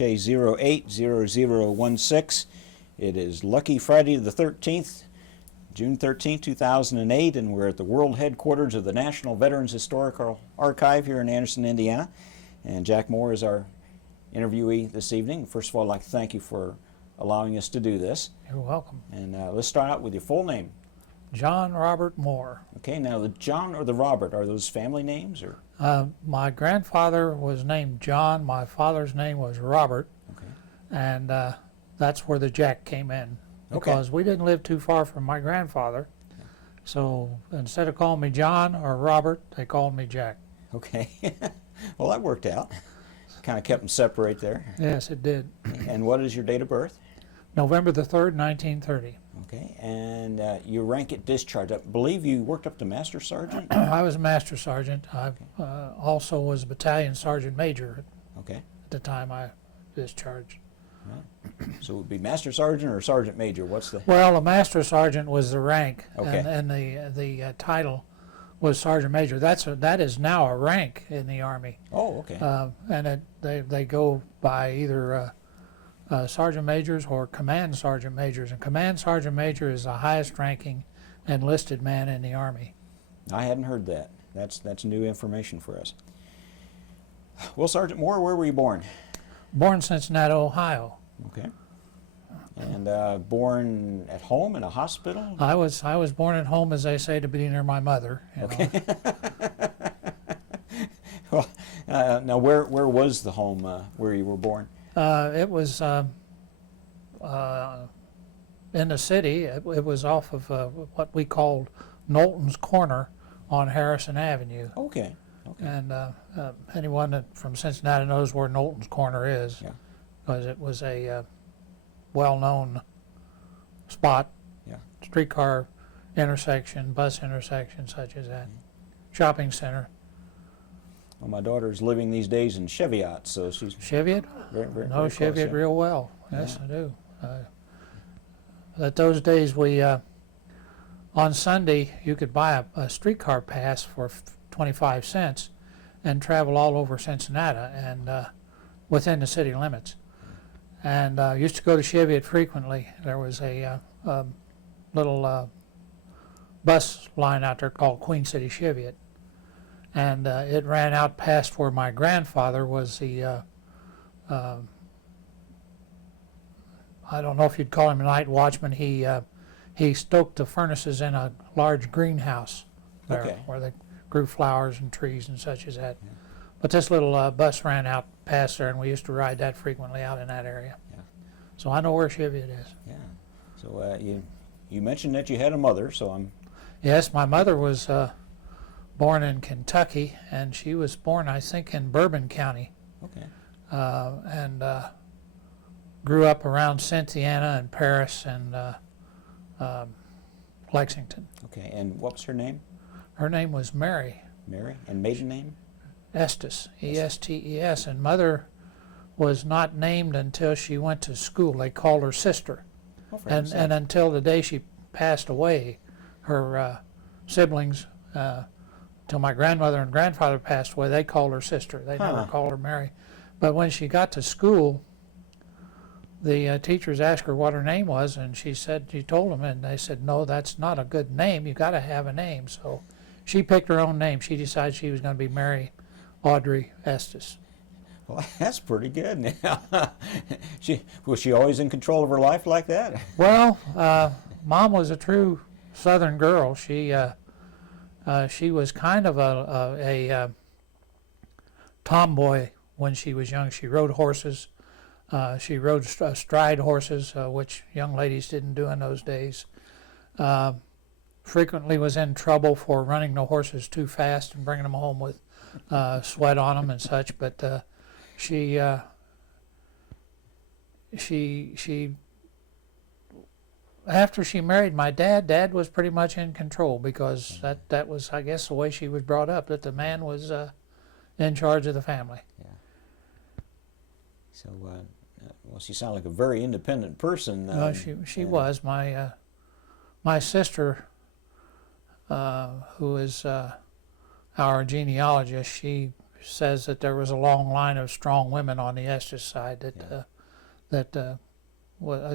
080016. It is Lucky Friday the 13th, June 13th, 2008, and we're at the world headquarters of the National Veterans Historical Archive here in Anderson, Indiana. And Jack Moore is our interviewee this evening. First of all, I'd like to thank you for allowing us to do this. You're welcome. And let's start out with your full name. John Robert Moore. Okay, now the John or the Robert, are those family names? Or? My grandfather was named John. My father's name was Robert. Okay. And that's where the Jack came in. Because we didn't live too far from my grandfather. So instead of calling me John or Robert, they called me Jack. Okay. Well, that worked out. Kind of kept them separate there. Yes, it did. And what is your date of birth? November the 3rd, 1930. Okay, and your rank at discharge. I believe you worked up to Master Sergeant? I was a Master Sergeant. I also was a Battalion Sergeant Major at the time I discharged. Right. So it would be Master Sergeant or Sergeant Major? What's the... Well, a Master Sergeant was the rank, okay. and the title was Sergeant Major. That is now a rank in the Army. Oh, okay. And they go by either Sergeant Majors or Command Sergeant Majors, and Command Sergeant Major is the highest ranking enlisted man in the Army. I hadn't heard that. That's new information for us. Well, Sergeant Moore, where were you born? Born in Cincinnati, Ohio. Okay. And born at home in a hospital? I was born at home, as they say, to be near my mother. Okay. Well, now where was the home where you were born? It was in the city. It was off of what we called Knowlton's Corner on Harrison Avenue. Okay. Okay. And anyone from Cincinnati knows where Knowlton's Corner is, because it was a well-known spot, streetcar intersection, bus intersection, such as that, shopping center. Well, my daughter's living these days in Cheviot, so she's... Cheviot? Very know Cheviot real well. Yes, I do. At those days, we on Sunday, you could buy a streetcar pass for 25 cents and travel all over Cincinnati and within the city limits. And I used to go to Cheviot frequently. There was a little bus line out there called Queen City Cheviot. And it ran out past where my grandfather was the, I don't know if you'd call him a night watchman. He stoked the furnaces in a large greenhouse there where they grew flowers and trees and such as that. Yeah. But this little bus ran out past there, and we used to ride that frequently out in that area. Yeah. So I know where Cheviot is. Yeah. So you mentioned that you had a mother, so I'm... Yes, my mother was born in Kentucky, and she was born, I think, in Bourbon County. Okay. And grew up around Cynthiana and Paris and Lexington. Okay, and what was her name? Her name was Mary. Mary, and maiden name? Estes, E-S-T-E-S, and mother was not named until she went to school. They called her sister. Oh, and until the day she passed away, her siblings, till my grandmother and grandfather passed away, they called her sister. They never called her Mary. But when she got to school, the teachers asked her what her name was, and she told them, and they said, no, that's not a good name. You got to have a name. So she picked her own name. She decided she was going to be Mary Audrey Estes. Well, that's pretty good. Was she always in control of her life like that? Well, Mom was a true Southern girl. She was kind of a tomboy when she was young. She rode horses. She rode stride horses, which young ladies didn't do in those days. Frequently was in trouble for running the horses too fast and bringing them home with sweat on them and such. But she after she married my dad was pretty much in control, because that was, I guess, the way she was brought up, that the man was in charge of the family. Yeah. So, well, she sounded like a very independent person. No, she was. My sister, who is our genealogist, she says that there was a long line of strong women on the Estes side that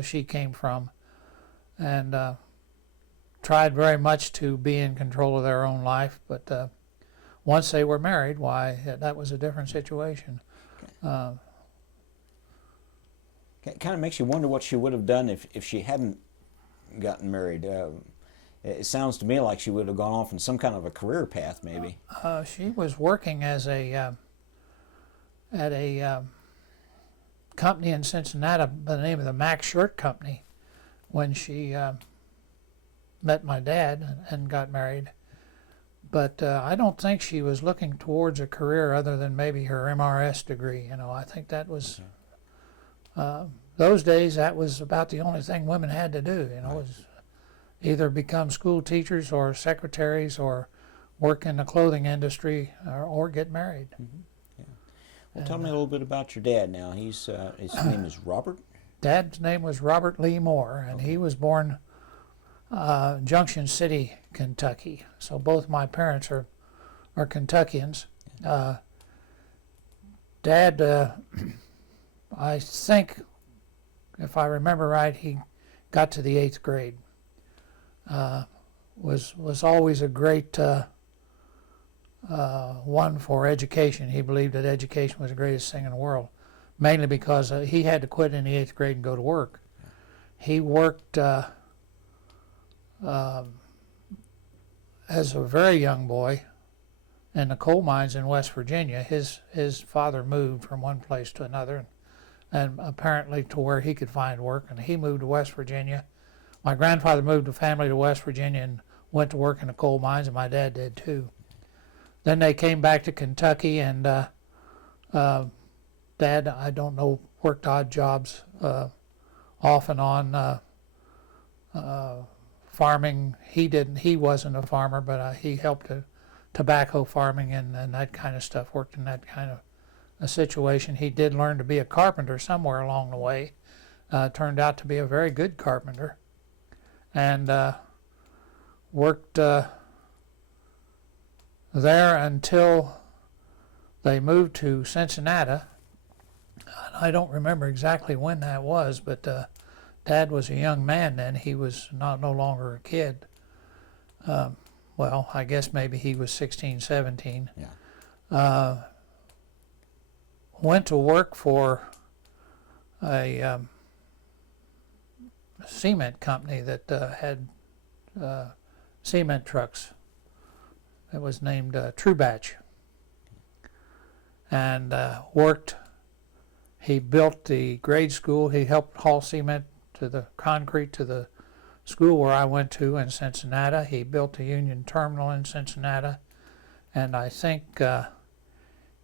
she came from, and tried very much to be in control of their own life. But once they were married, why, that was a different situation. It kind of makes you wonder what she would have done if she hadn't gotten married. It sounds to me like she would have gone off in some kind of a career path, maybe. She was working as at a company in Cincinnati by the name of the Max Shirt Company when she met my dad and got married. But I don't think she was looking towards a career other than maybe her MRS degree. You know, I think that was those days. That was about the only thing women had to do. You know, was either become school teachers or secretaries or work in the clothing industry or get married. Mm-hmm. Yeah. Well, tell me a little bit about your dad now. His name is Robert? Dad's name was Robert Lee Moore, and he was born Junction City, Kentucky. So both my parents are Kentuckians. Dad, I think, if I remember right, he got to the 8th grade. Was always a great one for education. He believed that education was the greatest thing in the world, mainly because he had to quit in the 8th grade and go to work. He worked as a very young boy in the coal mines in West Virginia. His father moved from one place to another, and apparently to where he could find work, and he moved to West Virginia. My grandfather moved the family to West Virginia and went to work in the coal mines, and my dad did too. Then they came back to Kentucky, and Dad, I don't know, worked odd jobs off and on. Farming, he wasn't a farmer, but he helped tobacco farming and that kind of stuff, worked in that kind of a situation. He did learn to be a carpenter somewhere along the way. Turned out to be a very good carpenter, and worked there until they moved to Cincinnati. I don't remember exactly when that was, but Dad was a young man then. He was no longer a kid. Well, I guess maybe he was 16, 17. Yeah. Went to work for a cement company that had cement trucks. It was named True Batch. And worked, he built the grade school. He helped haul cement to the concrete to the school where I went to in Cincinnati. He built the Union Terminal in Cincinnati. And I think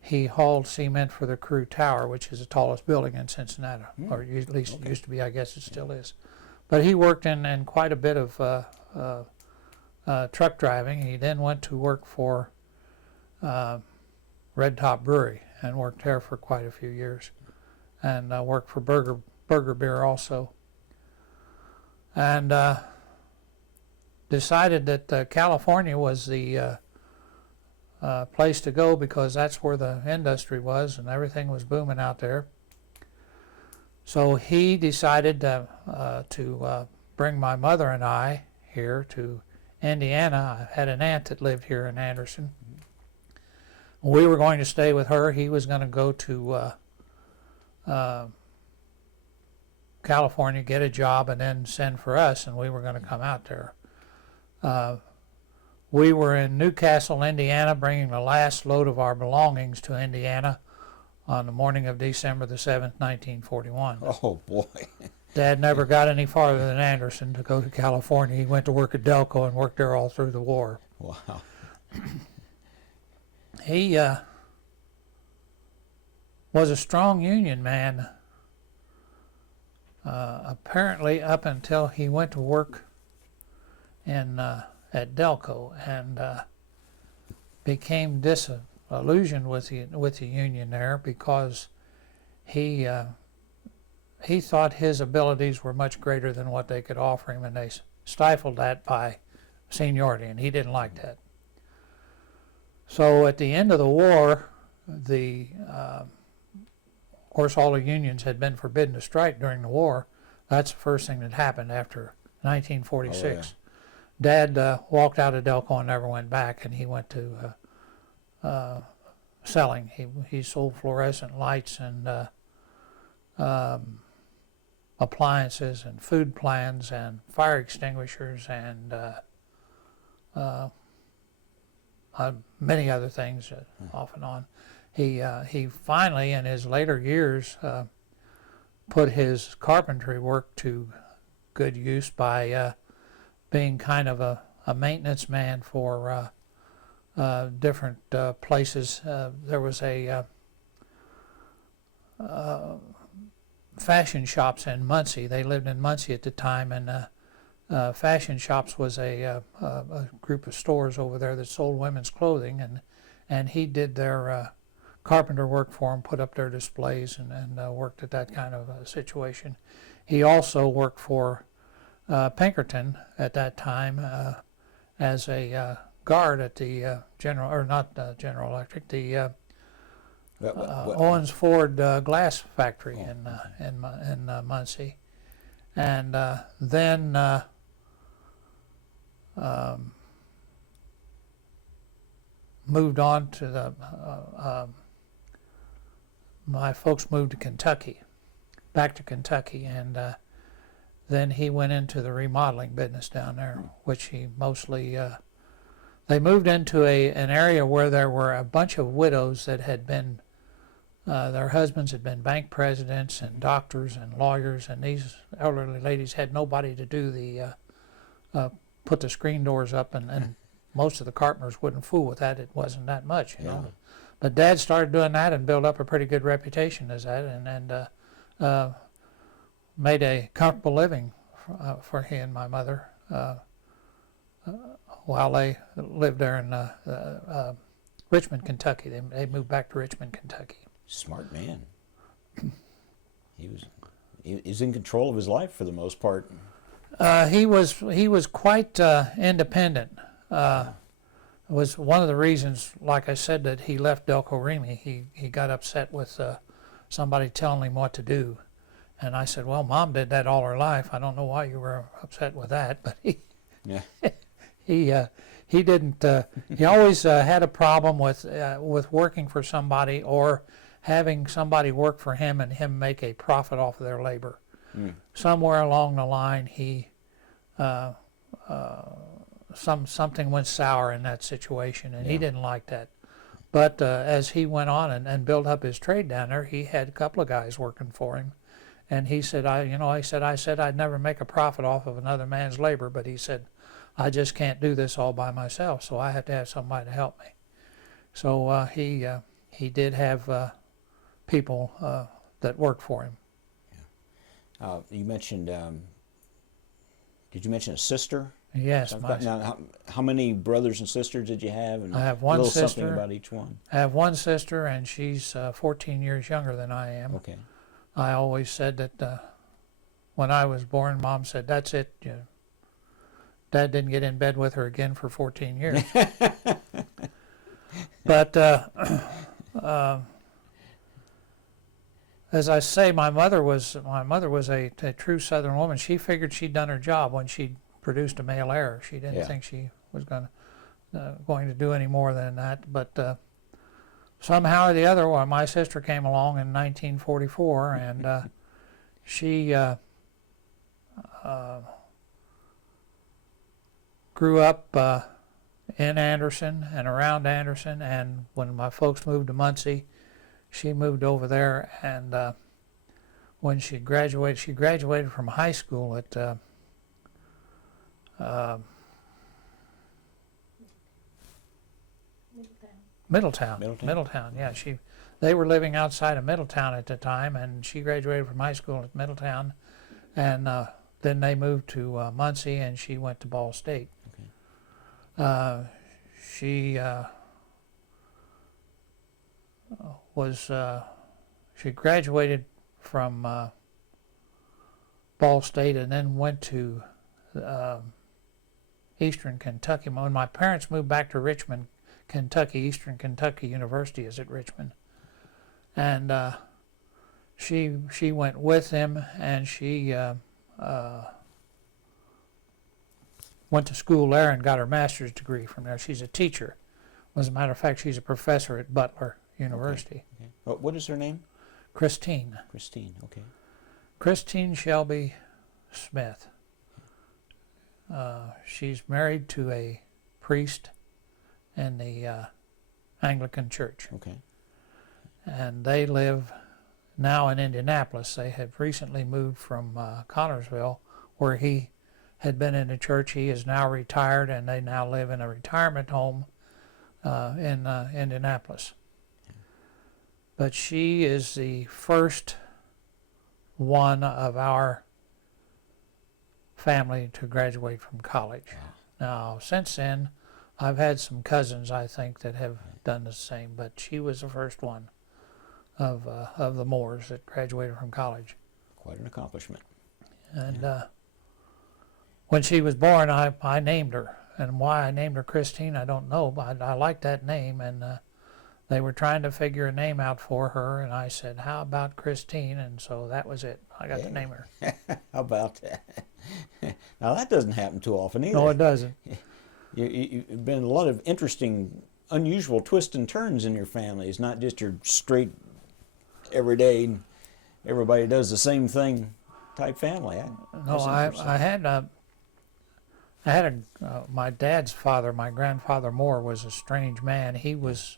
he hauled cement for the Crew Tower, which is the tallest building in Cincinnati, or at least it used to be. I guess it still is. But he worked in quite a bit of truck driving. He then went to work for Red Top Brewery and worked there for quite a few years, and worked for Burger Beer also. And decided that California was the place to go because that's where the industry was and everything was booming out there. So he decided to bring my mother and I here to Indiana. I had an aunt that lived here in Anderson. We were going to stay with her. He was going to go to California, get a job, and then send for us, and we were going to come out there. We were in Newcastle, Indiana, bringing the last load of our belongings to Indiana on the morning of December the 7th, 1941. Oh, boy. Dad never got any farther than Anderson to go to California. He went to work at Delco and worked there all through the war. Wow. He was a strong Union man, apparently up until he went to work at Delco and became disillusioned with the Union there because he thought his abilities were much greater than what they could offer him, and they stifled that by seniority, and he didn't like that. So at the end of the war, of course, all the unions had been forbidden to strike during the war. That's the first thing that happened after 1946. Dad walked out of Delco and never went back, and he went to selling. He sold fluorescent lights and appliances and food plans and fire extinguishers and many other things off and on. He finally, in his later years, put his carpentry work to good use by being kind of a maintenance man for different places. There was a fashion shops in Muncie. They lived in Muncie at the time, and Fashion Shops was a group of stores over there that sold women's clothing, and he did their carpenter work for them, put up their displays, and worked at that kind of situation. He also worked for Pinkerton at that time as a guard at the General Electric, the Owens Ford glass factory in Muncie, and then moved on to the. My folks moved to Kentucky, back to Kentucky, and then he went into the remodeling business down there, which he mostly. They moved into an area where there were a bunch of widows that had been. Their husbands had been bank presidents and doctors and lawyers, and these elderly ladies had nobody to do the put the screen doors up, and most of the carpenters wouldn't fool with that. It wasn't that much, you know. But Dad started doing that and built up a pretty good reputation as that, and made a comfortable living for he and my mother while they lived there in Richmond, Kentucky. They moved back to Richmond, Kentucky. Smart man. He was in control of his life for the most part. He was quite independent. Was one of the reasons, like I said, that he left Delco Remy. He got upset with somebody telling him what to do, and I said, "Well, Mom did that all her life. I don't know why you were upset with that." But he didn't. He always had a problem with working for somebody or having somebody work for him and him make a profit off of their labor. Somewhere along the line, something went sour in that situation, and he didn't like that. But as he went on and built up his trade down there, he had a couple of guys working for him, and he said, I said I'd never make a profit off of another man's labor, but he said, I just can't do this all by myself, so I have to have somebody to help me. So he did have people that worked for him. You mentioned. Did you mention a sister? Yes. Now, how many brothers and sisters did you have? And I have one sister. Something about each one. I have one sister, and she's 14 years younger than I am. Okay. I always said that when I was born, Mom said, "That's it. Dad didn't get in bed with her again for 14 years." But as I say, my mother was a true Southern woman. She figured she'd done her job when she produced a male heir. She didn't think she was going to do any more than that. But somehow or the other, my sister came along in 1944, and she grew up in Anderson and around Anderson. And when my folks moved to Muncie, she moved over there. And when she graduated from high school at Middletown. Yeah, they were living outside of Middletown at the time, and she graduated from high school at Middletown, and then they moved to Muncie, and she went to Ball State. Okay. She graduated from Ball State and then went to Eastern Kentucky. When my parents moved back to Richmond, Kentucky, Eastern Kentucky University is at Richmond. And she went with him, and she went to school there and got her master's degree from there. She's a teacher. As a matter of fact, she's a professor at Butler University. Okay. What is her name? Christine. Christine, okay. Christine Shelby Smith. She's married to a priest in the Anglican Church. Okay. And they live now in Indianapolis. They have recently moved from Connorsville, where he had been in the church. He is now retired, and they now live in a retirement home in Indianapolis. But she is the first one of our family to graduate from college. Now, since then, I've had some cousins, I think, that have done the same, but she was the first one of the Moores that graduated from college. Quite an accomplishment. And when she was born, I named her. And why I named her Christine, I don't know, but I liked that name. And they were trying to figure a name out for her, and I said, how about Christine? And so that was it. I got to name her. How about that? Now, that doesn't happen too often either. No, it doesn't. You've been a lot of interesting, unusual twists and turns in your family. It's not just your straight, everyday, everybody does the same thing type family. No, I had my dad's father, my grandfather Moore, was a strange man. He was,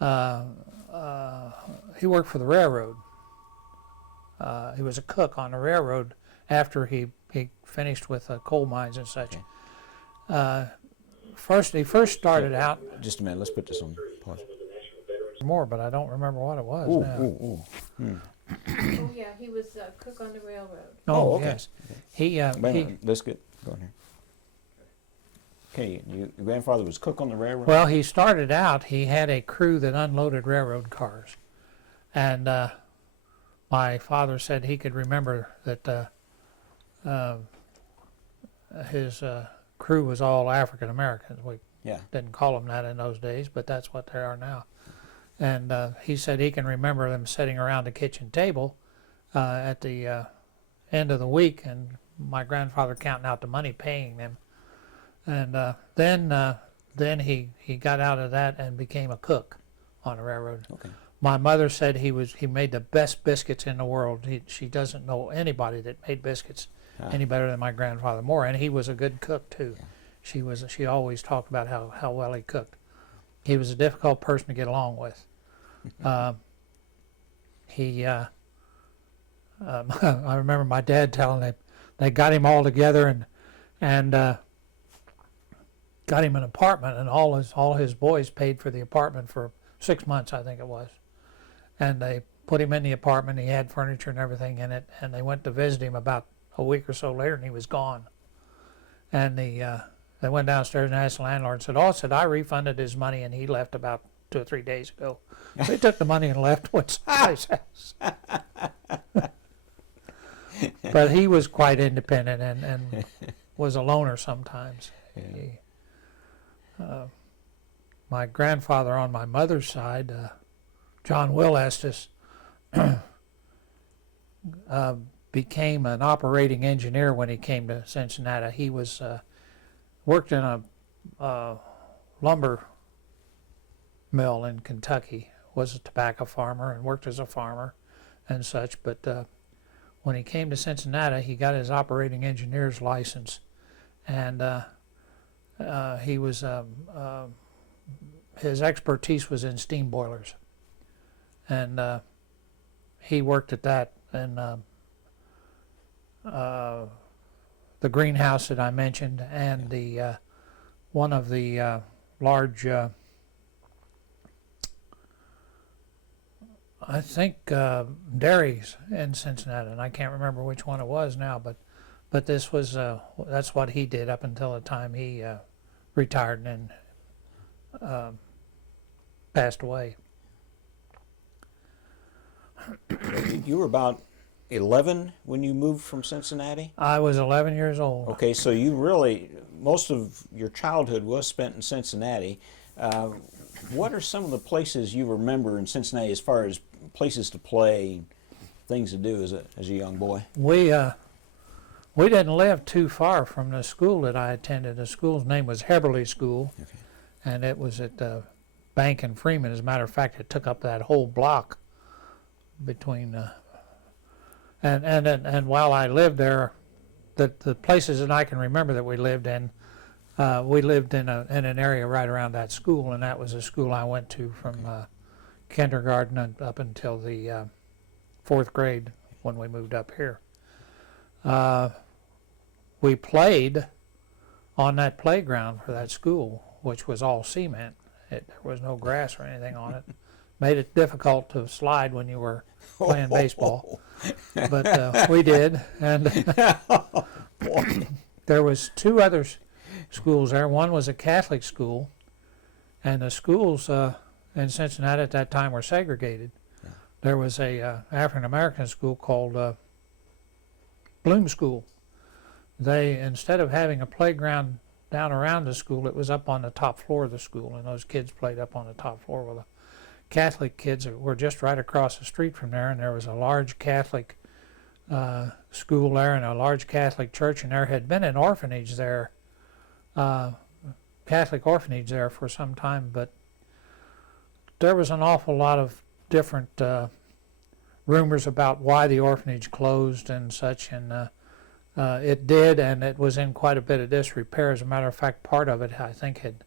he worked for the railroad. He was a cook on the railroad after he finished with coal mines and such. Okay. He first started out. Just a minute, let's put this on pause. More, but I don't remember what it was now. Oh yeah, he was a cook on the railroad. Oh, okay. Yes. He Let's get going here. Okay, your grandfather was cook on the railroad? Well, he started out, he had a crew that unloaded railroad cars. And my father said he could remember that his crew was all African Americans. We didn't call them that in those days, but that's what they are now. And he said he can remember them sitting around the kitchen table at the end of the week, and my grandfather counting out the money, paying them. And then he got out of that and became a cook on the railroad. Okay. My mother said he made the best biscuits in the world. She doesn't know anybody that made biscuits any better than my grandfather Moore, and he was a good cook too. Yeah. She always talked about how well he cooked. He was a difficult person to get along with. I remember my dad telling they got him all together and got him an apartment, and all his boys paid for the apartment for 6 months, I think it was. And they put him in the apartment. He had furniture and everything in it, and they went to visit him about a week or so later, and he was gone. And they went downstairs and asked the landlord, said, I refunded his money, and he left about 2 or 3 days ago. So he took the money and left, went someplace else. But he was quite independent and was a loner sometimes. Yeah. My grandfather on my mother's side, John Will Estes, became an operating engineer when he came to Cincinnati. He was worked in a lumber mill in Kentucky, was a tobacco farmer and worked as a farmer and such, but when he came to Cincinnati, he got his operating engineer's license, and he was his expertise was in steam boilers, and he worked at that in the greenhouse that I mentioned, and the one of the large I think dairies in Cincinnati, and I can't remember which one it was now, but this was that's what he did up until the time he retired and passed away. You were about 11 when you moved from Cincinnati? I was 11 years old. Okay, so you really, most of your childhood was spent in Cincinnati. What are some of the places you remember in Cincinnati as far as places to play, things to do as a young boy? We didn't live too far from the school that I attended. The school's name was Heberly School, Okay. and it was at Bank and Freeman. As a matter of fact, it took up that whole block between. And while I lived there, the places that I can remember that we lived in in an area right around that school, and that was a school I went to from kindergarten up until the 4th grade when we moved up here. We played on that playground for that school, which was all cement. There was no grass or anything on it. Made it difficult to slide when you were playing baseball, but we did. And there was 2 other schools there. One was a Catholic school, and the schools in Cincinnati at that time were segregated. Yeah. There was a African American school called Bloom School. They, instead of having a playground down around the school, it was up on the top floor of the school, and those kids played up on the top floor. Well, the Catholic kids were just right across the street from there, and there was a large Catholic school there and a large Catholic church, and there had been an orphanage there, Catholic orphanage there for some time, but there was an awful lot of different rumors about why the orphanage closed and such, and it did, and it was in quite a bit of disrepair. As a matter of fact, part of it, I think, had,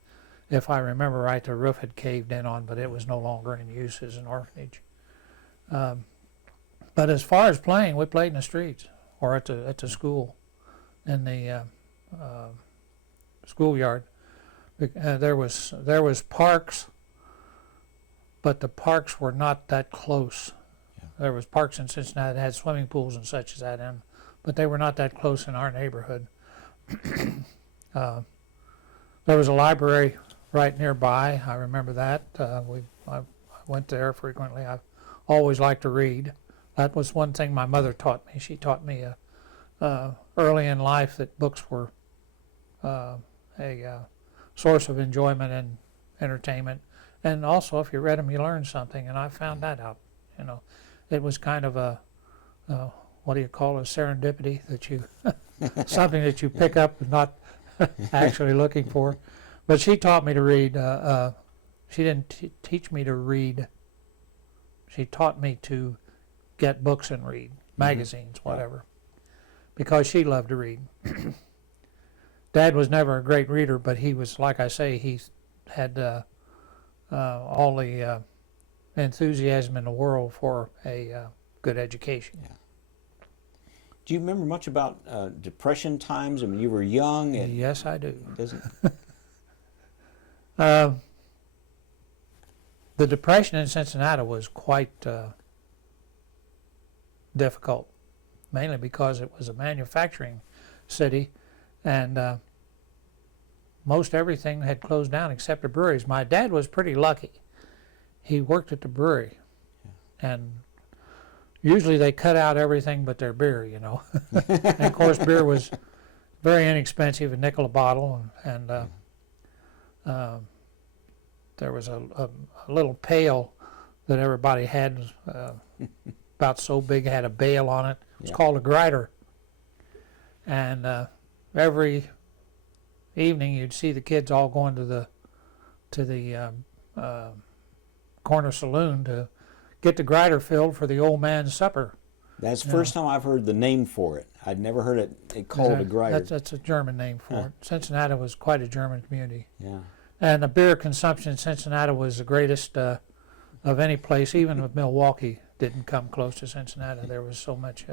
if I remember right, the roof had caved in on, but it was no longer in use as an orphanage. But as far as playing, we played in the streets or at the school, in the schoolyard. There was parks, but the parks were not that close. Yeah. There was parks in Cincinnati that had swimming pools and such as that in, but they were not that close in our neighborhood. There was a library right nearby. I remember that. I went there frequently. I always liked to read. That was one thing my mother taught me. She taught me early in life that books were a source of enjoyment and entertainment. And also, if you read them, you learned something. And I found that out. You know, it was kind of a what do you call it, serendipity, that you something that you pick up and not actually looking for. But she taught me to read. She didn't teach me to read. She taught me to get books and read, magazines, whatever, because she loved to read. Dad was never a great reader, but he was, like I say, he had all the enthusiasm in the world for a good education. Yeah. Do you remember much about Depression times? I mean, you were young. And Yes, I do. does it? The Depression in Cincinnati was quite difficult, mainly because it was a manufacturing city, and most everything had closed down except the breweries. My dad was pretty lucky. He worked at the brewery, and usually they cut out everything but their beer, you know. And of course, beer was very inexpensive, a nickel a bottle, and there was a little pail that everybody had, about so big, had a bale on it. It was called a grider. And every evening you'd see the kids all going to the corner saloon to get the grider filled for the old man's supper. That's the first time I've heard the name for it. I'd never heard it called a grider. That's a German name for it. Cincinnati was quite a German community. Yeah. And the beer consumption in Cincinnati was the greatest of any place. Even if Milwaukee didn't come close to Cincinnati, there was so much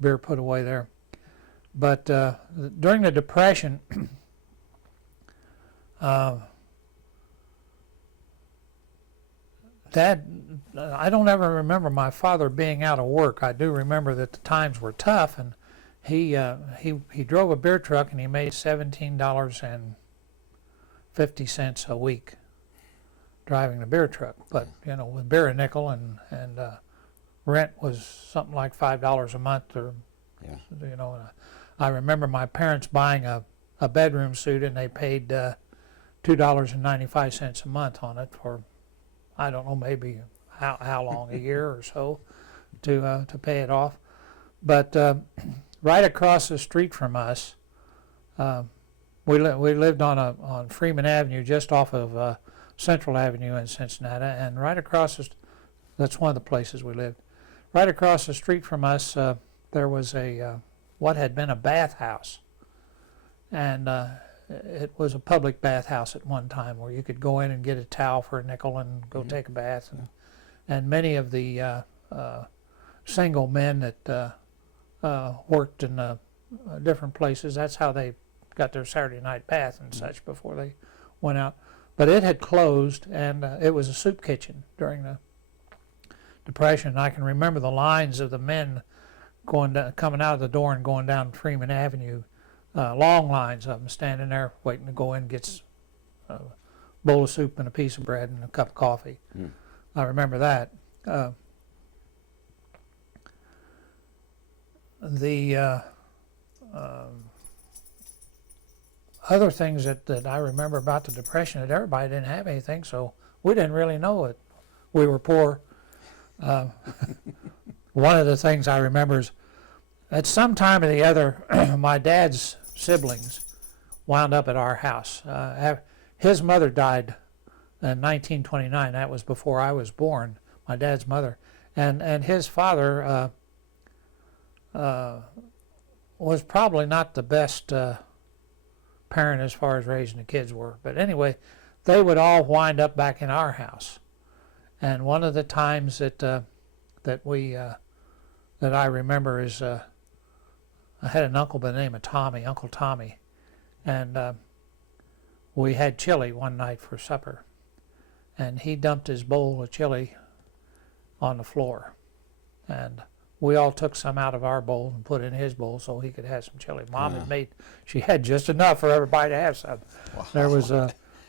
beer put away there. But during the Depression, Dad, I don't ever remember my father being out of work. I do remember that the times were tough, and he drove a beer truck, and he made $17.50 a week driving the beer truck. But you know, with beer a nickel, and rent was something like $5 a month, or you know. I remember my parents buying a bedroom suite, and they paid $2.95 a month on it for, I don't know, maybe how long, a year or so, to pay it off. But right across the street from us, we lived on Freeman Avenue, just off of Central Avenue in Cincinnati, and right across that's one of the places we lived. Right across the street from us, there was what had been a bathhouse, and it was a public bathhouse at one time where you could go in and get a towel for a nickel and go take a bath, and many of the single men that worked in different places, that's how they got their Saturday night bath and such before they went out. But it had closed, and it was a soup kitchen during the Depression. I can remember the lines of the men coming out of the door and going down Freeman Avenue, long lines of them standing there waiting to go in and get a bowl of soup and a piece of bread and a cup of coffee. I remember that. The other things that I remember about the Depression, that everybody didn't have anything, so we didn't really know it. We were poor. One of the things I remember is at some time or the other, my dad's siblings wound up at our house. His mother died in 1929. That was before I was born, my dad's mother. And his father was probably not the best parent as far as raising the kids were. But anyway, they would all wind up back in our house. And one of the times that I remember is I had an uncle by the name of Tommy, Uncle Tommy, and we had chili one night for supper, and he dumped his bowl of chili on the floor, and we all took some out of our bowl and put it in his bowl so he could have some chili. Mom had made, she had just enough for everybody to have some. Wow.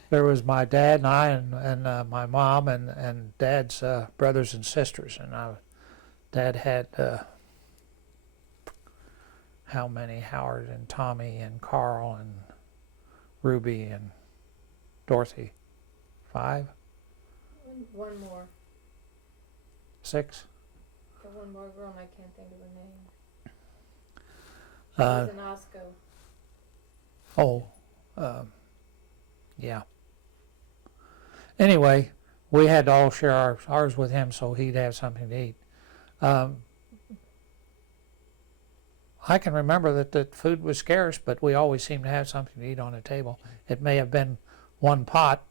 There was my dad and I and my mom and Dad's brothers and sisters, and Dad had how many? Howard and Tommy and Carl and Ruby and Dorothy. 5? One more. 6? One more girl, and I can't think of her name. She Uh, was in Osco. Yeah. Anyway, we had to all share ours with him so he'd have something to eat. I can remember that food was scarce, but we always seemed to have something to eat on the table. It may have been one pot,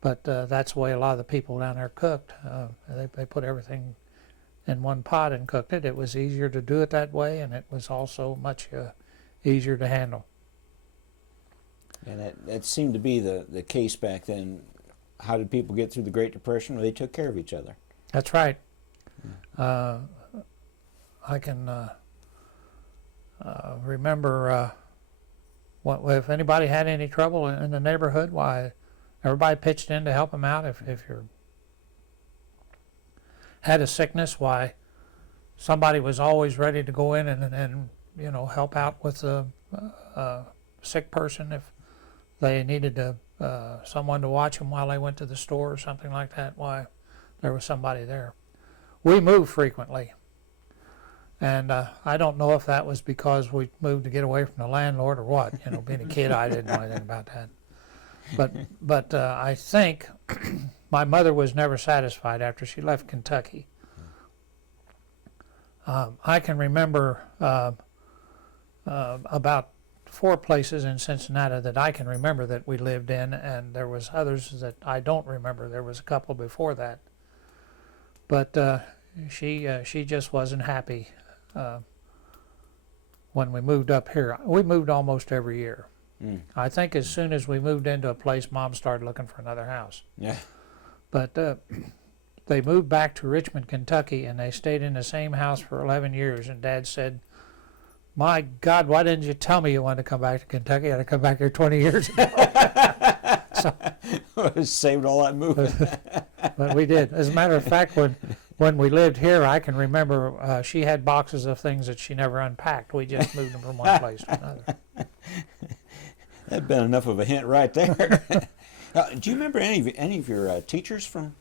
but that's the way a lot of the people down there cooked. They put everything in one pot and cooked it. It was easier to do it that way, and it was also much easier to handle. And that seemed to be the case back then. How did people get through the Great Depression? Well, they took care of each other. That's right. I can remember if anybody had any trouble in the neighborhood, why everybody pitched in to help them out. If you had a sickness, why somebody was always ready to go in and help out with a sick person if they needed someone to watch them while they went to the store or something like that. Why, there was somebody there. We moved frequently, and I don't know if that was because we moved to get away from the landlord or what. Being a kid, I didn't know anything about that. But I think my mother was never satisfied after she left Kentucky. I can remember about 4 places in Cincinnati that I can remember that we lived in, and there was others that I don't remember. There was a couple before that. But she just wasn't happy when we moved up here. We moved almost every year. I think as soon as we moved into a place, Mom started looking for another house. Yeah. But they moved back to Richmond, Kentucky, and they stayed in the same house for 11 years. And Dad said, "My God, why didn't you tell me you wanted to come back to Kentucky? I had to come back here 20 years ago." Saved all that moving. But we did. As a matter of fact, when we lived here, I can remember she had boxes of things that she never unpacked. We just moved them from one place to another. That'd been enough of a hint right there. Do you remember any of your teachers from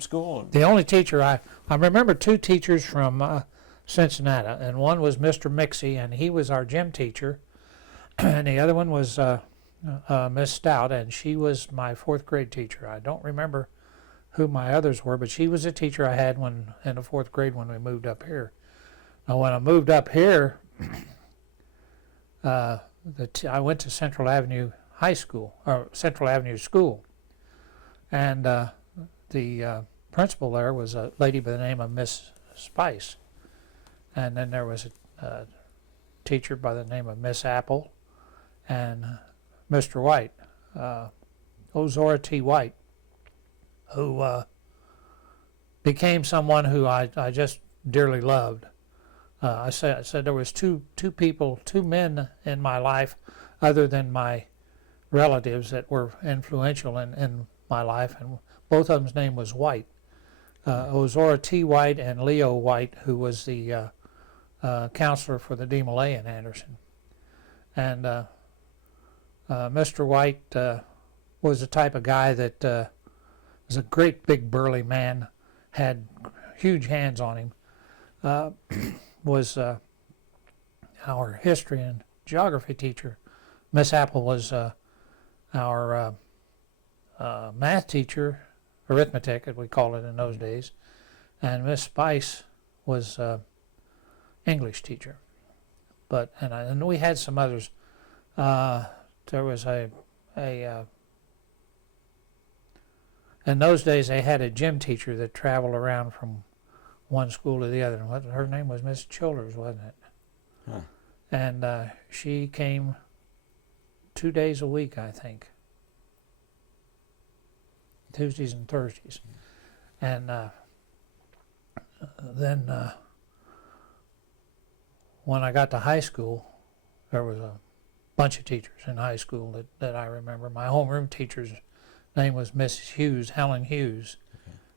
school? The only teacher I remember two teachers from Cincinnati, and one was Mr. Mixie, and he was our gym teacher, and the other one was Miss Stout, and she was my fourth grade teacher. I don't remember who my others were, but she was a teacher I had in the fourth grade when we moved up here. Now, when I moved up here, I went to Central Avenue High School, or Central Avenue School, and the principal there was a lady by the name of Miss Spice, and then there was a teacher by the name of Miss Apple and Mr. White, Ozora T. White, who became someone who I just dearly loved. I said there was two men in my life other than my relatives that were influential in my life, and both of them's name was White. Ozora T. White and Leo White, who was the counselor for the DeMolay in Anderson. And Mr. White was the type of guy that was a great big burly man, had huge hands on him, was our history and geography teacher. Miss Apple was our math teacher, arithmetic, as we called it in those days, and Miss Spice was English teacher. And we had some others. There was in those days they had a gym teacher that traveled around from one school to the other. And her name was Miss Childers, wasn't it? Huh. And she came 2 days a week, I think. Tuesdays and Thursdays. And then when I got to high school, there was a bunch of teachers in high school that I remember. My homeroom teacher's name was Mrs. Hughes, Helen Hughes,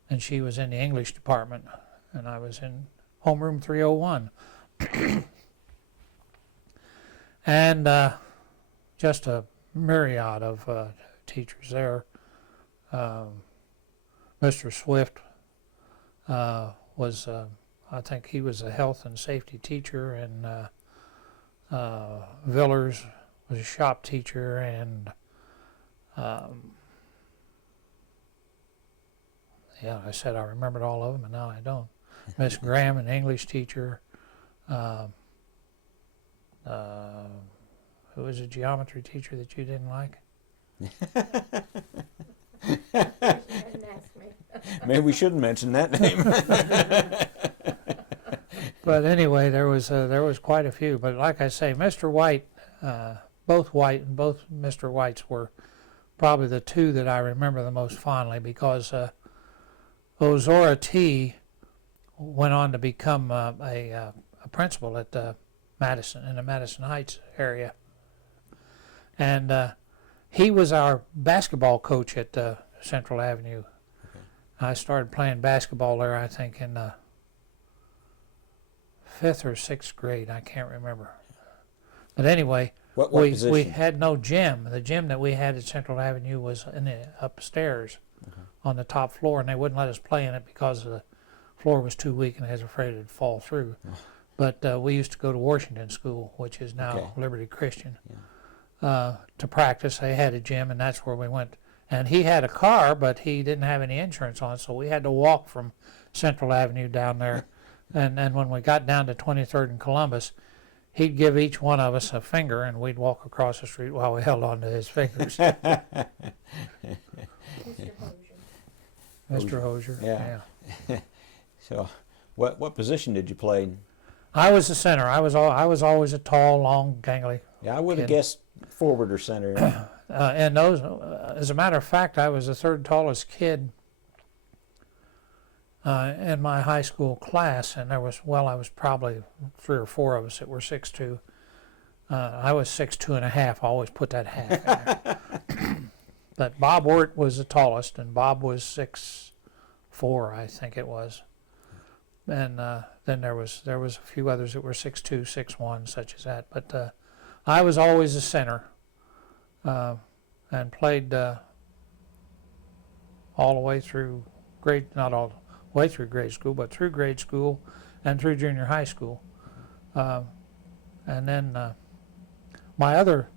and she was in the English department, and I was in homeroom 301. And just a myriad of teachers there. Mr. Swift was, I think he was a health and safety teacher, and Villers was a shop teacher, and yeah, I said I remembered all of them, and now I don't. Miss Graham, an English teacher. Who was a geometry teacher that you didn't like? Maybe we shouldn't mention that name. But anyway, there was quite a few. But like I say, Mr. White, both Mr. Whites were probably the two that I remember the most fondly, because Ozora T. went on to become a principal at Madison, in the Madison Heights area. And he was our basketball coach at Central Avenue. Okay. I started playing basketball there, I think, in 5th or 6th grade. I can't remember. But anyway, what we had no gym. The gym that we had at Central Avenue was in the upstairs on the top floor, and they wouldn't let us play in it because the floor was too weak and they was afraid it'd fall through. But we used to go to Washington School, which is now Liberty Christian, to practice. They had a gym, and that's where we went. And he had a car, but he didn't have any insurance on it, so we had to walk from Central Avenue down there. And when we got down to 23rd and Columbus, he'd give each one of us a finger, and we'd walk across the street while we held on to his fingers. Mr. Hosier. Mr. Hosier, yeah. So, what position did you play? I was the center. I was always a tall, long, gangly. Yeah, I would have guessed forward or center. And those, as a matter of fact, I was the third tallest kid in my high school class, and I was probably 3 or 4 of us that were 6'2". I was 6'2 and a half. I always put that half in there. But Bob Wirt was the tallest, and Bob was 6'4", I think it was. And then there was a few others that were 6'2", 6'1", such as that. But I was always the center, and played all the way through not all the way through grade school, but through grade school and through junior high school. And then my other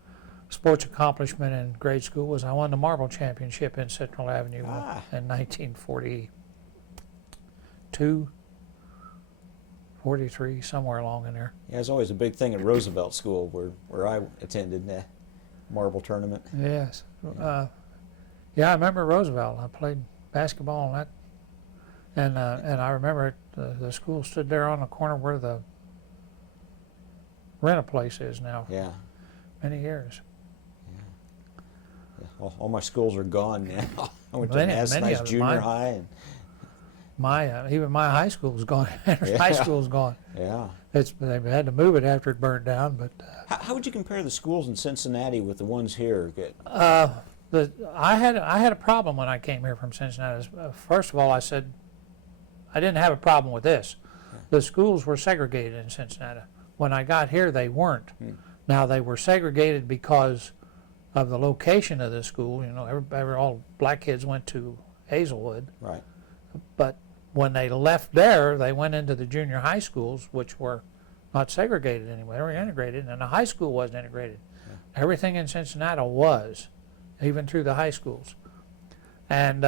sports accomplishment in grade school was I won the marble championship in Central Avenue in 1942, 43, somewhere along in there. Yeah, it was always a big thing at Roosevelt School where I attended the marble tournament. Yes. Yeah, I remember Roosevelt. I played basketball on that. And I remember the school stood there on the corner where the rent-a-place is now. Yeah. Many years. Yeah. All my schools are gone now. I went to Many nice of them. junior high. And Even my high school's gone. High school's gone. yeah. They had to move it after it burned down, but How would you compare the schools in Cincinnati with the ones here? I had a problem when I came here from Cincinnati. First of all, I said I didn't have a problem with this. The schools were segregated in Cincinnati. When I got here, they weren't. Now they were segregated because of the location of the school. You know, all black kids went to Hazelwood. Right. But when they left there, they went into the junior high schools, which were not segregated anymore. They were integrated, and the high school wasn't integrated. Yeah. Everything in Cincinnati was, even through the high schools. And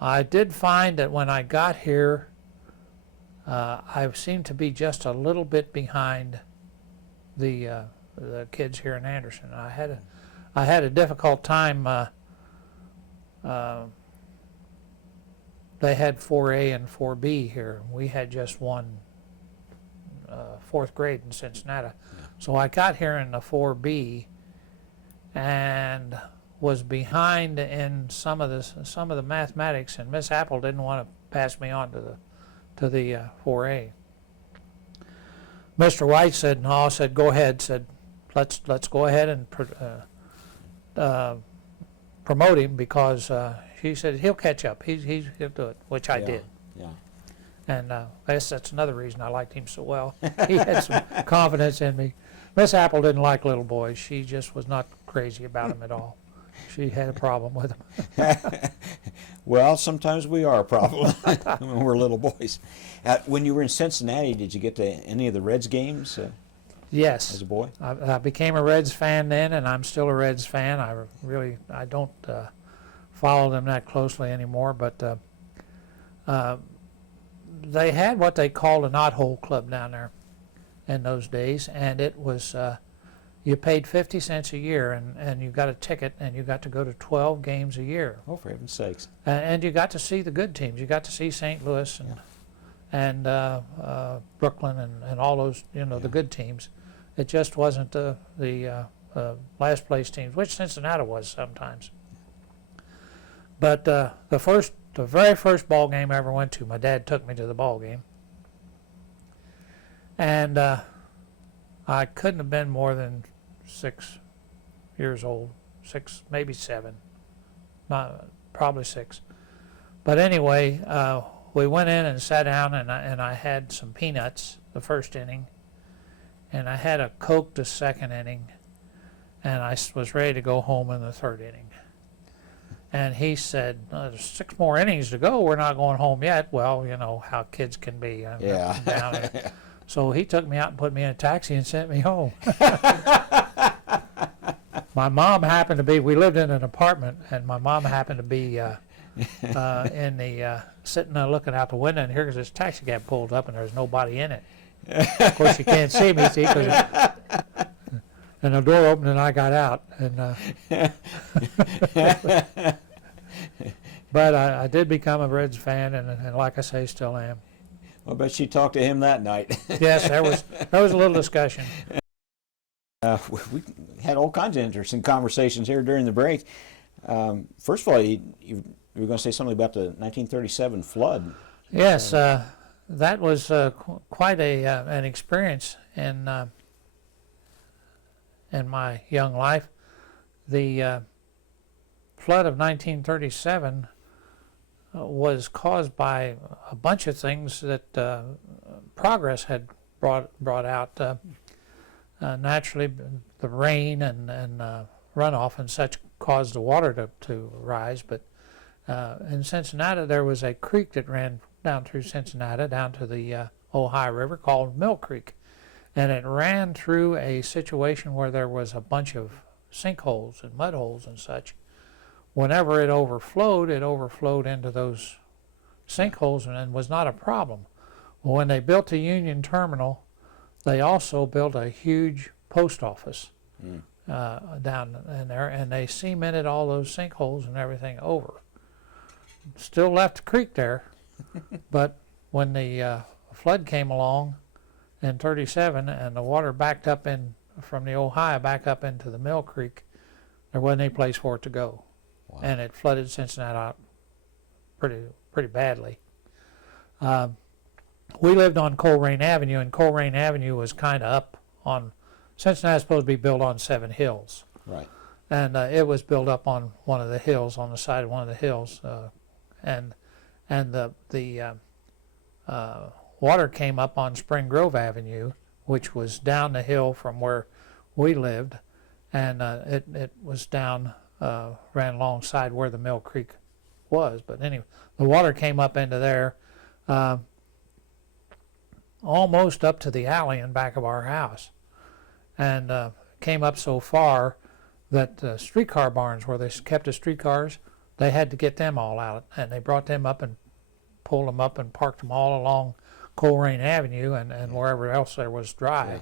I did find that when I got here, I seemed to be just a little bit behind the kids here in Anderson. I had a difficult time. They had 4A and 4B here. We had just one fourth grade in Cincinnati. Yeah. So I got here in the 4B and was behind in some of the mathematics, and Miss Apple didn't want to pass me on to the 4A. Mr. White said, no, said go ahead, said let's go ahead and promote him, because he said he'll catch up. He'll do it, which I did. Yeah. And I guess that's another reason I liked him so well. He had some confidence in me. Miss Apple didn't like little boys. She just was not crazy about them at all. She had a problem with them. Well, sometimes we are a problem when we're little boys. When you were in Cincinnati, did you get to any of the Reds games? Yes. As a boy? I became a Reds fan then, and I'm still a Reds fan. I don't follow them that closely anymore, but they had what they called a knothole club down there in those days, and it was you paid 50 cents a year, and you got a ticket, and you got to go to 12 games a year. Oh, for heaven's sakes. And you got to see the good teams. You got to see St. Louis and Brooklyn and all those, the good teams. It just wasn't the last place teams, which Cincinnati was sometimes. But the very first ball game I ever went to, my dad took me to the ball game, and I couldn't have been more than 6 years old, 6, maybe 7, probably 6. But anyway, we went in and sat down, and I had some peanuts the first inning, and I had a Coke the second inning, and I was ready to go home in the third inning. And he said, there's 6 more innings to go. We're not going home yet. Well, you know how kids can be. Yeah. Down so he took me out and put me in a taxi and sent me home. My mom happened to be, we lived in an apartment, and my mom happened to be sitting there looking out the window, and here's this taxi cab pulled up, and there's nobody in it. Of course, you can't see me, and the door opened, and I got out. And but I did become a Reds fan, and like I say, still am. I bet she talked to him that night. Yes, there was a little discussion. We had all kinds of interesting conversations here during the break. First of all, you were going to say something about the 1937 flood. Yes, that was quite an experience in my young life. The flood of 1937 was caused by a bunch of things that progress had brought out. Naturally, the rain and runoff and such caused the water to rise. But in Cincinnati, there was a creek that ran down through Cincinnati, down to the Ohio River, called Mill Creek. And it ran through a situation where there was a bunch of sinkholes and mud holes and such. Whenever it overflowed into those sinkholes and was not a problem. Well, when they built the Union Terminal, they also built a huge post office down in there, and they cemented all those sinkholes and everything over. Still left the creek there, but when the flood came along in '37 and the water backed up in from the Ohio back up into the Mill Creek, there wasn't any place for it to go. Wow. And it flooded Cincinnati out pretty badly. We lived on Colerain Avenue, and Colerain Avenue was kind of up on, Cincinnati is supposed to be built on 7 hills. Right. And it was built up on one of the hills, on the side of one of the hills. And the water came up on Spring Grove Avenue, which was down the hill from where we lived. And it was down, ran alongside where the Mill Creek was. But anyway, the water came up into there, almost up to the alley in back of our house, and came up so far that the streetcar barns where they kept the streetcars, they had to get them all out, and they brought them up and pulled them up and parked them all along Colerain Avenue and wherever else there was dry. Yeah.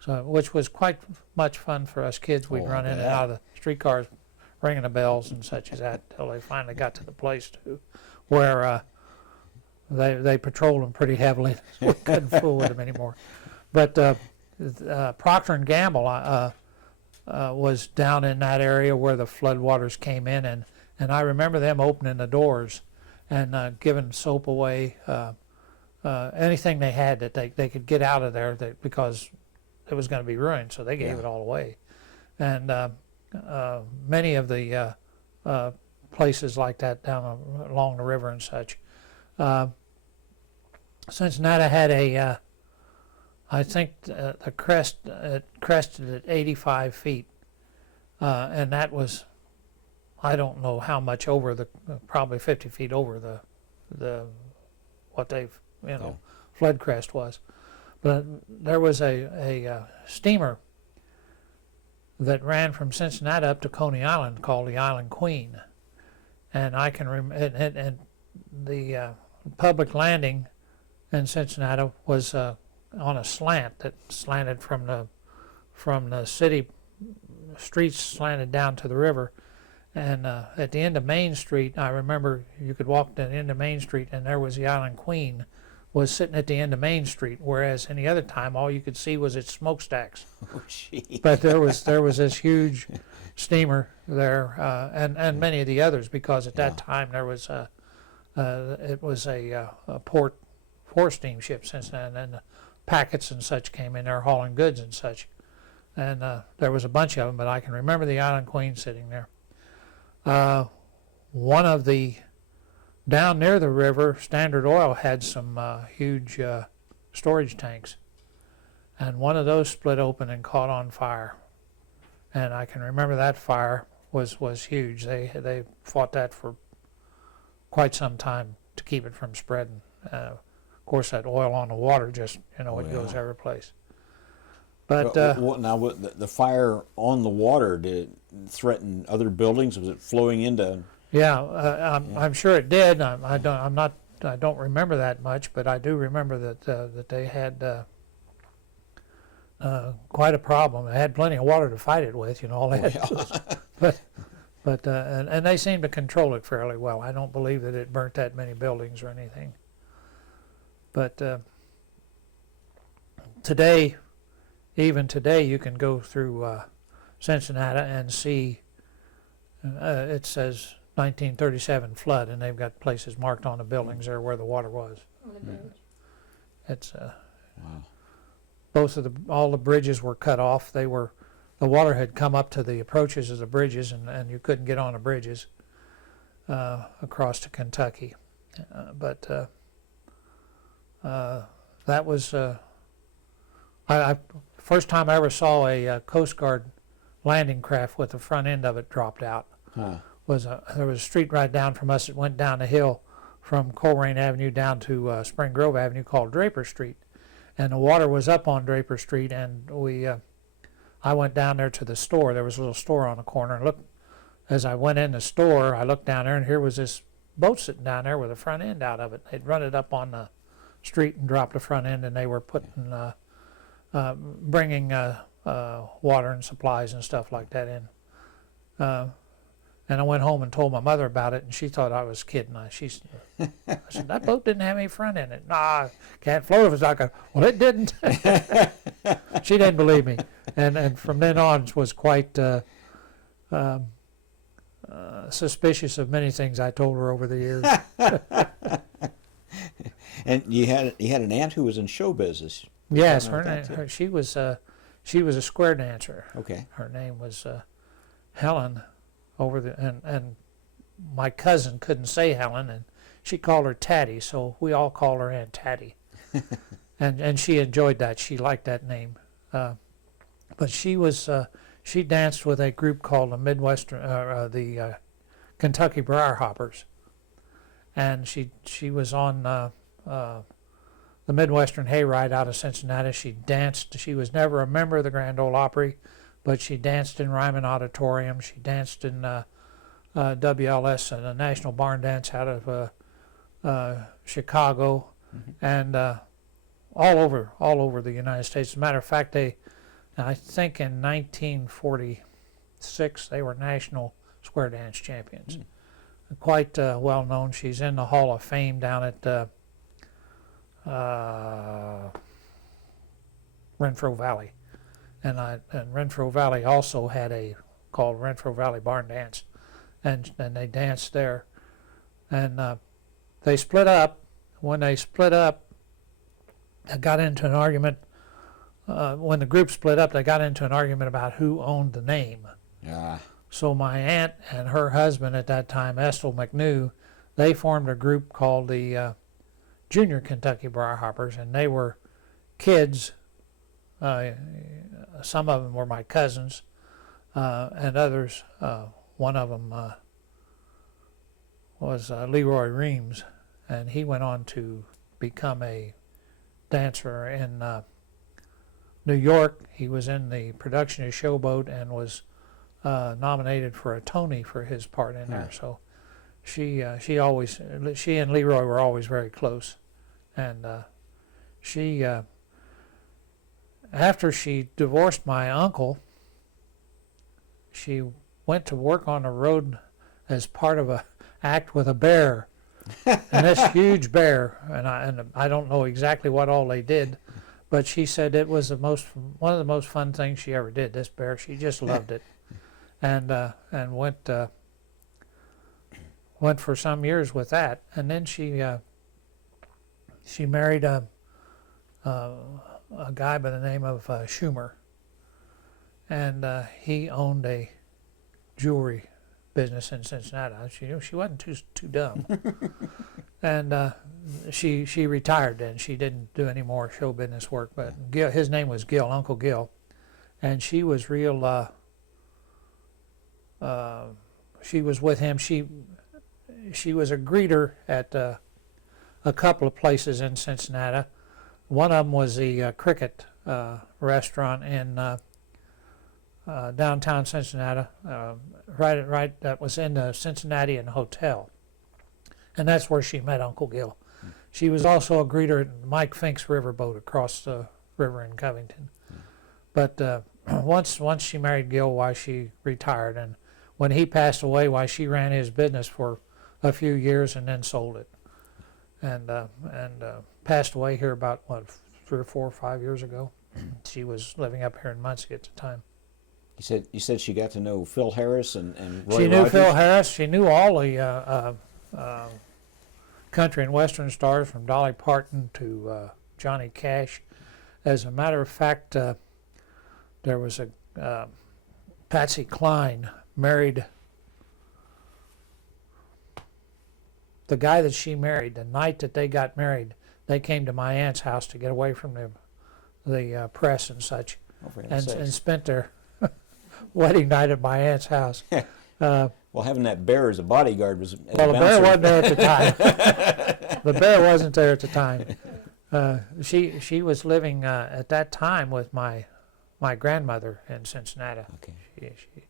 So, which was quite much fun for us kids. We'd run in and out of the streetcars, ringing the bells and such as that, till they finally got to the place where they patrolled them pretty heavily. We couldn't fool with them anymore. But Procter and Gamble was down in that area where the floodwaters came in, and I remember them opening the doors and giving soap away, anything they had that they could get out of there because it was going to be ruined, so they gave it all away. And many of the places like that down along the river and such. Cincinnati had I think the crest crested at 85 feet, and that was, I don't know how much over probably 50 feet over the what they've flood crest was. But there was a steamer that ran from Cincinnati up to Coney Island called the Island Queen, and I can and the public landing in Cincinnati was on a slant that slanted from the city streets, slanted down to the river. And at the end of Main Street, I remember you could walk to the end of Main Street, and there was the Island Queen was sitting at the end of Main Street, whereas any other time all you could see was its smokestacks. Oh, geez. But there was this huge steamer there, and many of the others, because at that time there was it was a port for steamships, and the packets and such came in there hauling goods and such, and there was a bunch of them. But I can remember the Island Queen sitting there. One of the down near the river, Standard Oil had some huge storage tanks, and one of those split open and caught on fire. And I can remember that fire was huge. They fought that for quite some time to keep it from spreading. Of course, that oil on the water just it goes every place. But now, the fire on the water, did it threaten other buildings? Was it flowing into? Yeah, I'm sure it did. I don't remember that much, but I do remember that they had quite a problem. They had plenty of water to fight it with, all they had to do. But and they seemed to control it fairly well. I don't believe that it burnt that many buildings or anything. But even today, you can go through Cincinnati and see. It says 1937 flood, and they've got places marked on the buildings there where the water was. On the bridge. It's Wow. all the bridges were cut off. The water had come up to the approaches of the bridges, and you couldn't get on the bridges across to Kentucky. But that was I first time I ever saw a Coast Guard landing craft with the front end of it dropped out. Huh. There was a street right down from us that went down the hill from Coleraine Avenue down to Spring Grove Avenue called Draper Street, and the water was up on Draper Street, and I went down there to the store. There was a little store on the corner, and as I went in the store, I looked down there, and here was this boat sitting down there with the front end out of it. They'd run it up on the street and dropped the front end, and they were bringing water and supplies and stuff like that in. And I went home and told my mother about it, and she thought I was kidding. I said, that boat didn't have any front in it. Nah, can't float if it's like a, well, it didn't. She didn't believe me. And from then on was quite suspicious of many things I told her over the years. And you had an aunt who was in show business. Yes, she was a square dancer. Okay. Her name was Helen. And my cousin couldn't say Helen, and she called her Tatty, so we all called her Aunt Tatty. and she enjoyed that. She liked that name. But she danced with a group called the Kentucky Briarhoppers, and she was on the Midwestern Hayride out of Cincinnati. She danced. She was never a member of the Grand Ole Opry, but she danced in Ryman Auditorium. She danced in WLS, the National Barn Dance out of Chicago, and all over the United States. As a matter of fact, I think in 1946 they were national square dance champions. Quite well known. She's in the Hall of Fame down at Renfro Valley. And Renfro Valley also had a called Renfro Valley Barn Dance, and they danced there, and they split up. When they split up, they got into an argument. When the group split up, they got into an argument about who owned the name. Yeah. So my aunt and her husband at that time, Ethel McNew, they formed a group called the Junior Kentucky Briarhoppers, and they were kids. Some of them were my cousins, and others. One of them was Leroy Reams, and he went on to become a dancer in New York. He was in the production of Showboat and was nominated for a Tony for his part in there. So she and Leroy were always very close, and she. After she divorced my uncle, she went to work on the road as part of a act with a bear, and this huge bear. And I don't know exactly what all they did, but she said it was one of the most fun things she ever did. This bear, she just loved it, and went for some years with that, and then she married a guy by the name of Schumer, and he owned a jewelry business in Cincinnati. She wasn't too dumb, and she retired then. She didn't do any more show business work. But his name was Gil, Uncle Gil, and she was real. She was with him. She was a greeter at a couple of places in Cincinnati. One of them was the Cricket restaurant in downtown Cincinnati, right. That was in the Cincinnati Hotel, and that's where she met Uncle Gil. She was also a greeter at Mike Fink's riverboat across the river in Covington. But once she married Gil, why she retired, and when he passed away, why she ran his business for a few years and then sold it, and passed away here about 3 or 4 or 5 years ago. She was living up here in Muncie at the time. You said she got to know Phil Harris and Roy She knew Rogers? Phil Harris. She knew all the country and western stars, from Dolly Parton to Johnny Cash. As a matter of fact, there was a Patsy Cline married the guy that she married. The night that they got married, they came to my aunt's house to get away from the press and such, Oh, for and heaven's sakes. spent their wedding night at my aunt's house. Well, having that bear as a bodyguard was. Well, the bear wasn't there at the time. The bear wasn't there at the time. She was living at that time with my grandmother in Cincinnati. Okay. She,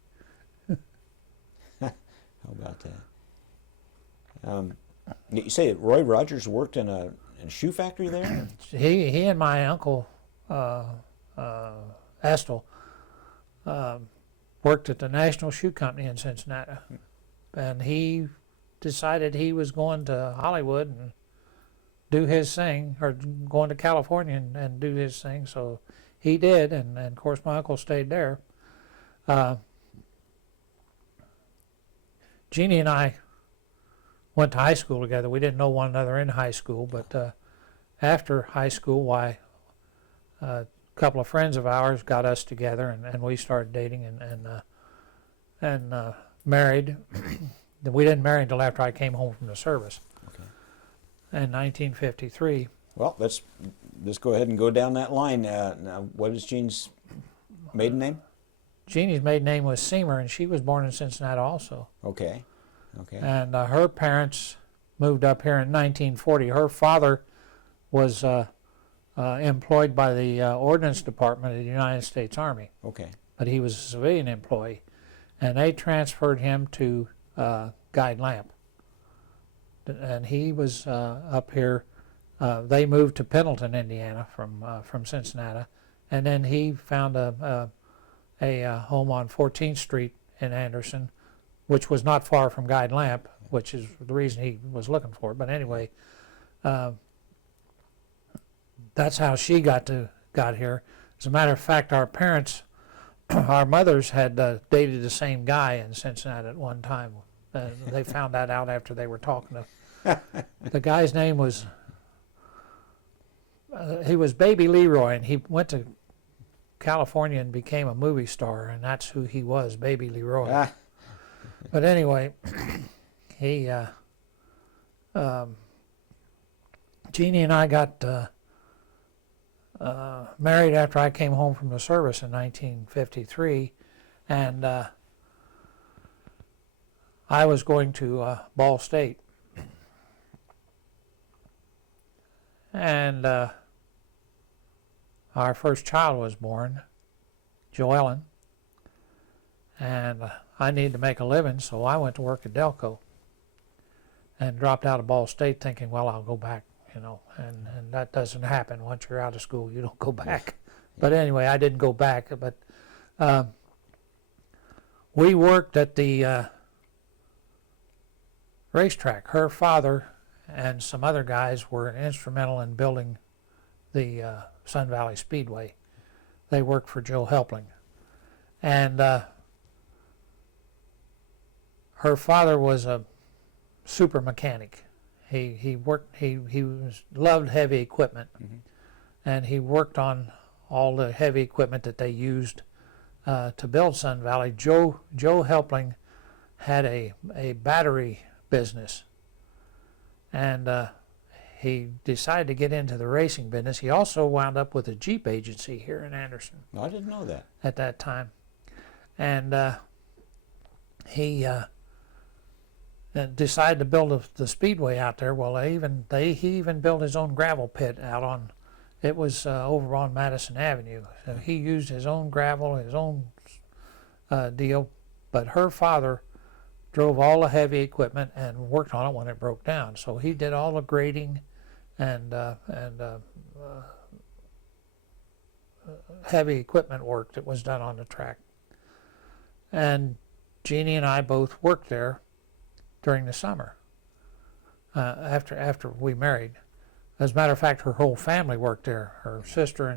How about that? You say that Roy Rogers worked in a shoe factory there? he and my uncle Estel worked at the National Shoe Company in Cincinnati, and he decided he was going to Hollywood and do his thing, or going to California and do his thing. So he did, and of course my uncle stayed there. Jeannie and I went to high school together. We didn't know one another in high school, but after high school, a couple of friends of ours got us together, and we started dating and married. We didn't marry until after I came home from the service. Okay. In 1953. Well, let's go ahead and go down that line. Now, what is Jean's maiden name? Jeannie's maiden name was Seymour, and she was born in Cincinnati also. Okay. Okay. And her parents moved up here in 1940. Her father was employed by the Ordnance Department of the United States Army, Okay. but he was a civilian employee, and they transferred him to Guide Lamp. And he was up here. They moved to Pendleton, Indiana, from Cincinnati, and then he found a home on 14th Street in Anderson, which was not far from Guide Lamp, which is the reason he was looking for it. But anyway, that's how she got here. As a matter of fact, our parents, our mothers had dated the same guy in Cincinnati at one time. They found that out after they were talking to. The guy's name was, he was Baby Leroy, and he went to California and became a movie star, and that's who he was, Baby Leroy. Ah. But anyway, he, Jeannie and I got married after I came home from the service in 1953, and I was going to Ball State. And our first child was born, Joellen, and I needed to make a living, so I went to work at Delco and dropped out of Ball State thinking, well, I'll go back, and that doesn't happen. Once you're out of school, you don't go back. But anyway, I didn't go back, but we worked at the racetrack. Her father and some other guys were instrumental in building the Sun Valley Speedway. They worked for Joe Helpling. And her father was a super mechanic. He loved heavy equipment, and he worked on all the heavy equipment that they used to build Sun Valley. Joe Helpling had a battery business, and he decided to get into the racing business. He also wound up with a Jeep agency here in Anderson. No, I didn't know that. At that time. And he decided to build the speedway out there. Well, he even built his own gravel pit out on, it was over on Madison Avenue. So he used his own gravel, his own deal. But her father drove all the heavy equipment and worked on it when it broke down. So he did all the grading and heavy equipment work that was done on the track. And Jeannie and I both worked there during the summer after we married. As a matter of fact, her whole family worked there. Her sister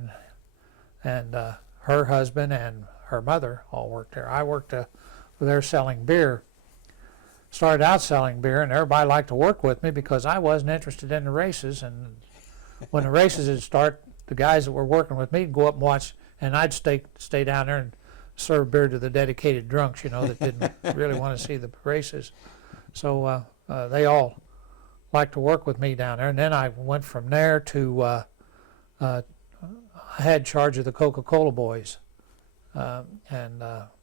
and her husband and her mother all worked there. I worked there selling beer. Started out selling beer, and everybody liked to work with me because I wasn't interested in the races. And when the races would start, the guys that were working with me would go up and watch, and I'd stay down there and serve beer to the dedicated drunks, that didn't really want to see the races. So they all liked to work with me down there. And then I went from there to I had charge of the Coca-Cola boys, and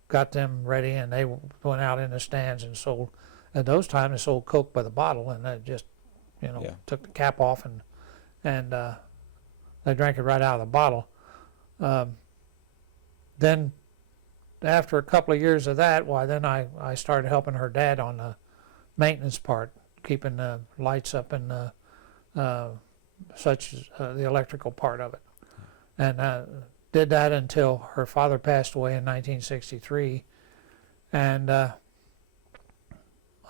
got them ready, and they went out in the stands and sold. At those times, they sold Coke by the bottle, and they just, Yeah. took the cap off and they drank it right out of the bottle. Then, after a couple of years of that, then I started helping her dad on the maintenance part, keeping the lights up and such as the electrical part of it, and did that until her father passed away in 1963, and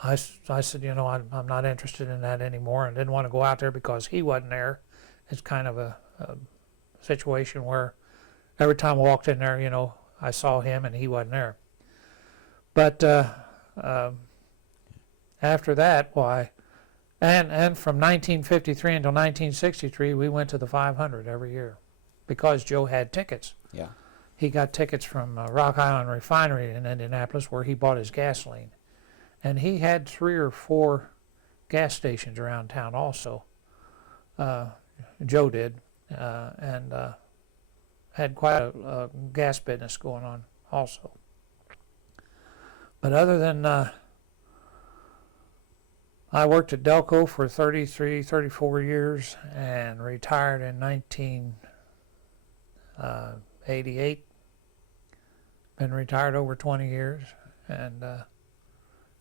I said, I'm not interested in that anymore, and didn't want to go out there because he wasn't there. It's kind of a situation where every time I walked in there, I saw him and he wasn't there. But after that, and from 1953 until 1963, we went to the 500 every year because Joe had tickets. Yeah. He got tickets from Rock Island Refinery in Indianapolis where he bought his gasoline. And he had 3 or 4 gas stations around town also. Joe did, and had quite a gas business going on also. But other than, I worked at Delco for 33, 34 years and retired in 1988. Been retired over 20 years and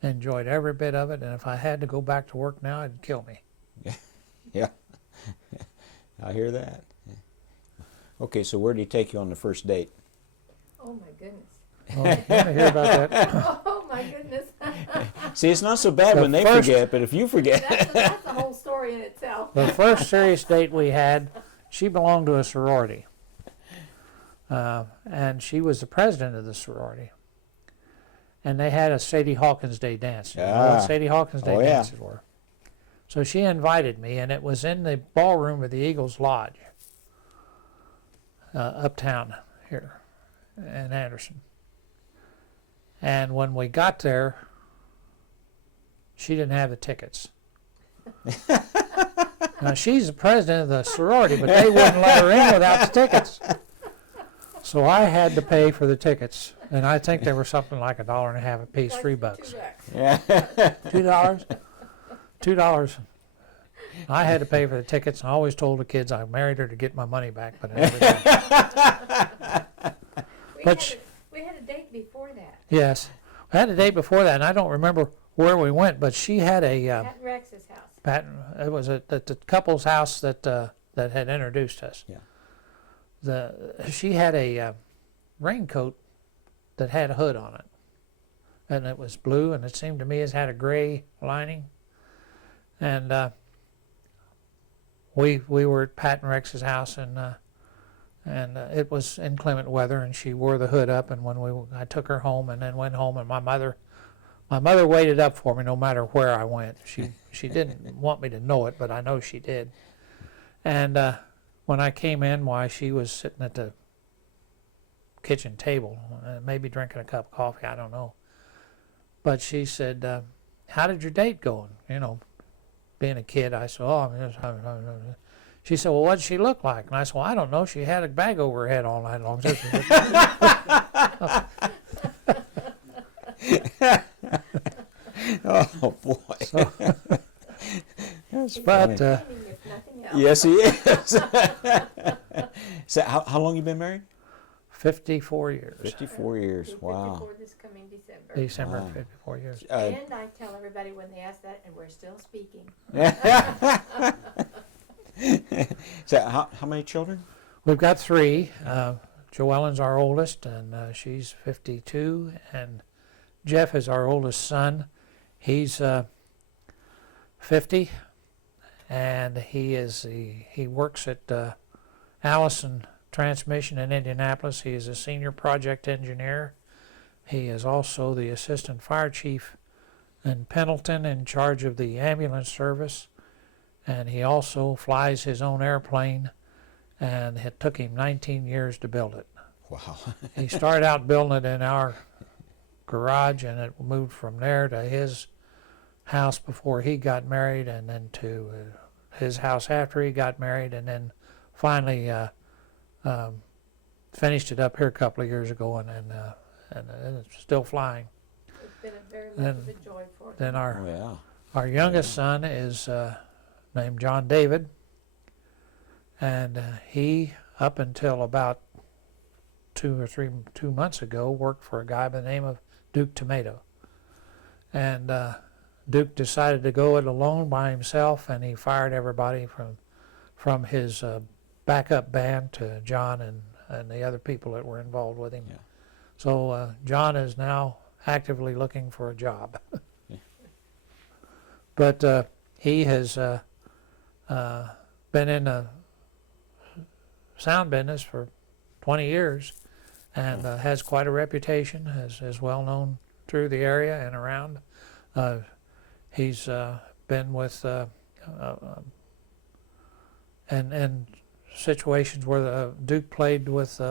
enjoyed every bit of it. And if I had to go back to work now, it'd kill me. Yeah. I hear that. Okay, so where did he take you on the first date? Oh my goodness. Oh, you want to hear about that? Oh my goodness. See, it's not so bad The when they first- forget, but if you forget. That's a whole story in itself. The first serious date we had, she belonged to a sorority. And she was the president of the sorority. And they had a Sadie Hawkins Day dance. You know Ah. what Sadie Hawkins Day Oh, yeah. dances were. So she invited me, and it was in the ballroom of the Eagles Lodge, uptown here in Anderson. And when we got there, she didn't have the tickets. Now, she's the president of the sorority, but they wouldn't let her in without the tickets. So I had to pay for the tickets, and I think they were something like $1.50 a piece, Like $3. $2. Yeah. $2? $2. I had to pay for the tickets, and I always told the kids I married her to get my money back, but I never did. But We had a date before that. Yes. I had a date before that, and I don't remember where we went, but she had a At Rex's house. it was at the couple's house that had introduced us. Yeah. She had a raincoat that had a hood on it, and it was blue, and it seemed to me it had a gray lining. And we were at Pat and Rex's house, and it was inclement weather, and she wore the hood up. And when I took her home, and then went home, and my mother waited up for me no matter where I went. She didn't want me to know it, but I know she did. And when I came in, she was sitting at the kitchen table, maybe drinking a cup of coffee, I don't know. But she said, "How did your date go?" Being a kid, I said, she said, "Well, what did she look like?" And I said, "Well, I don't know. She had a bag over her head all night long." Oh, boy. So, That's but funny. If nothing else. Yes, he is. So how long you been married? 54 years. 54 years. Wow. 54 this coming December. December, Wow. 54 years. And I tell everybody when they ask that, and we're still speaking. So how many children? We've got 3. Joellen's our oldest, and she's 52. And Jeff is our oldest son. He's 50, and he works at Allison Transmission in Indianapolis. He is a senior project engineer. He is also the assistant fire chief in Pendleton, in charge of the ambulance service, and he also flies his own airplane, and it took him 19 years to build it. Wow. He started out building it in our garage, and it moved from there to his house before he got married, and then to his house after he got married, and then finally finished it up here a couple of years ago, and and it's still flying. It's been a very much of a joy for Then them. Oh, yeah. our youngest son is named John David, and he, up until about 2 months ago, worked for a guy by the name of Duke Tomato. And Duke decided to go it alone by himself, and he fired everybody from his backup band to John and the other people that were involved with him. Yeah. So John is now actively looking for a job. Yeah. But he has been in the sound business for 20 years and has quite a reputation, is well known through the area and around. He's been with and situations where the Duke played with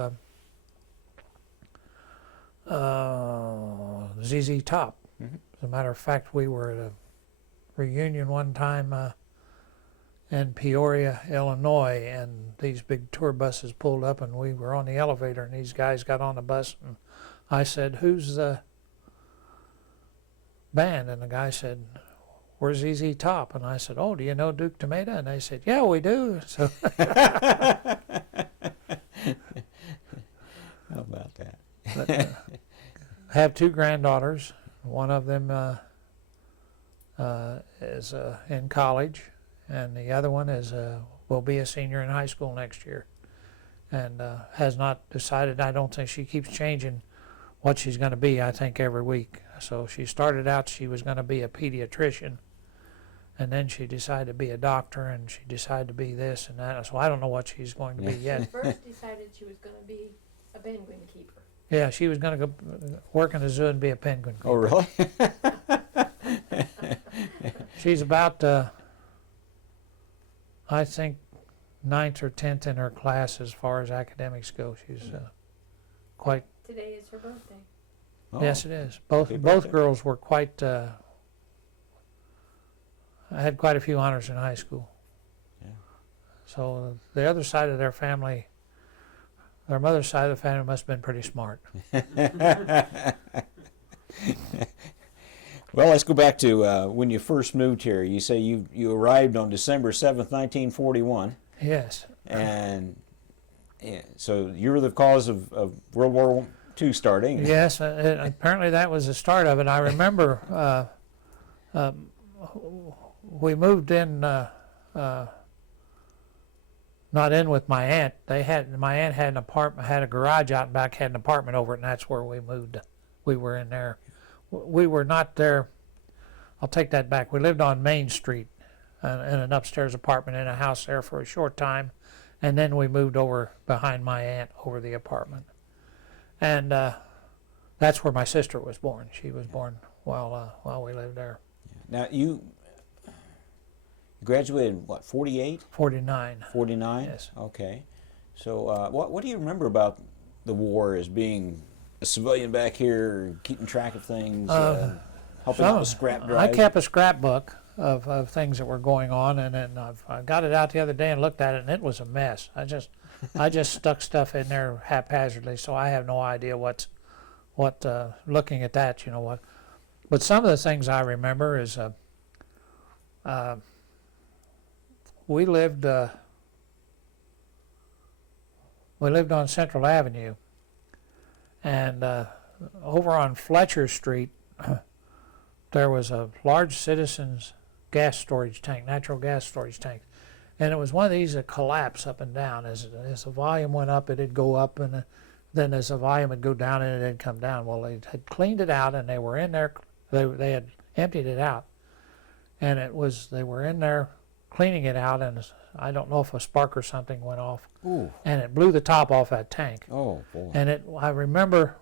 ZZ Top. Mhm. As a matter of fact, we were at a reunion one time in Peoria, Illinois, and these big tour buses pulled up, and we were on the elevator, and these guys got on the bus, and I said, "Who's the band?" And the guy said, "We're ZZ Top." And I said, "Oh, do you know Duke Tomato?" And they said, "Yeah, we do." So How about that? but, I have two granddaughters. One of them is in college, and the other one is will be a senior in high school next year, and has not decided. I don't think she keeps changing what she's going to be. I think every week. So she started out she was going to be a pediatrician, and then she decided to be a doctor, and she decided to be this and that. So I don't know what she's going to be yet. She first decided she was going to be a penguin keeper. Yeah, she was going to go work in the zoo and be a penguin keeper. Oh, really? She's about, I think, 9th or 10th in her class as far as academics go. She's quite. Today is her birthday. Oh, Yes, it is. Both happy both birthday. girls were quite. I had quite a few honors in high school. Yeah. So the other side of their family, their mother's side of the family, must have been pretty smart. Well, let's go back to when you first moved here. You say you arrived on December 7th, 1941, Yes. and yeah, so you were the cause of World War II starting. Yes. Apparently that was the start of it. I remember we moved in. Not in with my aunt. My aunt had an apartment, had a garage out back, had an apartment over it, and that's where we moved. We were in there. We were not there. I'll take that back. We lived on Main Street in an upstairs apartment in a house there for a short time, and then we moved over behind my aunt over the apartment. And that's where my sister was born. She was born while we lived there. Now you graduated what, 48? 49. 49? Yes. Okay. So what do you remember about the war as being a civilian back here, keeping track of things, helping out with scrap I drives? kept a scrapbook of things that were going on, and then I got it out the other day and looked at it, and it was a mess. I just stuck stuff in there haphazardly, so I have no idea what looking at that, what. But some of the things I remember is we lived on Central Avenue, and over on Fletcher Street there was a large Citizens gas storage tank, natural gas storage tank, and it was one of these that collapsed up and down. As the volume went up, it'd go up, and then as the volume would go down, and it'd come down. Well, they had cleaned it out, and they were in there. They had emptied it out, and they were in there cleaning it out, and I don't know if a spark or something went off, Ooh. and it blew the top off that tank. Oh, boy. And I remember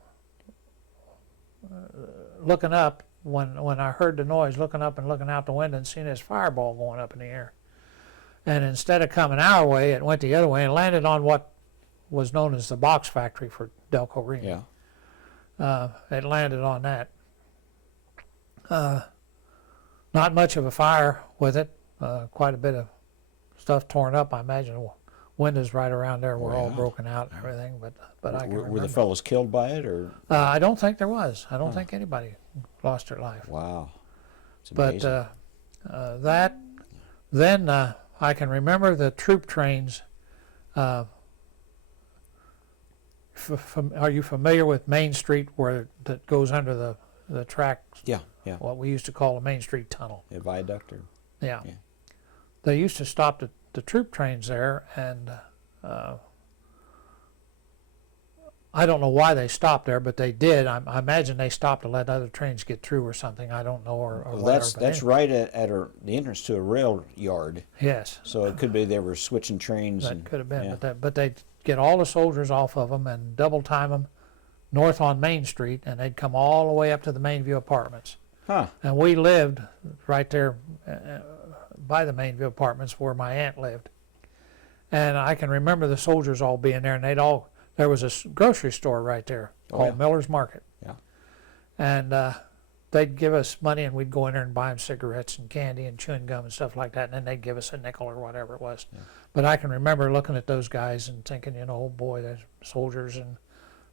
looking up when I heard the noise, looking up and looking out the window and seeing this fireball going up in the air. And instead of coming our way, it went the other way and landed on what was known as the box factory for Delco Remy. Yeah. It landed on that. Not much of a fire with it. Quite a bit of stuff torn up. I imagine windows right around there were all Wow. broken out and everything. But I can Were remember. the fellows killed by it, or? I don't think there was. I don't Huh. think anybody lost their life. Wow. It's But amazing. then I can remember the troop trains. Are you familiar with Main Street, where that goes under the track? Yeah, yeah. What we used to call the Main Street Tunnel. A viaduct, or? Yeah. Yeah. They used to stop the troop trains there, and I don't know why they stopped there, but they did. I imagine they stopped to let other trains get through or something. I don't know, or Well, whatever. that's but that's anyway. right at the entrance to a rail yard. Yes. So it could be they were switching trains. That and, could have been, yeah. but they'd get all the soldiers off of them and double time them north on Main Street, and they'd come all the way up to the Mainview Apartments. Huh. And we lived right there by the Mainview Apartments where my aunt lived. And I can remember the soldiers all being there, and there was a grocery store right there called yeah. Miller's Market. Yeah. And they'd give us money, and we'd go in there and buy them cigarettes and candy and chewing gum and stuff like that, and then they'd give us a nickel or whatever it was. Yeah. But I can remember looking at those guys and thinking, oh boy, they're soldiers, and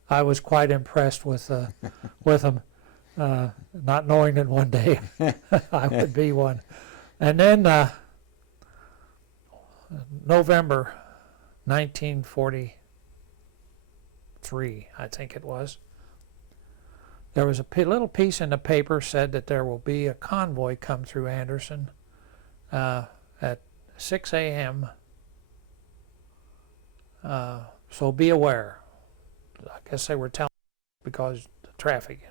I was quite impressed with them, not knowing that one day I would be one. And then November 1943, I think it was, there was a little piece in the paper said that there will be a convoy come through Anderson at 6 a.m. So be aware. I guess they were telling because the traffic,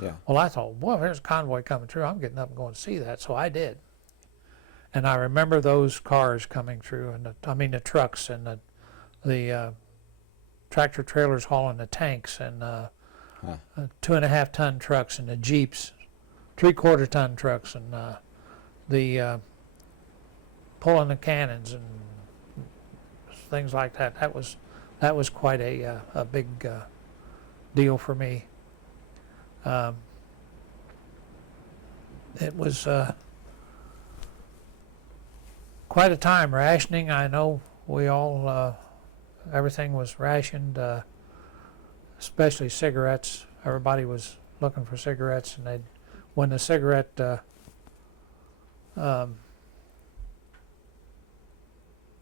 Yeah. Well, I thought, well, there's a convoy coming through. I'm getting up and going to see that. So I did. And I remember those cars coming through, and the trucks and the tractor trailers hauling the tanks, and 2.5 ton trucks, and the Jeeps, 3/4 ton trucks, and the pulling the cannons and things like that. That was quite a big deal for me. It was quite a time. Rationing, I know we all, everything was rationed, especially cigarettes. Everybody was looking for cigarettes, and when the cigarette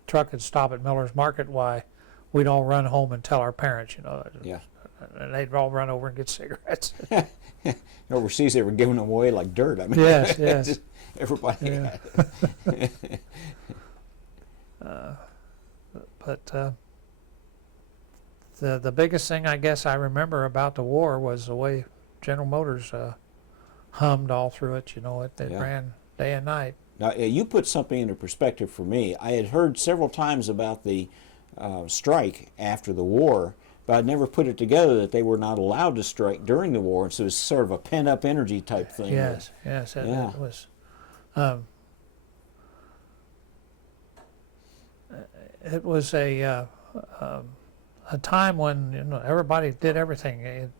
truck would stop at Miller's Market, why, we'd all run home and tell our parents, Yeah. and they'd all run over and get cigarettes. Overseas, they were giving them away like dirt. I mean, Yes, yes. just everybody. Yeah. had it. But the biggest thing I guess I remember about the war was the way General Motors hummed all through it. It Yeah. ran day and night. Now, you put something into perspective for me. I had heard several times about the strike after the war, but I'd never put it together that they were not allowed to strike during the war, and so it was sort of a pent-up energy type thing. Yes, yes, it Yeah. was. It was a time when everybody did everything.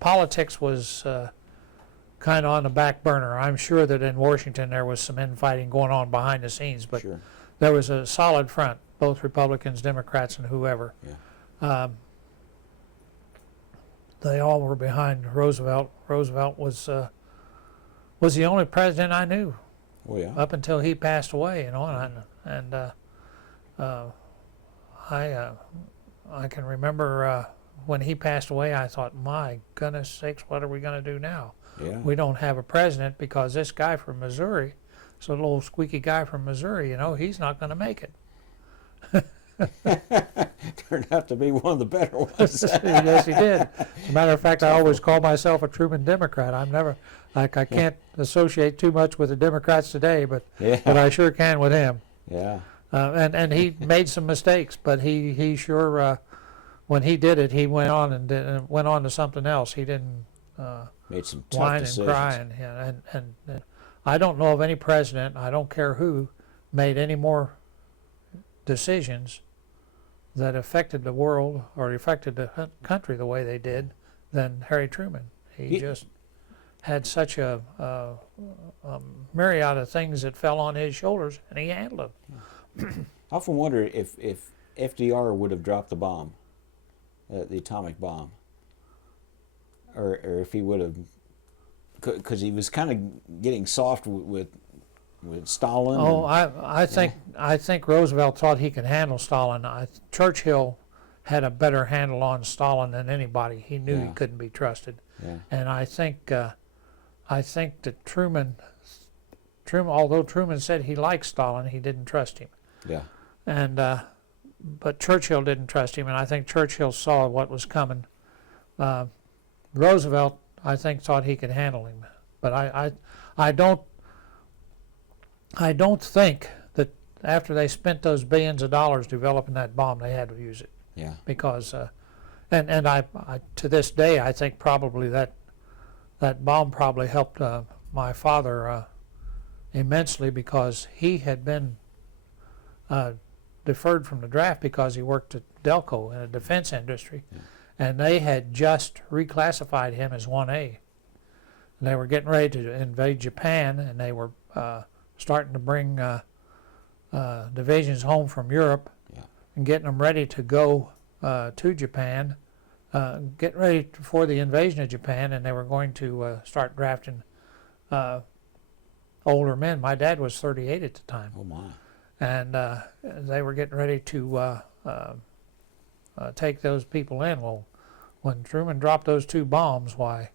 Politics was kind of on the back burner. I'm sure that in Washington there was some infighting going on behind the scenes, but Sure. there was a solid front, both Republicans, Democrats, and whoever. Yeah. They all were behind Roosevelt. Roosevelt was the only president I knew Oh yeah. up until he passed away. I can remember when he passed away, I thought, my goodness sakes, what are we going to do now? Yeah. We don't have a president because this guy from Missouri, this little old squeaky guy from Missouri, he's not going to make it. Turned out to be one of the better ones. Yes, he did. As a matter of fact, I always call myself a Truman Democrat. I can't associate too much with the Democrats today, but Yeah. I sure can with him. Yeah. And he made some mistakes, but he sure when he did it, he went on and went on to something else. He didn't Made some tough whine and decisions. cry, and I don't know of any president, I don't care who, made any more decisions that affected the world or affected the country the way they did than Harry Truman. He just had such a myriad of things that fell on his shoulders, and he handled them. I often wonder if FDR would have dropped the bomb, the atomic bomb, or if he would have, because he was kind of getting soft with Stalin. Oh, and, I think Roosevelt thought he could handle Stalin. Churchill had a better handle on Stalin than anybody. He knew he Yeah. couldn't be trusted, yeah, and I think that Truman, although Truman said he liked Stalin, he didn't trust him, yeah, and but Churchill didn't trust him, and I think Churchill saw what was coming. Roosevelt, I think, thought he could handle him, but I don't think that after they spent those billions of dollars developing that bomb, they had to use it, yeah, because and I to this day I think probably that bomb probably helped my father immensely, because he had been deferred from the draft because he worked at Delco in the defense industry, and they had just reclassified him as 1A. And they were getting ready to invade Japan, and they were starting to bring divisions home from Europe, yeah, and getting them ready to go to Japan, get ready for the invasion of Japan, and they were going to start drafting older men. My dad was 38 at the time, oh my, and they were getting ready to take those people in. Well, when Truman dropped those two bombs, why,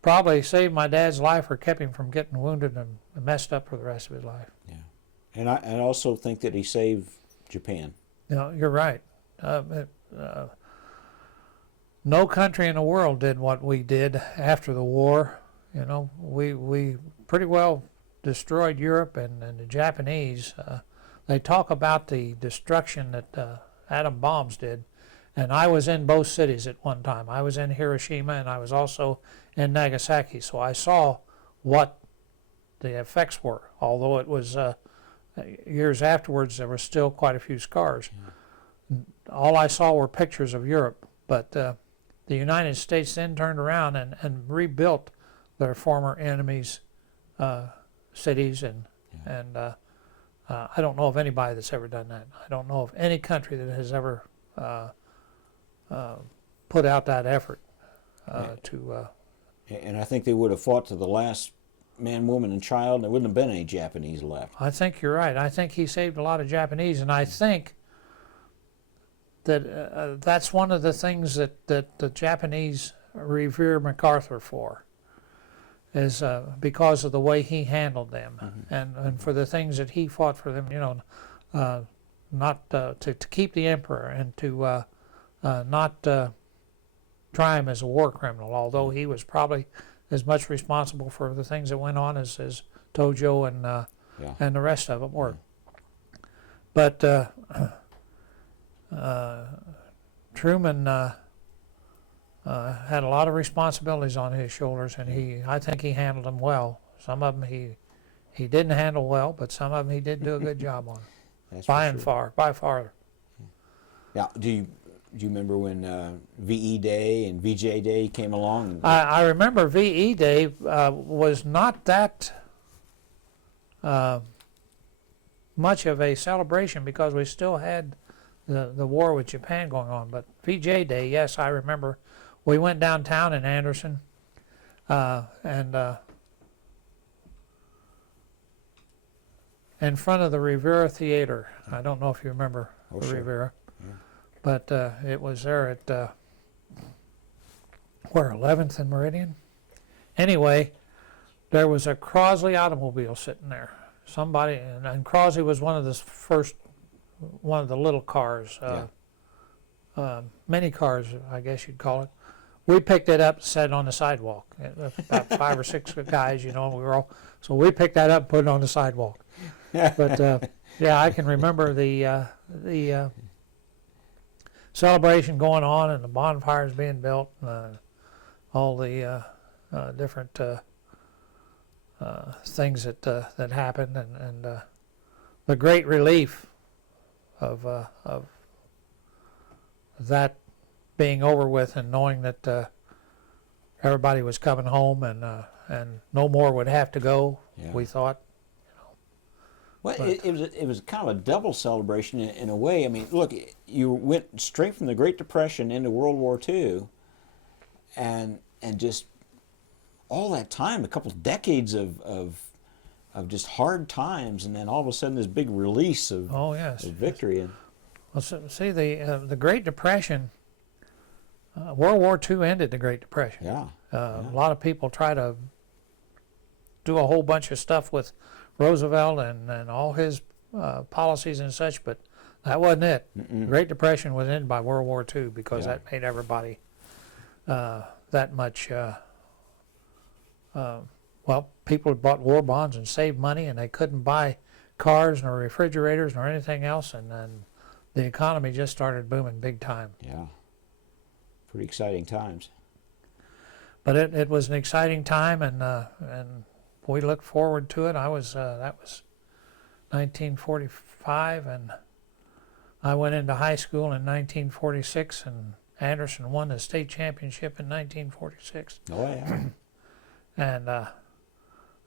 probably saved my dad's life or kept him from getting wounded and messed up for the rest of his life. yeah, and I also think that he saved Japan. You know, you're right. No country in the world did what we did after the war. You know, we pretty well destroyed Europe, and the Japanese. They talk about the destruction that atom bombs did, and I was in both cities at one time. I was in Hiroshima, and I was also in Nagasaki, so I saw what the effects were. Although it was years afterwards, there were still quite a few scars. All I saw were pictures of Europe, but the United States then turned around and rebuilt their former enemies' cities, and I don't know of anybody that's ever done that. I don't know of any country that has ever put out that effort to. And I think they would have fought to the last man, woman, and child, and there wouldn't have been any Japanese left. I think you're right. I think he saved a lot of Japanese, and I think that that's one of the things that the Japanese revere MacArthur for, is because of the way he handled them, and for the things that he fought for them. You know, not to keep the emperor, and to not try him as a war criminal, although he was probably as much responsible for the things that went on as Tojo and the rest of them were. But Truman had a lot of responsibilities on his shoulders, and I think he handled them well. Some of them he didn't handle well, but some of them he did do a good job on. That's By for and sure. by far. Yeah. Do you remember when VE Day and VJ Day came along? I remember VE Day was not that much of a celebration because we still had the war with Japan going on. But VJ Day, yes, I remember. We went downtown in Anderson, and in front of the Rivera Theater. I don't know if you remember the sure. Rivera, Yeah. but it was there at where, 11th and Meridian? Anyway, there was a Crosley automobile sitting there. Somebody, and Crosley was one of the little cars, mini cars, I guess you'd call it. We picked it up, set it on the sidewalk. About 5 or 6 guys, you know, so we picked that up and put it on the sidewalk. But yeah, I can remember the celebration going on and the bonfires being built, and all the different things that happened, and the great relief of that being over with, and knowing that everybody was coming home, and no more would have to go. Yeah. We thought, Well, But- it was kind of a double celebration in a way. I mean, look, you went straight from the Great Depression into World War II, and just all that time, a couple decades of just hard times, and then all of a sudden this big release of, Oh yes. of victory. And Well, see, the Great Depression, World War II ended the Great Depression. yeah, A lot of people try to do a whole bunch of stuff with Roosevelt and all his policies and such, but that wasn't it. The Great Depression was ended by World War II because Yeah. that made everybody that much. Well, people had bought war bonds and saved money, and they couldn't buy cars nor refrigerators nor anything else, and then the economy just started booming big time. yeah, pretty exciting times. But it was an exciting time, and we looked forward to it. That was 1945, and I went into high school in 1946, and Anderson won the state championship in 1946. Oh yeah, And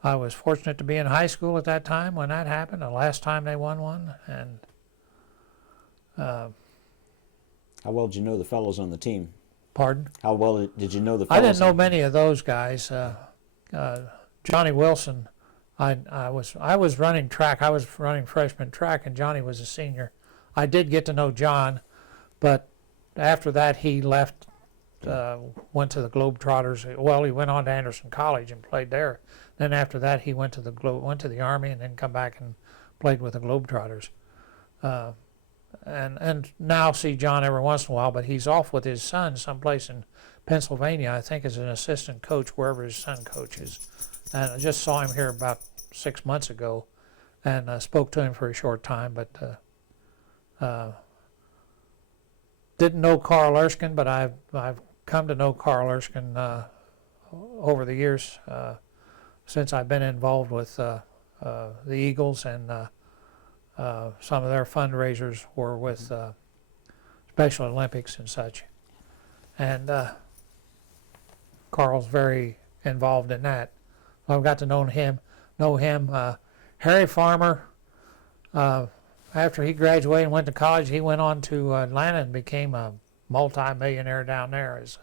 I was fortunate to be in high school at that time when that happened, the last time they won one. And how well did you know the fellows on the team? pardon? How well did you know the I fellows? didn't know many of those guys. Johnny Wilson, I was running track. I was running freshman track, and Johnny was a senior. I did get to know John, but after that he left, went to the Globetrotters. Well, he went on to Anderson College and played there. Then after that he went to the Army, and then come back and played with the Globetrotters. And now see John every once in a while, but he's off with his son someplace in Pennsylvania, I think, as an assistant coach wherever his son coaches. And I just saw him here about 6 months ago, and spoke to him for a short time, but didn't know Carl Erskine, but I've come to know Carl Erskine over the years since I've been involved with the Eagles, and some of their fundraisers were with Special Olympics and such. And Carl's very involved in that. I've got to know him. Harry Farmer, after he graduated and went to college, he went on to Atlanta and became a multi-millionaire down there as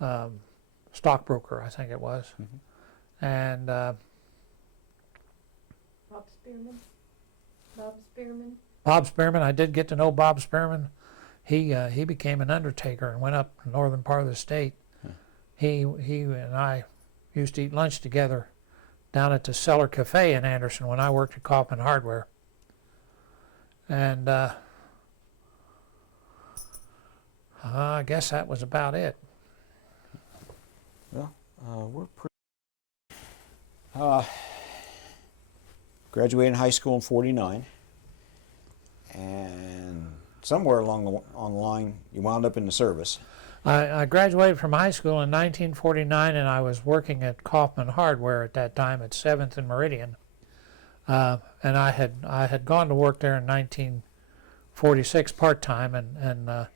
a stockbroker, I think it was. Mm-hmm. And Bob Spearman. Bob Spearman. Bob Spearman, I did get to know Bob Spearman. He became an undertaker and went up the northern part of the state. He and I used to eat lunch together down at the Cellar Cafe in Anderson when I worked at Kaufman Hardware. And I guess that was about it. Well, we're pretty. Graduated high school in '49, and somewhere along the line, you wound up in the service. I graduated from high school in 1949, and I was working at Kaufman Hardware at that time at 7th and Meridian. And I had gone to work there in 1946 part-time, and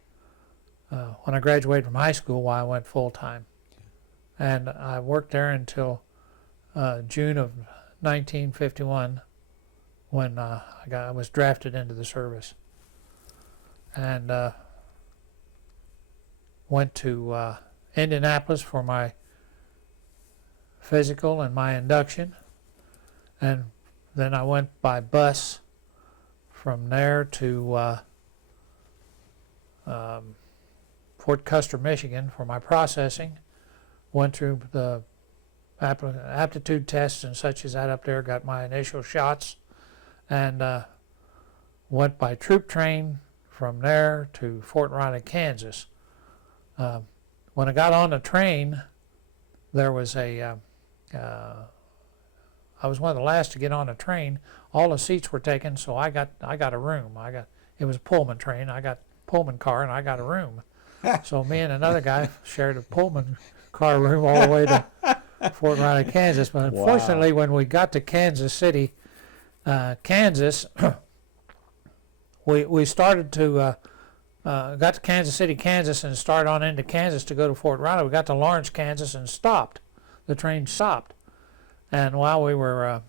when I graduated from high school, I went full-time. And I worked there until June of 1951, when I was drafted into the service. And went to Indianapolis for my physical and my induction, and then I went by bus from there to Fort Custer, Michigan for my processing. Went through the aptitude tests and such as that up there, got my initial shots, and went by troop train from there to Fort Riley, Kansas. When I got on the train, there was I was one of the last to get on the train. All the seats were taken, so I got a room. It was a Pullman train. I got Pullman car, and I got a room. So me and another guy shared a Pullman car room all the way to Fort Riley, Kansas. But unfortunately, when we got to Kansas City, Kansas, we started to got to Kansas City, Kansas, and started on into Kansas to go to Fort Riley. We got to Lawrence, Kansas, and stopped. The train stopped. And while we were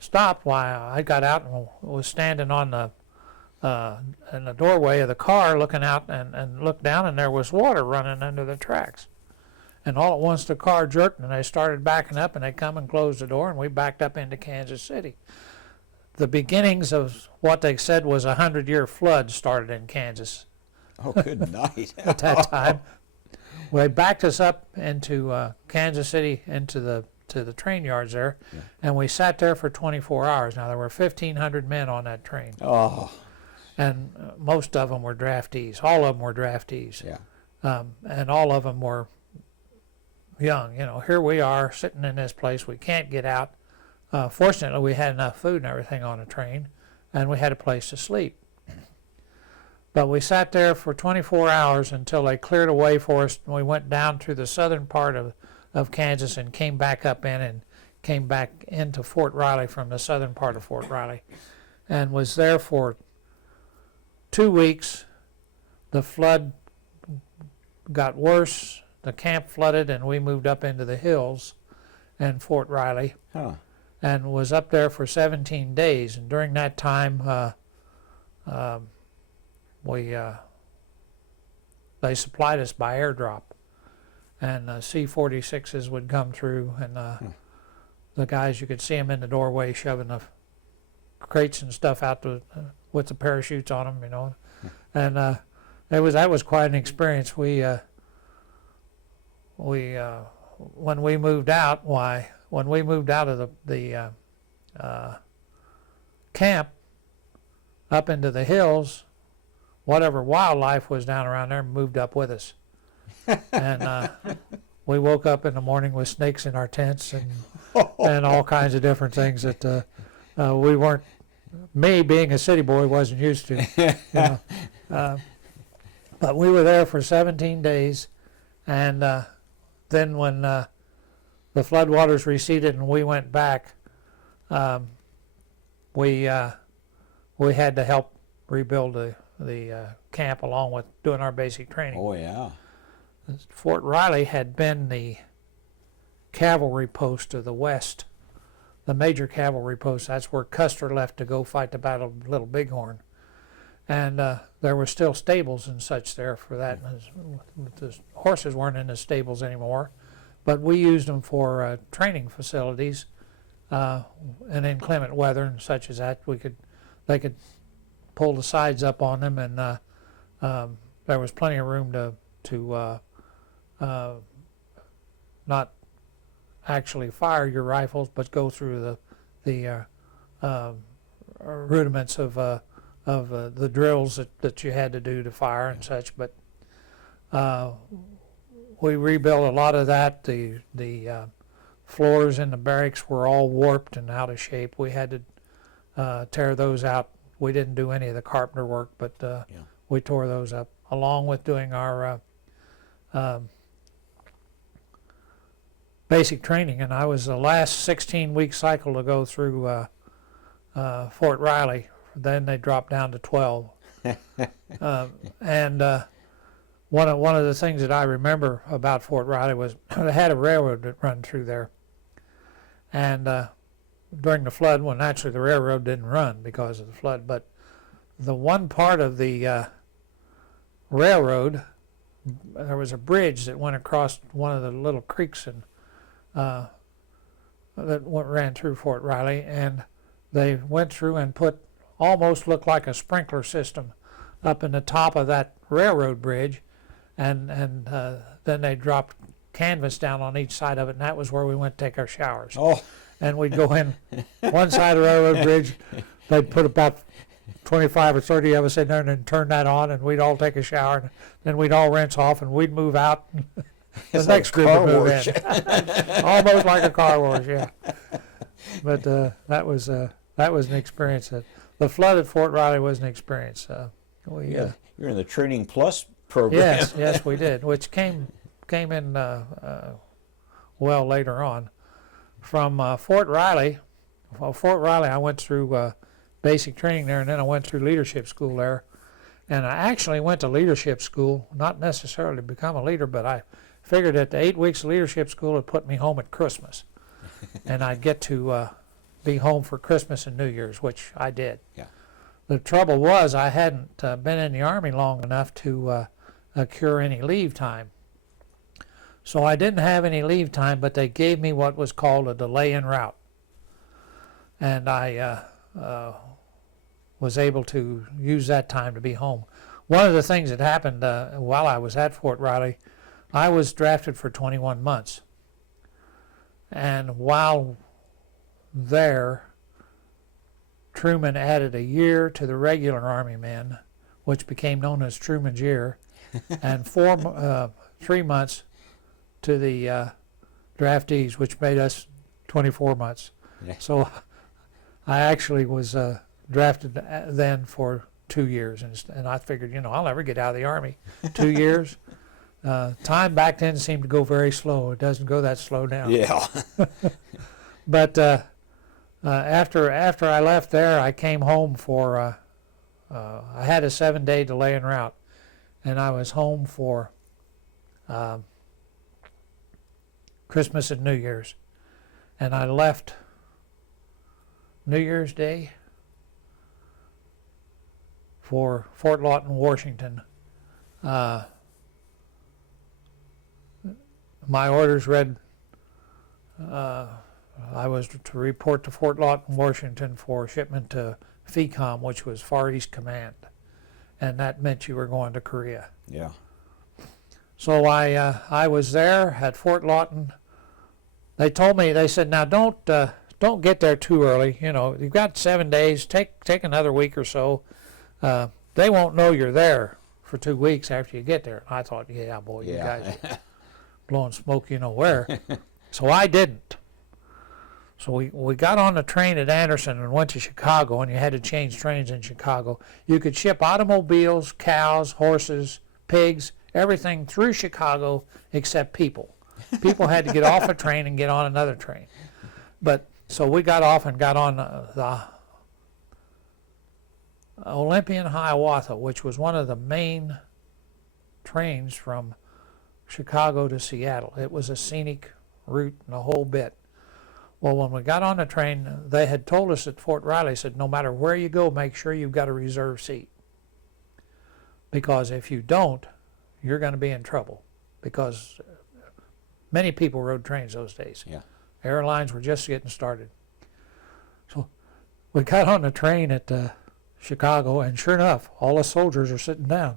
stopped, why I got out and was standing on the in the doorway of the car looking out and looked down, and there was water running under the tracks. And all at once the car jerked and they started backing up, and they come and closed the door, and we backed up into Kansas City. The beginnings of what they said was a 100-year flood started in Kansas Oh, good night. at that time. They backed us up into Kansas City into the train yards there, Yeah. and we sat there for 24 hours. Now there were 1,500 men on that train. Oh, And most of them were draftees. All of them were draftees. yeah. And all of them were young. You know, here we are sitting in this place. We can't get out. Fortunately, we had enough food and everything on the train, and we had a place to sleep. But we sat there for 24 hours until they cleared a way for us, and we went down through the southern part of Kansas and came back up in and came back into Fort Riley from the southern part of Fort Riley, and was there for 2 weeks. The flood got worse. The camp flooded, and we moved up into the hills and Fort Riley, Huh. and was up there for 17 days. And during that time, they supplied us by airdrop, and C-46s would come through, and the guys, you could see them in the doorway shoving the crates and stuff out with the parachutes on them, you know. And that was quite an experience. When we moved out, when we moved out of the camp up into the hills, whatever wildlife was down around there moved up with us. And we woke up in the morning with snakes in our tents and all kinds of different things that we weren't, me being a city boy, wasn't used to. You know. But we were there for 17 days, and then when the floodwaters receded and we went back, we had to help rebuild the camp along with doing our basic training. Oh, yeah. Fort Riley had been the cavalry post of the West, the major cavalry post. That's where Custer left to go fight the Battle of Little Bighorn. And there were still stables and such there for that. The horses weren't in the stables anymore, but we used them for training facilities and inclement weather and such as that. They could pull the sides up on them, and there was plenty of room to not actually fire your rifles, but go through the rudiments of the drills that you had to do to fire and such. But we rebuilt a lot of that. The floors in the barracks were all warped and out of shape. We had to tear those out. We didn't do any of the carpenter work, but we tore those up, along with doing our basic training. And I was the last 16-week cycle to go through Fort Riley. Then they dropped down to 12. And one of the things that I remember about Fort Riley was they had a railroad that run through there. And during the flood, well, naturally the railroad didn't run because of the flood, but the one part of the railroad, there was a bridge that went across one of the little creeks and that ran through Fort Riley, and they went through and put almost looked like a sprinkler system up in the top of that railroad bridge, and then they dropped canvas down on each side of it, and that was where we went to take our showers. Oh. And we'd go in one side of the railroad bridge, they'd put about 25 or 30 of us in there and then turn that on, and we'd all take a shower, and then we'd all rinse off, and we'd move out. The next group would move in. Almost like a car wash, yeah. But that was an experience. The flood at Fort Riley was an experience. You're in the Training Plus program. Yes, we did, which came in well later on. From Fort Riley, I went through basic training there, and then I went through leadership school there. And I actually went to leadership school, not necessarily to become a leader, but I figured that the 8 weeks of leadership school would put me home at Christmas. And I'd get to be home for Christmas and New Year's, which I did. Yeah. The trouble was I hadn't been in the Army long enough to accrue any leave time. So I didn't have any leave time, but they gave me what was called a delay en route. And I was able to use that time to be home. One of the things that happened while I was at Fort Riley, I was drafted for 21 months. And while there, Truman added a year to the regular Army men, which became known as Truman's year, and 3 months to the draftees, which made us 24 months. Yeah. So I actually was drafted then for 2 years, and I figured, I'll never get out of the Army. 2 years. Time back then seemed to go very slow. It doesn't go that slow now. Yeah. But after I left there, I came home for, I had a 7-day delay en route, and I was home for Christmas and New Year's. And I left New Year's Day for Fort Lawton, Washington. My orders read, I was to report to Fort Lawton, Washington for shipment to FECOM, which was Far East Command. And that meant you were going to Korea. Yeah. So I was there at Fort Lawton. They told me, they said, now don't get there too early. You've got 7 days. Take another week or so. They won't know you're there for 2 weeks after you get there. I thought, yeah, boy, you guys are blowing smoke you know where. So I didn't. So we got on the train at Anderson and went to Chicago, and you had to change trains in Chicago. You could ship automobiles, cows, horses, pigs, everything through Chicago except people. People had to get off a train and get on another train. But so we got off and got on the Olympian Hiawatha, which was one of the main trains from Chicago to Seattle. It was a scenic route and a whole bit. Well, when we got on the train, they had told us at Fort Riley, said, no matter where you go, make sure you've got a reserved seat. Because if you don't, you're going to be in trouble. Because many people rode trains those days. Yeah. Airlines were just getting started. So we got on the train at Chicago, and sure enough, all the soldiers are sitting down.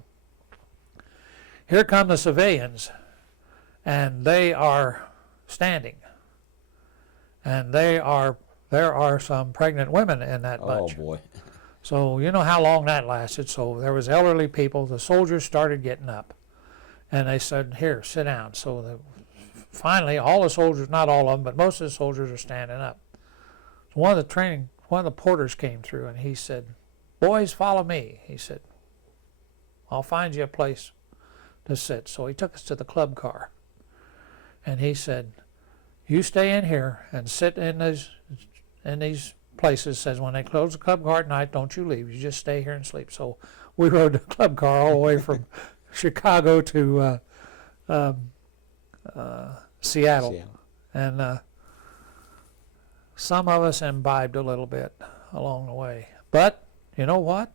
Here come the civilians, and they are standing. And there are some pregnant women in that bunch. Oh, boy. So you know how long that lasted. So there was elderly people. The soldiers started getting up. And they said, here, sit down. So finally, all the soldiers, not all of them, but most of the soldiers are standing up. So one of the porters came through, and he said, boys, follow me. He said, I'll find you a place to sit. So he took us to the club car. And he said, you stay in here and sit in these places. Says when they close the club car at night, don't you leave. You just stay here and sleep. So we rode the club car all the way from Chicago to Seattle. And some of us imbibed a little bit along the way. But you know what?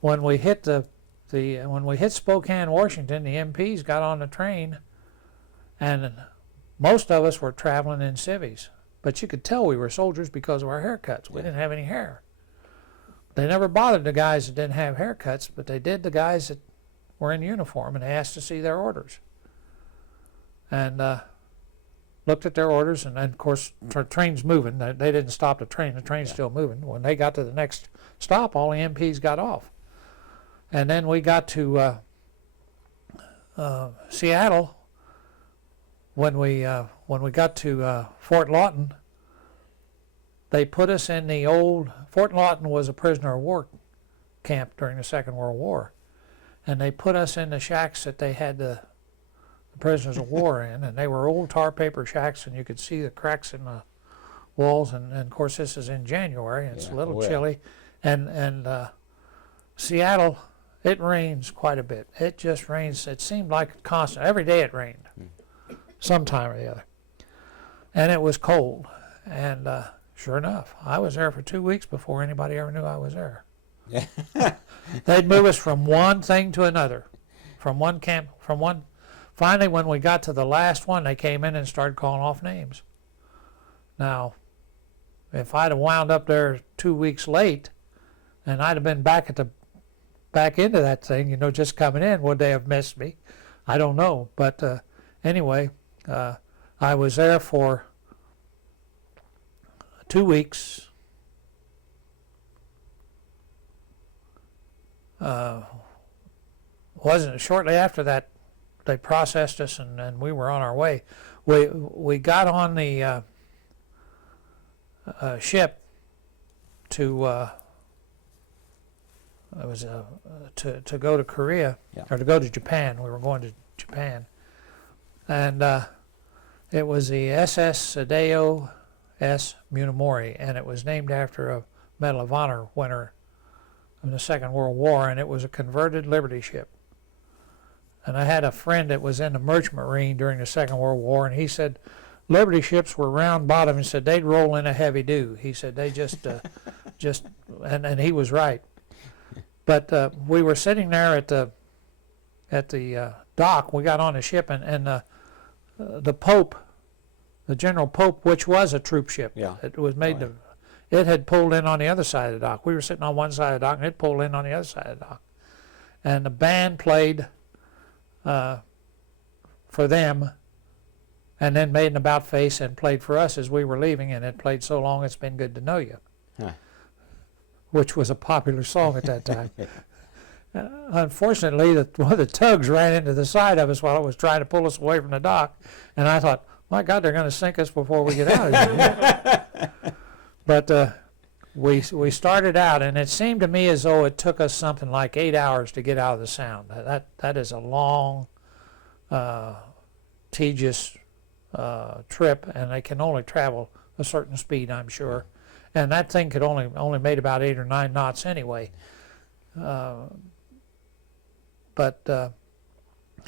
When we hit when we hit Spokane, Washington, the MPs got on the train, and most of us were traveling in civvies, but you could tell we were soldiers because of our haircuts. We didn't have any hair. They never bothered the guys that didn't have haircuts, but they did the guys that were in uniform, and they asked to see their orders. And looked at their orders, and then, of course, the train's moving. They didn't stop the train. The train's still moving. When they got to the next stop, all the MPs got off. And then we got to Seattle. When we got to Fort Lawton, they put us in the old. Fort Lawton was a prisoner of war camp during the Second World War, and they put us in the shacks that they had the prisoners of war in, and they were old tar paper shacks, and you could see the cracks in the walls. And of course, this is in January, and it's a little chilly, and Seattle, it rains quite a bit. It just rains. It seemed like constant. Every day it rained. Sometime or the other. And it was cold. And Sure enough, I was there for 2 weeks before anybody ever knew I was there. Yeah. They'd move us from one thing to another, from one camp, from one. Finally, when we got to the last one, they came in and started calling off names. Now, if I'd have wound up there 2 weeks late, and I'd have been back into that thing, just coming in, would they have missed me? I don't know. But anyway, I was there for 2 weeks. Wasn't shortly after that they processed us and we were on our way. We got on the ship to to go to Korea, Yeah. or to go to Japan. We were going to Japan, and it was the SS Sadeo S. Munamori, and it was named after a Medal of Honor winner in the Second World War, and it was a converted Liberty ship. And I had a friend that was in the Merchant Marine during the Second World War, and he said Liberty ships were round bottom, and said they'd roll in a heavy dew. He said they just and he was right. But we were sitting there at the dock. We got on the ship, and the Pope, the General Pope, which was a troop ship. Yeah. It was made to. It had pulled in on the other side of the dock. We were sitting on one side of the dock, and it pulled in on the other side of the dock. And the band played for them, and then made an about face and played for us as we were leaving, and it played So Long It's Been Good to Know You, Huh. which was a popular song at that time. Unfortunately, one of the tugs ran into the side of us while it was trying to pull us away from the dock, and I thought, my God, they're going to sink us before we get out of here. But we started out, and it seemed to me as though it took us something like 8 hours to get out of the Sound. That is a long, tedious trip, and they can only travel a certain speed, I'm sure. And that thing could only made about 8 or 9 knots anyway. But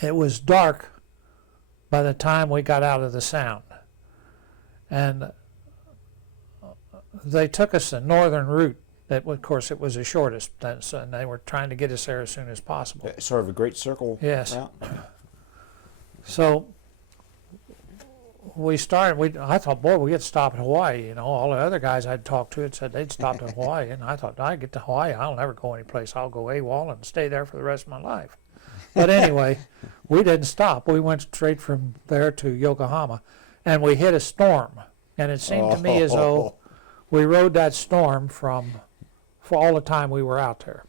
it was dark by the time we got out of the Sound. And they took us the northern route. That, of course, it was the shortest, and they were trying to get us there as soon as possible. Sort of a great circle. Yes. route. So we started. I thought, boy, we get to stop in Hawaii. All the other guys I'd talked to had said they'd stopped in Hawaii, and I thought, I get to Hawaii, I'll never go anyplace. I'll go AWOL and stay there for the rest of my life. But anyway, we didn't stop. We went straight from there to Yokohama, and we hit a storm. And it seemed to me as though we rode that storm for all the time we were out there.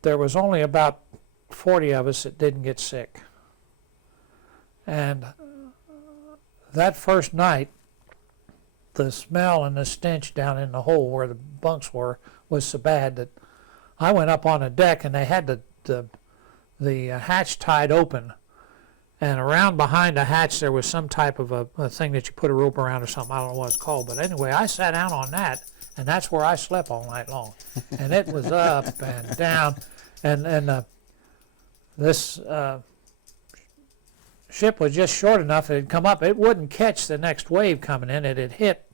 There was only about 40 of us that didn't get sick. And that first night, the smell and the stench down in the hole where the bunks were was so bad that I went up on the deck, and they had the hatch tied open. And around behind the hatch there was some type of a thing that you put a rope around or something. I don't know what it's called. But anyway, I sat down on that, and that's where I slept all night long. And it was up and down. And this ship was just short enough that it'd come up. It wouldn't catch the next wave coming in. It had hit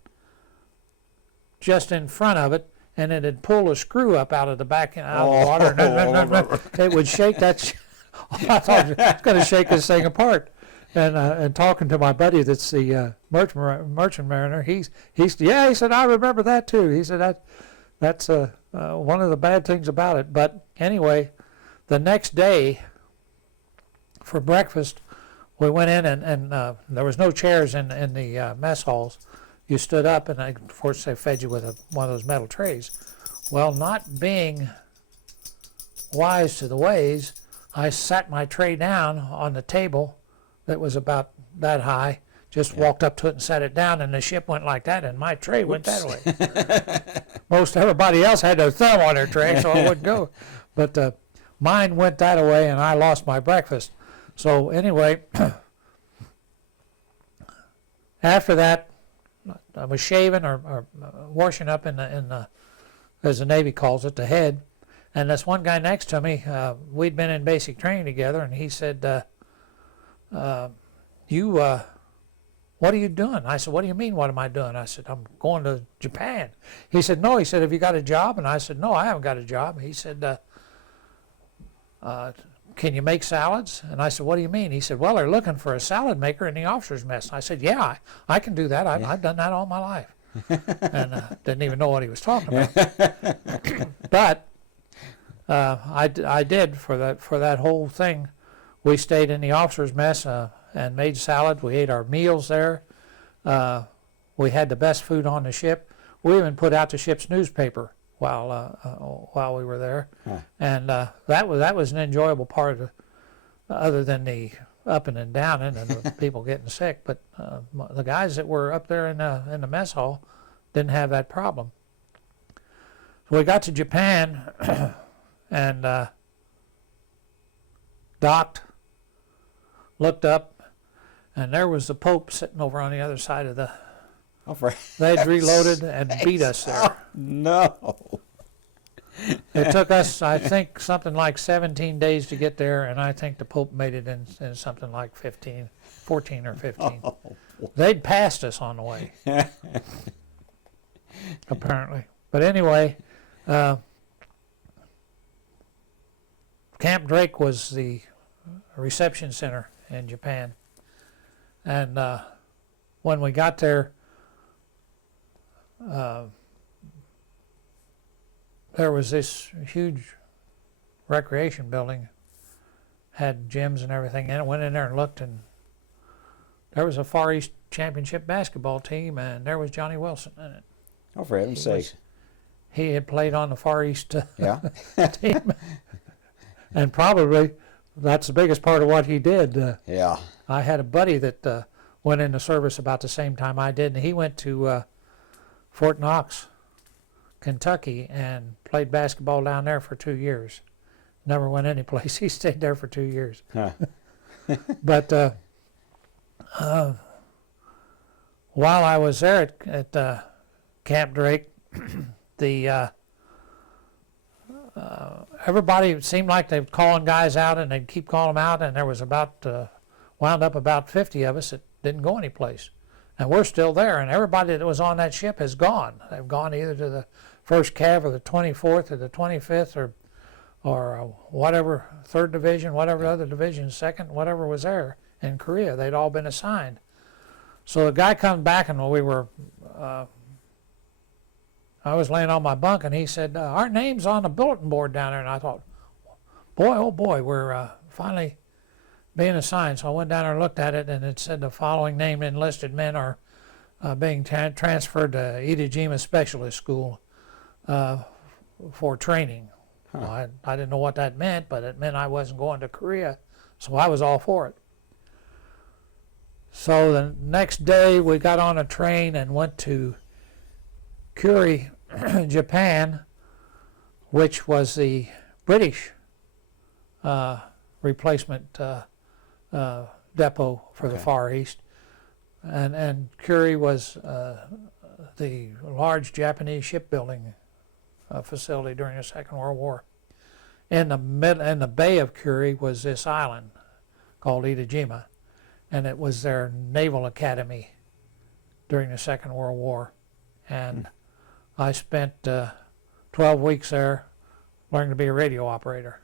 just in front of it, and it had pulled a screw up out of the back out of the water. It would shake that. I thought it was going to shake this thing apart. And talking to my buddy that's the merchant mariner, he said, I remember that too. He said that's one of the bad things about it. But anyway, the next day for breakfast, we went in and there was no chairs in the mess halls. You stood up, and of course they fed you with one of those metal trays. Well, not being wise to the ways, I sat my tray down on the table that was about that high, just walked up to it and set it down, and the ship went like that, and my tray went that way. Most everybody else had their thumb on their tray, so it wouldn't go. But mine went that way, and I lost my breakfast. So anyway, after that, I was shaving or washing up in the, as the Navy calls it, the head. And this one guy next to me, we'd been in basic training together, and he said, you what are you doing? I said, what do you mean, what am I doing? I said, I'm going to Japan. He said, no. He said, have you got a job? And I said, no, I haven't got a job. He said, can you make salads? And I said, what do you mean? He said, well, they're looking for a salad maker in the officers' mess. I said, yeah, I can do that. I've done that all my life. And didn't even know what he was talking about. But I did for that whole thing. We stayed in the officers' mess and made salad. We ate our meals there. We had the best food on the ship. We even put out the ship's newspaper while we were there, and that was an enjoyable part of other than the up and down and the people getting sick. But the guys that were up there in the mess hall didn't have that problem. So we got to Japan and docked, looked up, and there was the Pope sitting over on the other side of the. They'd reloaded and beat us there. Oh, no. It took us, I think, something like 17 days to get there, and I think the Pope made it in something like 14 or 15. Oh. They'd passed us on the way, apparently. But anyway, Camp Drake was the reception center in Japan. And when we got there, there was this huge recreation building, had gyms and everything in it. Went in there and looked, and there was a Far East Championship basketball team, and there was Johnny Wilson in it. Oh, for heaven's sake. He had played on the Far East Yeah. team, and probably that's the biggest part of what he did. Yeah. I had a buddy that went into service about the same time I did, and he went to Fort Knox, Kentucky, and played basketball down there for 2 years. Never went anyplace. He stayed there for 2 years. Huh. But while I was there at Camp Drake, everybody, it seemed like they were calling guys out, and they'd keep calling them out, and there was wound up about 50 of us that didn't go anyplace. And we're still there, and everybody that was on that ship has gone. They've gone either to the 1st Cav or the 24th or the 25th or whatever, 3rd Division, whatever other division, 2nd, whatever was there in Korea. They'd all been assigned. So the guy comes back, and I was laying on my bunk, and he said, our name's on the bulletin board down there. And I thought, boy, oh boy, we're finally being assigned. So I went down there and looked at it, and it said the following named enlisted men are being transferred to Iwo Jima Specialist School for training. Huh. Well, I didn't know what that meant, but it meant I wasn't going to Korea, so I was all for it. So the next day we got on a train and went to Kuri, Japan, which was the British replacement depot for the Far East. And Kuri was the large Japanese shipbuilding facility during the Second World War. In the bay of Kuri was this island called Iwo Jima, and it was their naval academy during the Second World War. And I spent 12 weeks there learning to be a radio operator.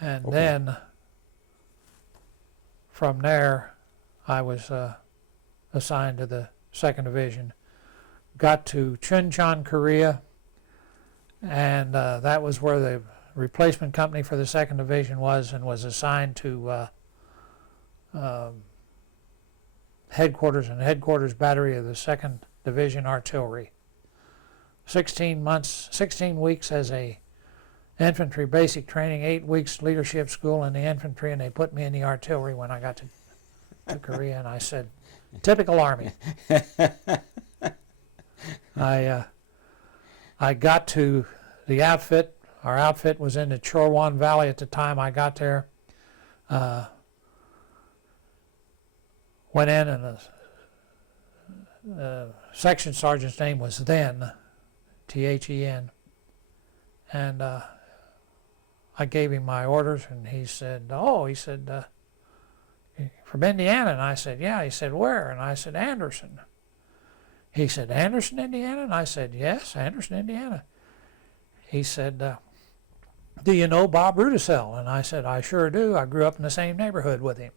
And then from there, I was assigned to the 2nd Division. Got to Chuncheon, Korea, and that was where the replacement company for the 2nd Division was, and was assigned to headquarters and headquarters battery of the 2nd Division Artillery. 16 weeks as a infantry basic training, 8 weeks leadership school in the infantry, and they put me in the artillery when I got to Korea, and I said, typical Army. I got to the outfit. Our outfit was in the Chorwan Valley at the time I got there. Went in, and the section sergeant's name was Then, T-H-E-N, and I gave him my orders, and he said, from Indiana? And I said, yeah. He said, where? And I said, Anderson. He said, Anderson, Indiana? And I said, yes, Anderson, Indiana. He said, do you know Bob Rudisell? And I said, I sure do. I grew up in the same neighborhood with him.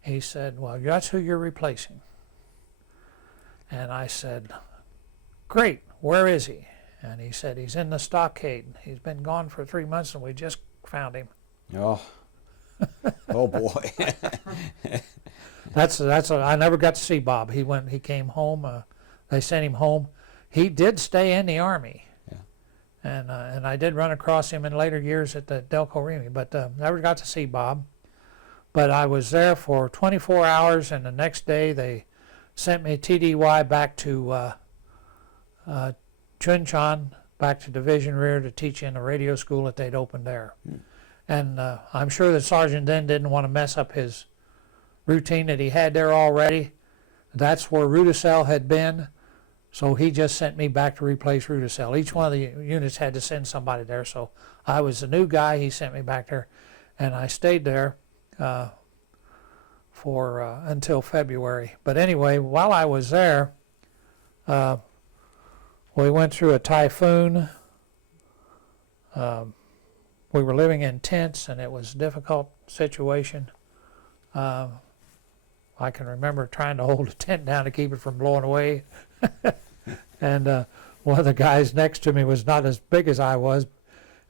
He said, well, that's who you're replacing. And I said, great, where is he? And he said, he's in the stockade. He's been gone for 3 months and we just found him. Oh, oh boy. I never got to see Bob. He came home. They sent him home. He did stay in the Army. Yeah. And I did run across him in later years at the Delco Remy, but never got to see Bob. But I was there for 24 hours, and the next day they sent me TDY back to Chuncheon, back to Division Rear to teach in the radio school that they'd opened there. And I'm sure the sergeant then didn't want to mess up his routine that he had there already. That's where Rudisell had been, so he just sent me back to replace Rudisell. Each one of the units had to send somebody there, so I was the new guy. He sent me back there, and I stayed there for until February. But anyway, while I was there, we went through a typhoon. We were living in tents, and it was a difficult situation. I can remember trying to hold a tent down to keep it from blowing away. And one of the guys next to me was not as big as I was,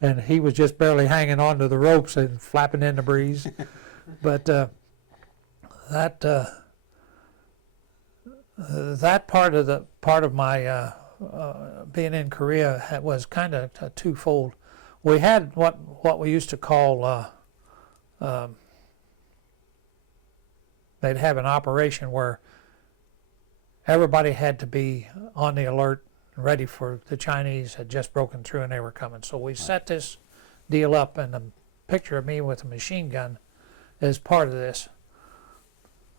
and he was just barely hanging on to the ropes and flapping in the breeze. But that part of my being in Korea was kind of twofold. We had what we used to call they'd have an operation where everybody had to be on the alert, ready for the Chinese had just broken through and they were coming. So we set this deal up, and the picture of me with a machine gun is part of this.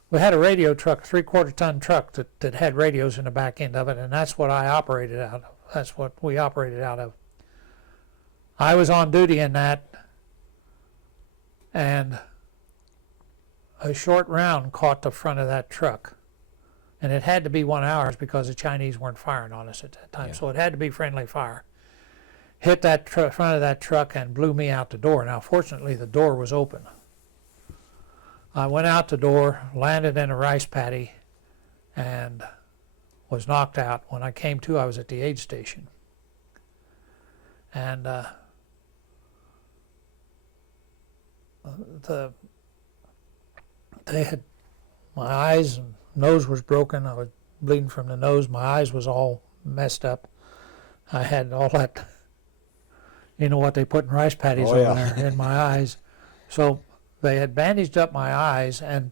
We had a radio truck, a 3/4 ton truck that had radios in the back end of it, and that's what I operated out of. That's what we operated out of. I was on duty in that, and a short round caught the front of that truck. And it had to be 1 hour because the Chinese weren't firing on us at that time, so it had to be friendly fire. Hit that front of that truck and blew me out the door. Now, fortunately, the door was open. I went out the door, landed in a rice paddy, and was knocked out. When I came to, I was at the aid station. And they had my eyes and nose was broken. I was bleeding from the nose. My eyes was all messed up. I had all that, you know what they put in rice paddies over there in my eyes. So they had bandaged up my eyes and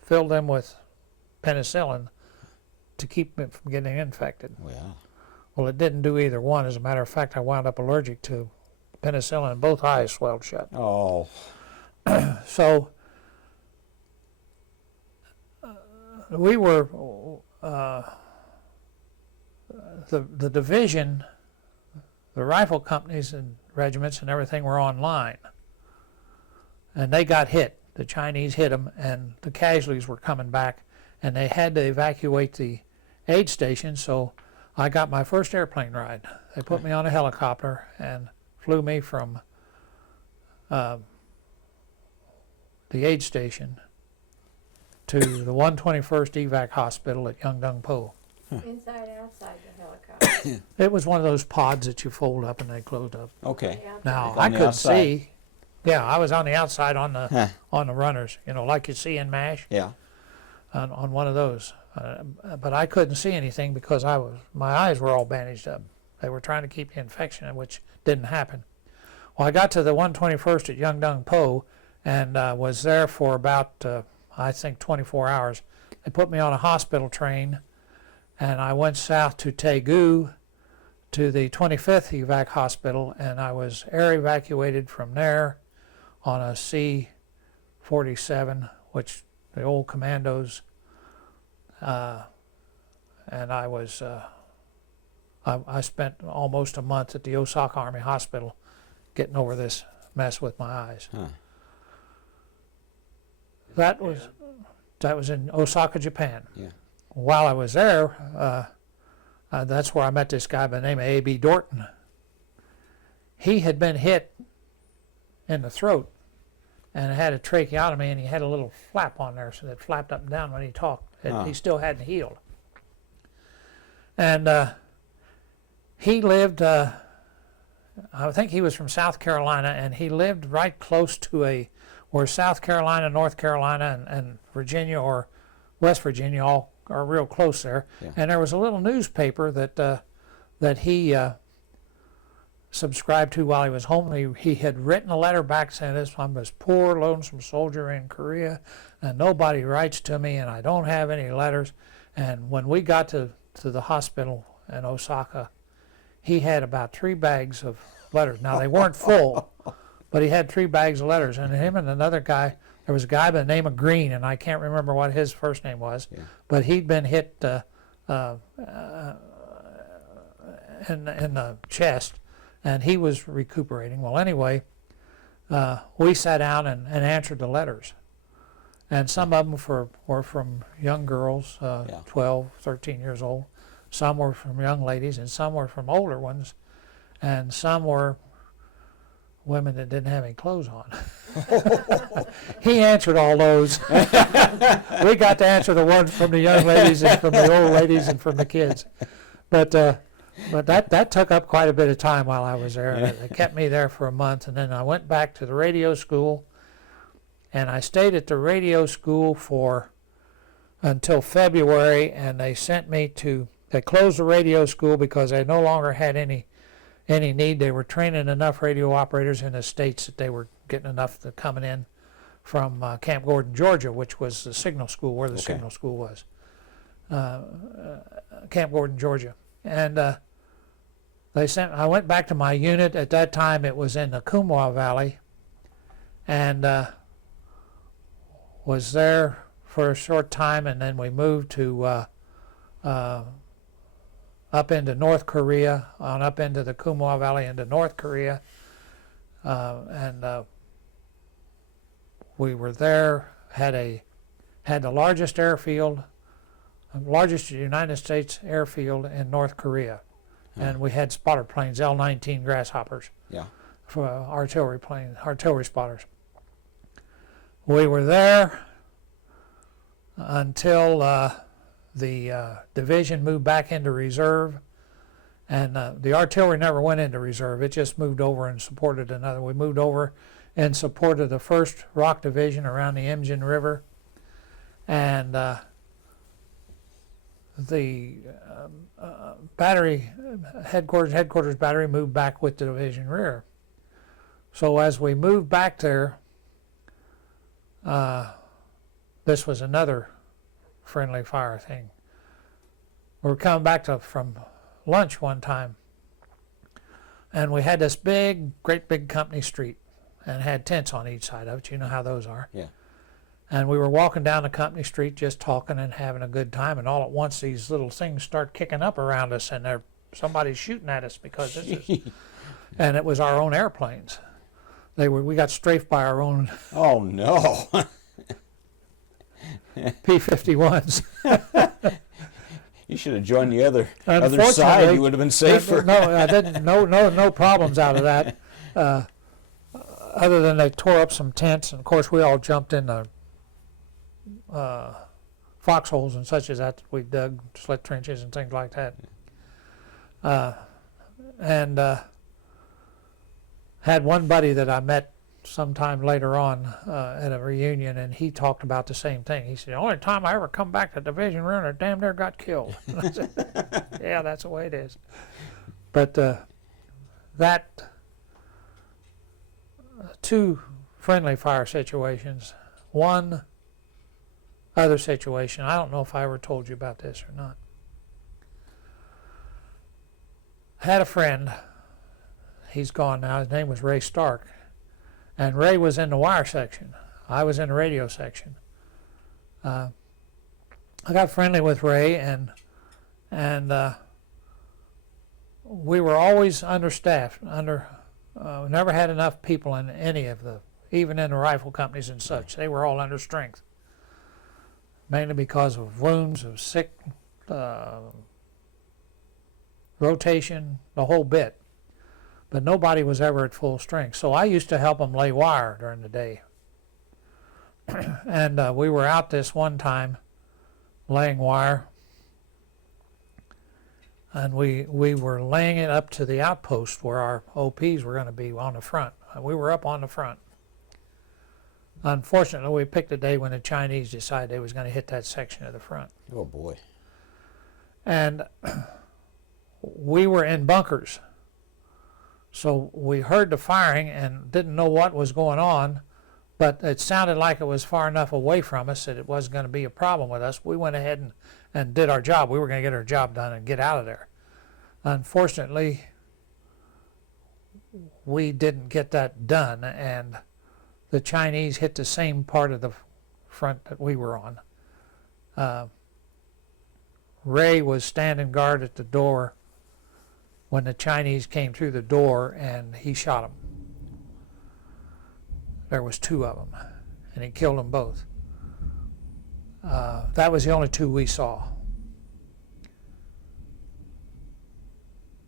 filled them with penicillin to keep me from getting infected. Well, it didn't do either one. As a matter of fact, I wound up allergic to penicillin, and both eyes swelled shut. Oh. So we were, the division, the rifle companies and regiments and everything were online. And they got hit. The Chinese hit them, and the casualties were coming back, and they had to evacuate the aid station, so I got my first airplane ride. They put me on a helicopter and flew me from the aid station to the 121st evac hospital at Yeongdeung-po. Inside, outside the helicopter. It was one of those pods that you fold up and they closed up. Okay. Now On I the could outside. see. Yeah, I was on the outside on the on the runners, you know, like you see in MASH. Yeah. On one of those, but I couldn't see anything because my eyes were all bandaged up. They were trying to keep the infection, which didn't happen. Well, I got to the 121st at Yeongdeung-po and was there for about I think 24 hours. They put me on a hospital train, and I went south to Daegu to the 25th evac hospital, and I was air evacuated from there on a C-47, which the old commandos, and I was I spent almost a month at the Osaka Army Hospital getting over this mess with my eyes. That was in Osaka, Japan. Yeah. While I was there, that's where I met this guy by the name of A.B. Dorton. He had been hit in the throat and had a tracheotomy, and he had a little flap on there, so that flapped up and down when he talked. He still hadn't healed. And he lived, I think he was from South Carolina, and he lived right close to where South Carolina, North Carolina, and Virginia or West Virginia all are real close there. Yeah. And there was a little newspaper that he subscribed to while he was home. He had written a letter back saying, I'm this poor, lonesome soldier in Korea, and nobody writes to me, and I don't have any letters. And when we got to the hospital in Osaka, he had about 3 bags of letters. Now, they weren't full, but he had 3 bags of letters. And him and another guy, there was a guy by the name of Green, and I can't remember what his first name was, but he'd been hit in the chest, and he was recuperating. Well, anyway, we sat down and answered the letters. And some of them were from young girls, 12, 13 years old. Some were from young ladies, and some were from older ones. And some were women that didn't have any clothes on. He answered all those. We got to answer the ones from the young ladies and from the old ladies and from the kids. But that took up quite a bit of time while I was there. It kept me there for a month, and then I went back to the radio school, and I stayed at the radio school until February, and they sent me they closed the radio school because they no longer had any need. They were training enough radio operators in the States that they were getting enough coming in from Camp Gordon, Georgia, which was the signal school, where the signal school was. Camp Gordon, Georgia. And I went back to my unit. At that time, it was in the Kumwa Valley, and was there for a short time, and then we moved to up into North Korea, up into the Kumwa Valley into North Korea, and we were there, had the largest airfield, largest United States airfield in North Korea. And we had spotter planes, L-19 Grasshoppers, for artillery spotters. We were there until the division moved back into reserve, and the artillery never went into reserve. It just moved over and supported another. We moved over and supported the 1st Rock Division around the Imjin River, and the battery headquarters battery moved back with the division rear. So as we moved back there, this was another friendly fire thing. We were coming back from lunch one time, and we had this great big company street, and had tents on each side of it. You know how those are. Yeah. And we were walking down the company street just talking and having a good time, and all at once these little things start kicking up around us, and somebody's shooting at us because and it was our own airplanes. We got strafed by our own. Oh no. P-51s. You should have joined the other side. You would have been safer. No, I didn't. No problems out of that. Other than they tore up some tents, and of course we all jumped in the foxholes and such as that. We dug slit trenches and things like that. And had one buddy that I met sometime later on at a reunion, and he talked about the same thing. He said, the only time I ever come back to division rear and I damn near got killed. And I said, yeah, that's the way it is. But that 2 friendly fire situations, one other situation, I don't know if I ever told you about this or not. I had a friend, he's gone now, his name was Ray Stark. And Ray was in the wire section. I was in the radio section. I got friendly with Ray, and we were always understaffed. Never had enough people in any of the even in the rifle companies and such. They were all under strength, mainly because of wounds, of sick, rotation, the whole bit. But nobody was ever at full strength. So I used to help them lay wire during the day. And we were out this one time laying wire, and we were laying it up to the outpost where our OPs were going to be on the front. We were up on the front. Unfortunately, we picked a day when the Chinese decided they was going to hit that section of the front. Oh boy. And we were in bunkers. So we heard the firing and didn't know what was going on, but it sounded like it was far enough away from us that it wasn't going to be a problem with us. We went ahead and did our job. We were going to get our job done and get out of there. Unfortunately, we didn't get that done, and the Chinese hit the same part of the front that we were on. Ray was standing guard at the door when the Chinese came through the door, and he shot them. There was 2 of them, and he killed them both. That was the only 2 we saw.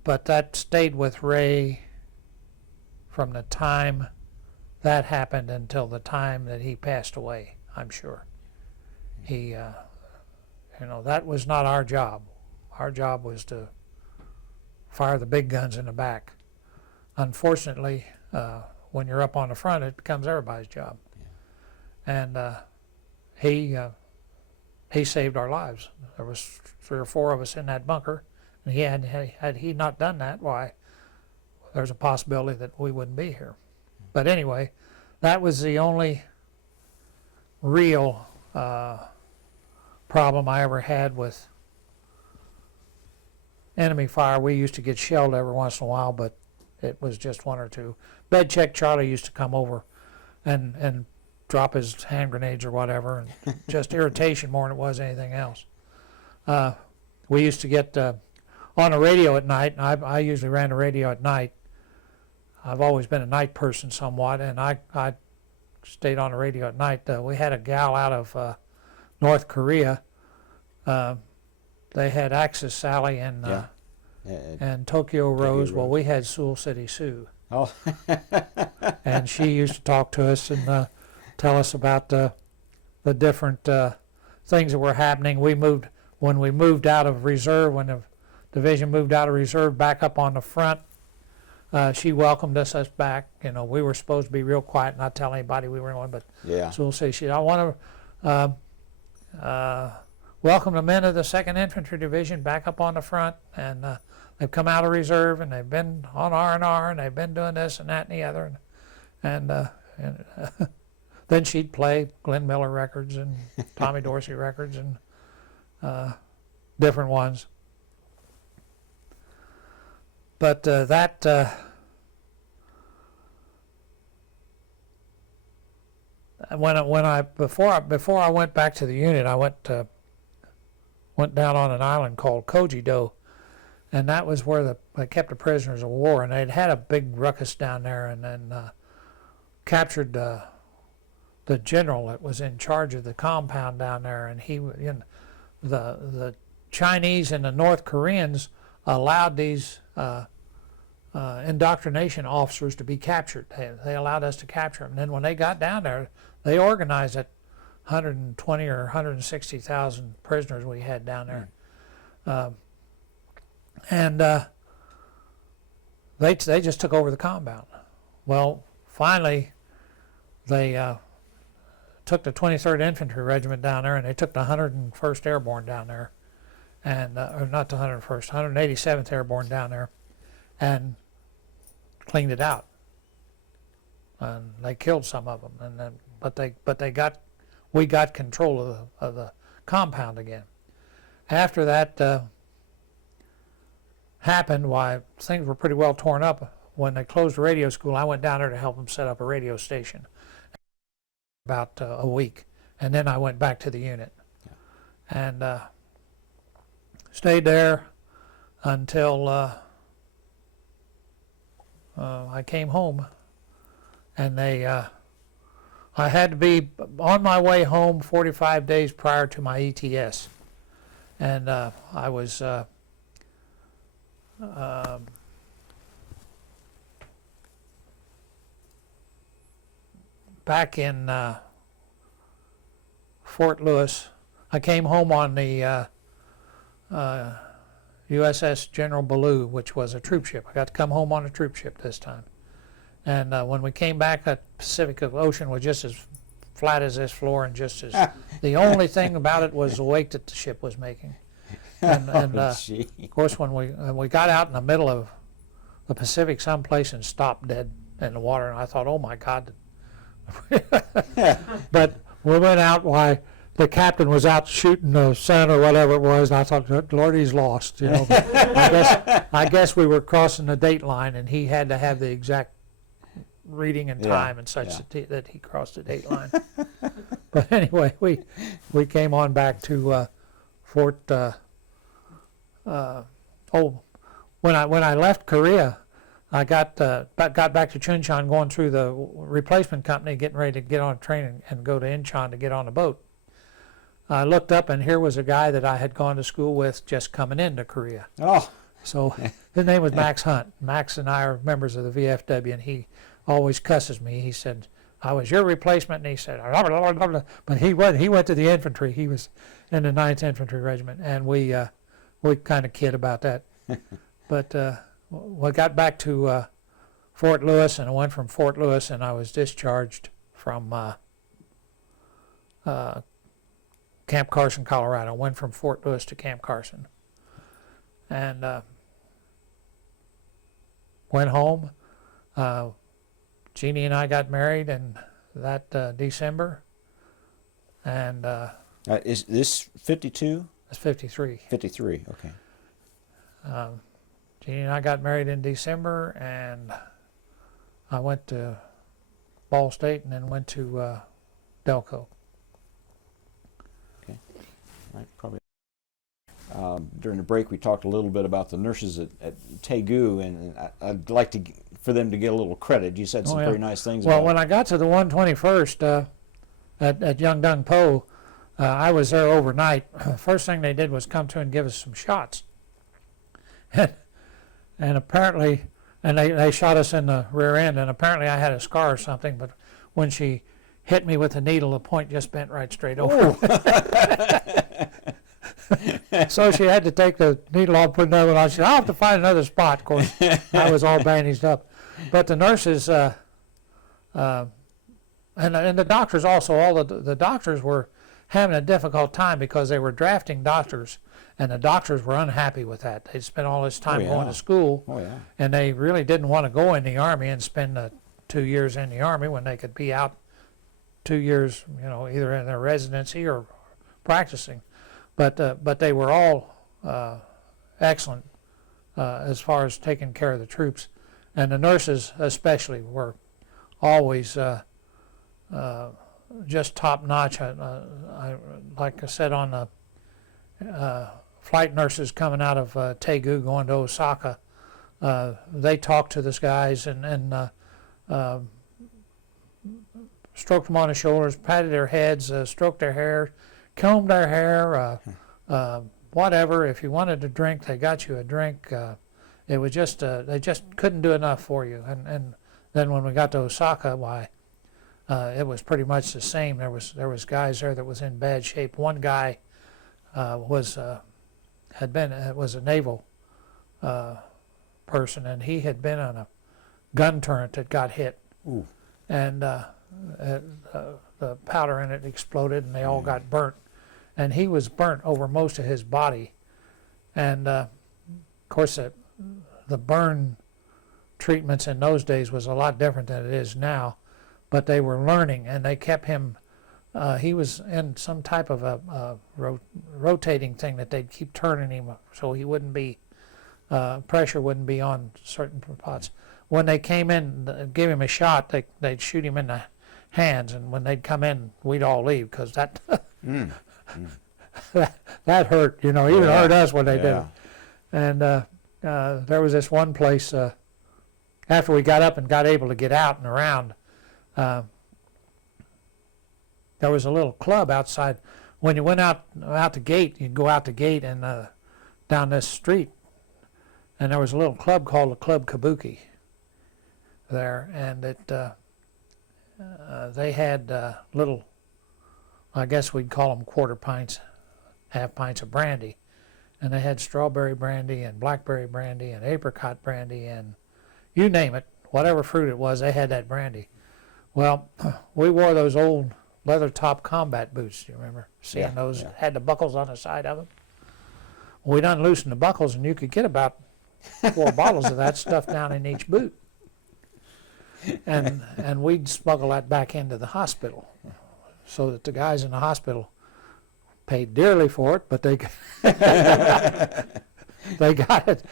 But that stayed with Ray from the time that happened until the time that he passed away, I'm sure. He, that was not our job. Our job was to fire the big guns in the back. Unfortunately, when you're up on the front, it becomes everybody's job. Yeah. And he saved our lives. There was 3 or 4 of us in that bunker, and had he not done that, why, there's a possibility that we wouldn't be here. But anyway, that was the only real problem I ever had with enemy fire. We used to get shelled every once in a while, but it was just 1 or 2. Bed check Charlie used to come over and drop his hand grenades or whatever, and just irritation more than it was anything else. We used to get on the radio at night, and I usually ran the radio at night. I've always been a night person somewhat, and I stayed on the radio at night. We had a gal out of North Korea. They had Axis Sally and Tokyo Rose. Well, we had Sewell City Sue. Oh. And she used to talk to us and tell us about the different things that were happening. When we moved out of reserve, when the division moved out of reserve back up on the front, she welcomed us back. We were supposed to be real quiet and not tell anybody we were going, but Yeah. Sewell said, I want to welcome the men of the 2nd Infantry Division back up on the front, and they've come out of reserve, and they've been on R&R, and they've been doing this and that and the other, and then she'd play Glenn Miller records and Tommy Dorsey records and different ones. But before I went back to the unit, I went down on an island called Kojido, and that was where they kept the prisoners of war, and they'd had a big ruckus down there, and then captured the general that was in charge of the compound down there, and the Chinese and the North Koreans allowed these indoctrination officers to be captured. They allowed us to capture them, and then when they got down there, they organized it. 120 or 160,000 prisoners we had down there. And they just took over the compound. Well, finally, they took the 23rd Infantry Regiment down there, and they took the 101st Airborne down there, and or not the 101st, 187th Airborne down there, and cleaned it out. And they killed some of them, and then, we got control of the compound again. After that happened, why, things were pretty well torn up. When they closed the radio school, I went down there to help them set up a radio station. About a week, and then I went back to the unit. Yeah. And stayed there until I came home, and they I had to be on my way home 45 days prior to my ETS. And I was back in Fort Lewis. I came home on the USS General Ballou, which was a troop ship. I got to come home on a troop ship this time. And when we came back, that Pacific Ocean was just as flat as this floor, and just as the only thing about it was the wake that the ship was making. And of course, when we got out in the middle of the Pacific someplace and stopped dead in the water, and I thought, oh my God. But we went out while the captain was out shooting the sun or whatever it was, and I thought, Lord, he's lost. You know, I guess we were crossing the date line, and he had to have the exact reading and time and such that he crossed the date line. But anyway, we came on back to Fort. When I left Korea, I got back to Chuncheon, going through the replacement company, getting ready to get on a train and go to Incheon to get on a boat. I looked up, and here was a guy that I had gone to school with just coming into Korea. Oh. So his name was Max Hunt. Max and I are members of the VFW, and he always cusses me. He said, I was your replacement, and he said, but he went to the infantry. He was in the 9th Infantry Regiment, and we kind of kid about that. But we got back to Fort Lewis, and I went from Fort Lewis, and I was discharged from Camp Carson, Colorado. I went from Fort Lewis to Camp Carson, and went home. Jeannie and I got married in that December, and is this 52? It's 53. 53, okay. Jeannie and I got married in December, and I went to Ball State and then went to Delco. Okay, all right, probably. During the break, we talked a little bit about the nurses at Taegu, and I'd like for them to get a little credit. You said some very nice things about it. Well, when I got to the 121st at Yeongdong Po, I was there overnight. First thing they did was come to and give us some shots. And apparently, and they shot us in the rear end, and apparently I had a scar or something, but when she hit me with the needle, the point just bent right straight over. So she had to take the needle off, put another one on. She said, I'll have to find another spot. Of course, I was all bandaged up. But the nurses, and the doctors also, all the doctors were having a difficult time because they were drafting doctors, and the doctors were unhappy with that. They'd spent all this time going to school, and they really didn't want to go in the Army and spend 2 years in the Army when they could be out 2 years, either in their residency or practicing. But they were all excellent as far as taking care of the troops, and the nurses especially were always just top notch. Like I said, on the flight nurses coming out of Taegu going to Osaka, they talked to the guys and stroked them on the shoulders, patted their heads, stroked their hair, combed their hair, whatever. If you wanted a drink, they got you a drink. It was just they just couldn't do enough for you. And then when we got to Osaka, why, it was pretty much the same. There was guys there that was in bad shape. One guy was a naval person, and he had been on a gun turret that got hit. Ooh. And the powder in it exploded, and they all got burnt. And he was burnt over most of his body. And of course, the burn treatments in those days was a lot different than it is now. But they were learning, and they kept him. He was in some type of a rotating thing that they'd keep turning him so he wouldn't be, pressure wouldn't be on certain spots. When they came in, give him a shot, they'd shoot him in the hands, and when they'd come in, we'd all leave because that that hurt, even hurt us when they did it. And there was this one place, after we got up and got able to get out and around, there was a little club outside. When you went out the gate, you'd go out the gate and down this street, and there was a little club called the Club Kabuki there, and they had little, I guess we'd call them quarter pints, half pints of brandy, and they had strawberry brandy and blackberry brandy and apricot brandy and you name it, whatever fruit it was, they had that brandy. Well, we wore those old leather top combat boots. Do you remember seeing those? Yeah. Had the buckles on the side of them. We done loosened the buckles, and you could get about 4 bottles of that stuff down in each boot. And we'd smuggle that back into the hospital, so that the guys in the hospital paid dearly for it, but they they got it.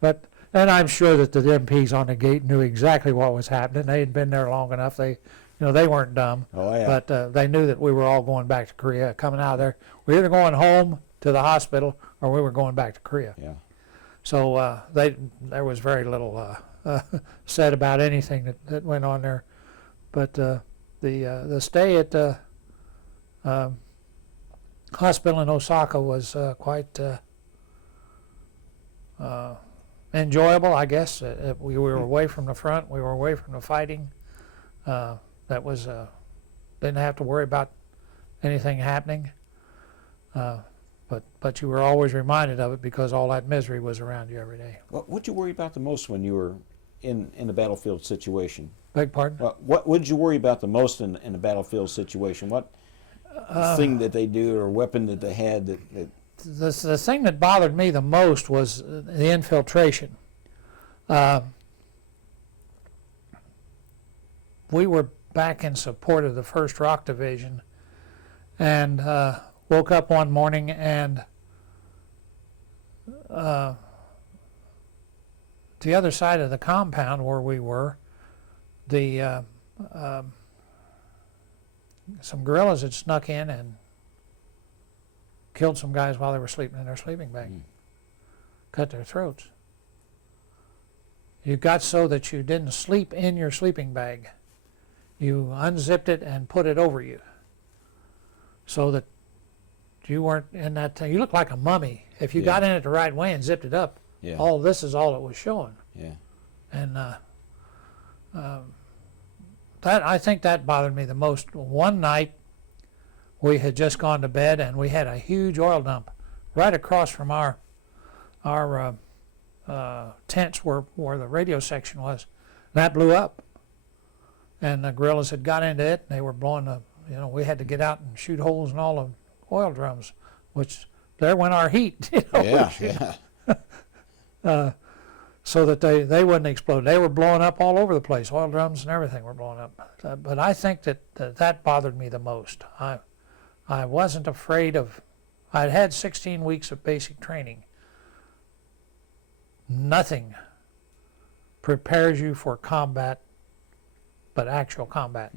But and I'm sure that the MPs on the gate knew exactly what was happening. They had been there long enough. They weren't dumb. Oh, yeah. But they knew that we were all going back to Korea. Coming out of there, we were either going home to the hospital or we were going back to Korea. Yeah. So there was very little said about anything that went on there. But the stay at the hospital in Osaka was quite enjoyable, I guess. We were away from the front. We were away from the fighting. That was didn't have to worry about anything happening. But you were always reminded of it because all that misery was around you every day. What'd you worry about the most when you were in a battlefield situation? Beg pardon? What did you worry about the most in a battlefield situation? What thing that they do or weapon that they had that The thing that bothered me the most was the infiltration. We were back in support of the 1st Rock Division, and woke up one morning and the other side of the compound where we were, some guerrillas had snuck in and killed some guys while they were sleeping in their sleeping bag. Cut their throats. You got so that you didn't sleep in your sleeping bag. You unzipped it and put it over you so that you weren't in that thing. You looked like a mummy. If you got in it the right way and zipped it up, all this is all it was showing. Yeah. And that I think that bothered me the most. One night, we had just gone to bed and we had a huge oil dump right across from our tents where the radio section was. That blew up, and the guerrillas had got into it. And they were blowing we had to get out and shoot holes in all the oil drums, which there went our heat. So that they wouldn't explode. They were blowing up all over the place. Oil drums and everything were blowing up. But I think that bothered me the most. I wasn't afraid of. I'd had 16 weeks of basic training. Nothing prepares you for combat but actual combat.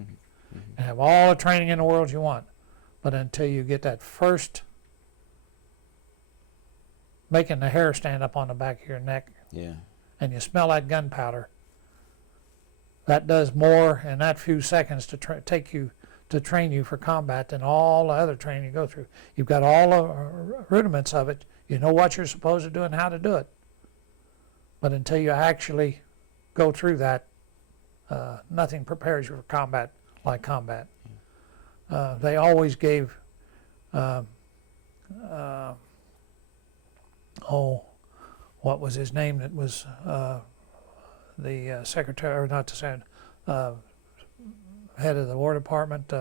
You have all the training in the world you want, but until you get that first making the hair stand up on the back of your neck, and you smell that gunpowder, that does more in that few seconds to train you for combat than all the other training you go through. You've got all the rudiments of it. You know what you're supposed to do and how to do it. But until you actually go through that, nothing prepares you for combat like combat. They always gave, what was his name? That was the secretary, or not the secretary, head of the War Department.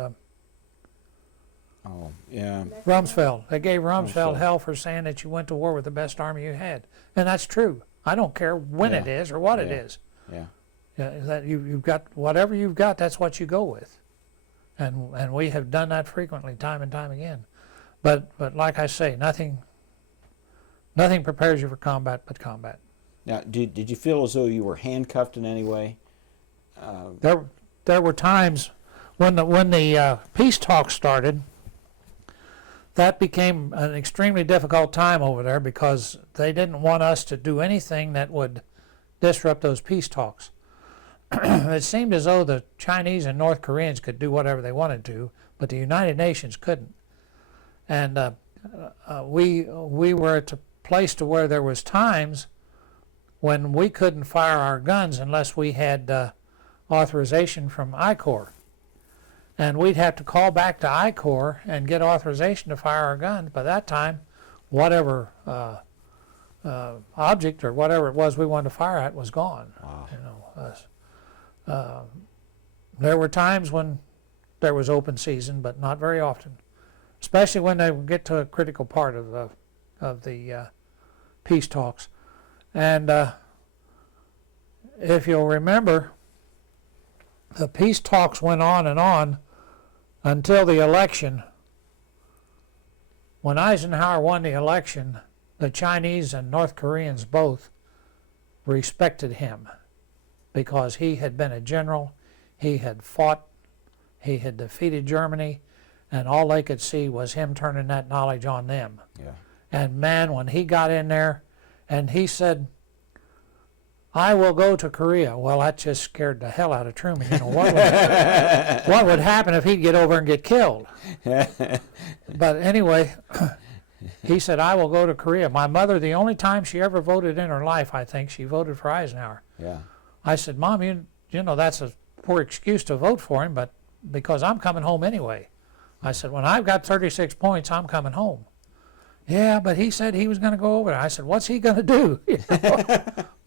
Rumsfeld. They gave Rumsfeld hell for saying that you went to war with the best army you had, and that's true. I don't care when it is or what it is. That you've got whatever you've got. That's what you go with, and we have done that frequently, time and time again. But like I say, nothing prepares you for combat but combat. Now, did you feel as though you were handcuffed in any way? There were times when the peace talks started. That became an extremely difficult time over there because they didn't want us to do anything that would disrupt those peace talks. It seemed as though the Chinese and North Koreans could do whatever they wanted to, but the United Nations couldn't. And we were at a place to where there was times when we couldn't fire our guns unless we had authorization from I-Corps. And we'd have to call back to I-Corps and get authorization to fire our guns. By that time, whatever object or whatever it was we wanted to fire at was gone. Wow. There were times when there was open season, but not very often, especially when they would get to a critical part of the peace talks. And if you'll remember, the peace talks went on and on until the election. When Eisenhower won the election, the Chinese and North Koreans both respected him because he had been a general, he had fought, he had defeated Germany, and all they could see was him turning that knowledge on them. Yeah. And man, when he got in there and he said, I will go to Korea. Well, that just scared the hell out of Truman. You know, what would happen if he'd get over and get killed? But anyway, he said, I will go to Korea. My mother, the only time she ever voted in her life, I think, she voted for Eisenhower. Yeah. I said, Mom, you know, that's a poor excuse to vote for him, but because I'm coming home anyway. I said, when I've got 36 points, I'm coming home. Yeah, but he said he was going to go over there. I said, what's he going to do? You know?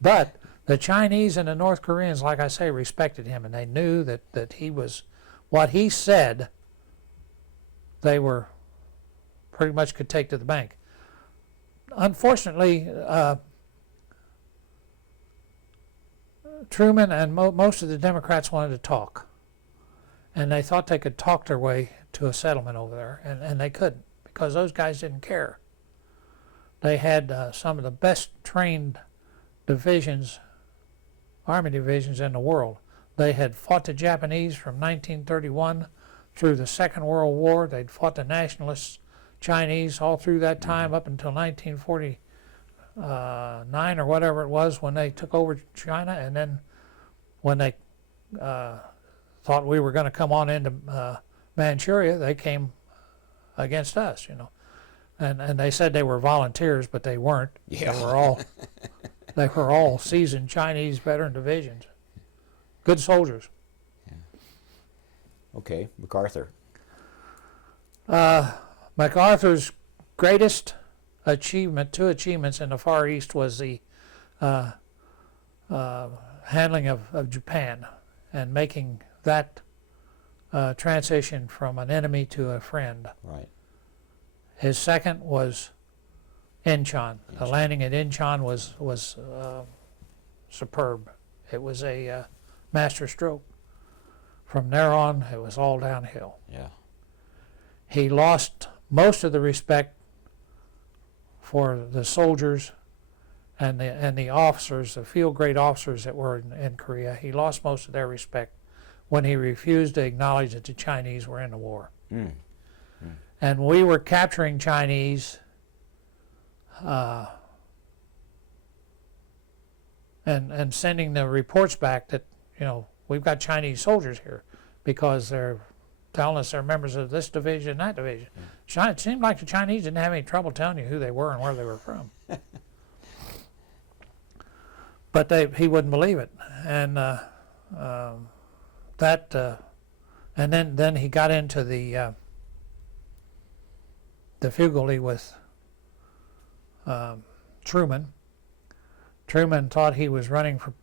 But the Chinese and the North Koreans, like I say, respected him, and they knew that he was, what he said, they were pretty much could take to the bank. Unfortunately, Truman and most of the Democrats wanted to talk, and they thought they could talk their way to a settlement over there, and they couldn't because those guys didn't care. They had some of the best trained divisions, Army divisions in the world. They had fought the Japanese from 1931 through the Second World War. They'd fought the nationalist Chinese all through that time up until 1949 or whatever it was when they took over China. And then when they thought we were going to come on into Manchuria, they came against us, you know. And they said they were volunteers, but they weren't. Yeah. They were all seasoned Chinese veteran divisions. Good soldiers. Yeah. Okay, MacArthur. MacArthur's greatest achievement, two achievements in the Far East, was the handling of Japan and making that transition from an enemy to a friend. Right. His second was Incheon. The landing at Incheon was superb. It was a master stroke. From there on, it was all downhill. Yeah. He lost most of the respect for the soldiers and the officers, the field-grade officers that were in Korea. He lost most of their respect when he refused to acknowledge that the Chinese were in the war. Mm. And we were capturing Chinese and sending the reports back that, you know, we've got Chinese soldiers here because they're telling us they're members of this division and that division. China, it seemed like the Chinese didn't have any trouble telling you who they were and where they were from. But he wouldn't believe it. And and then he got into the fugitive with Truman. Truman thought he was running for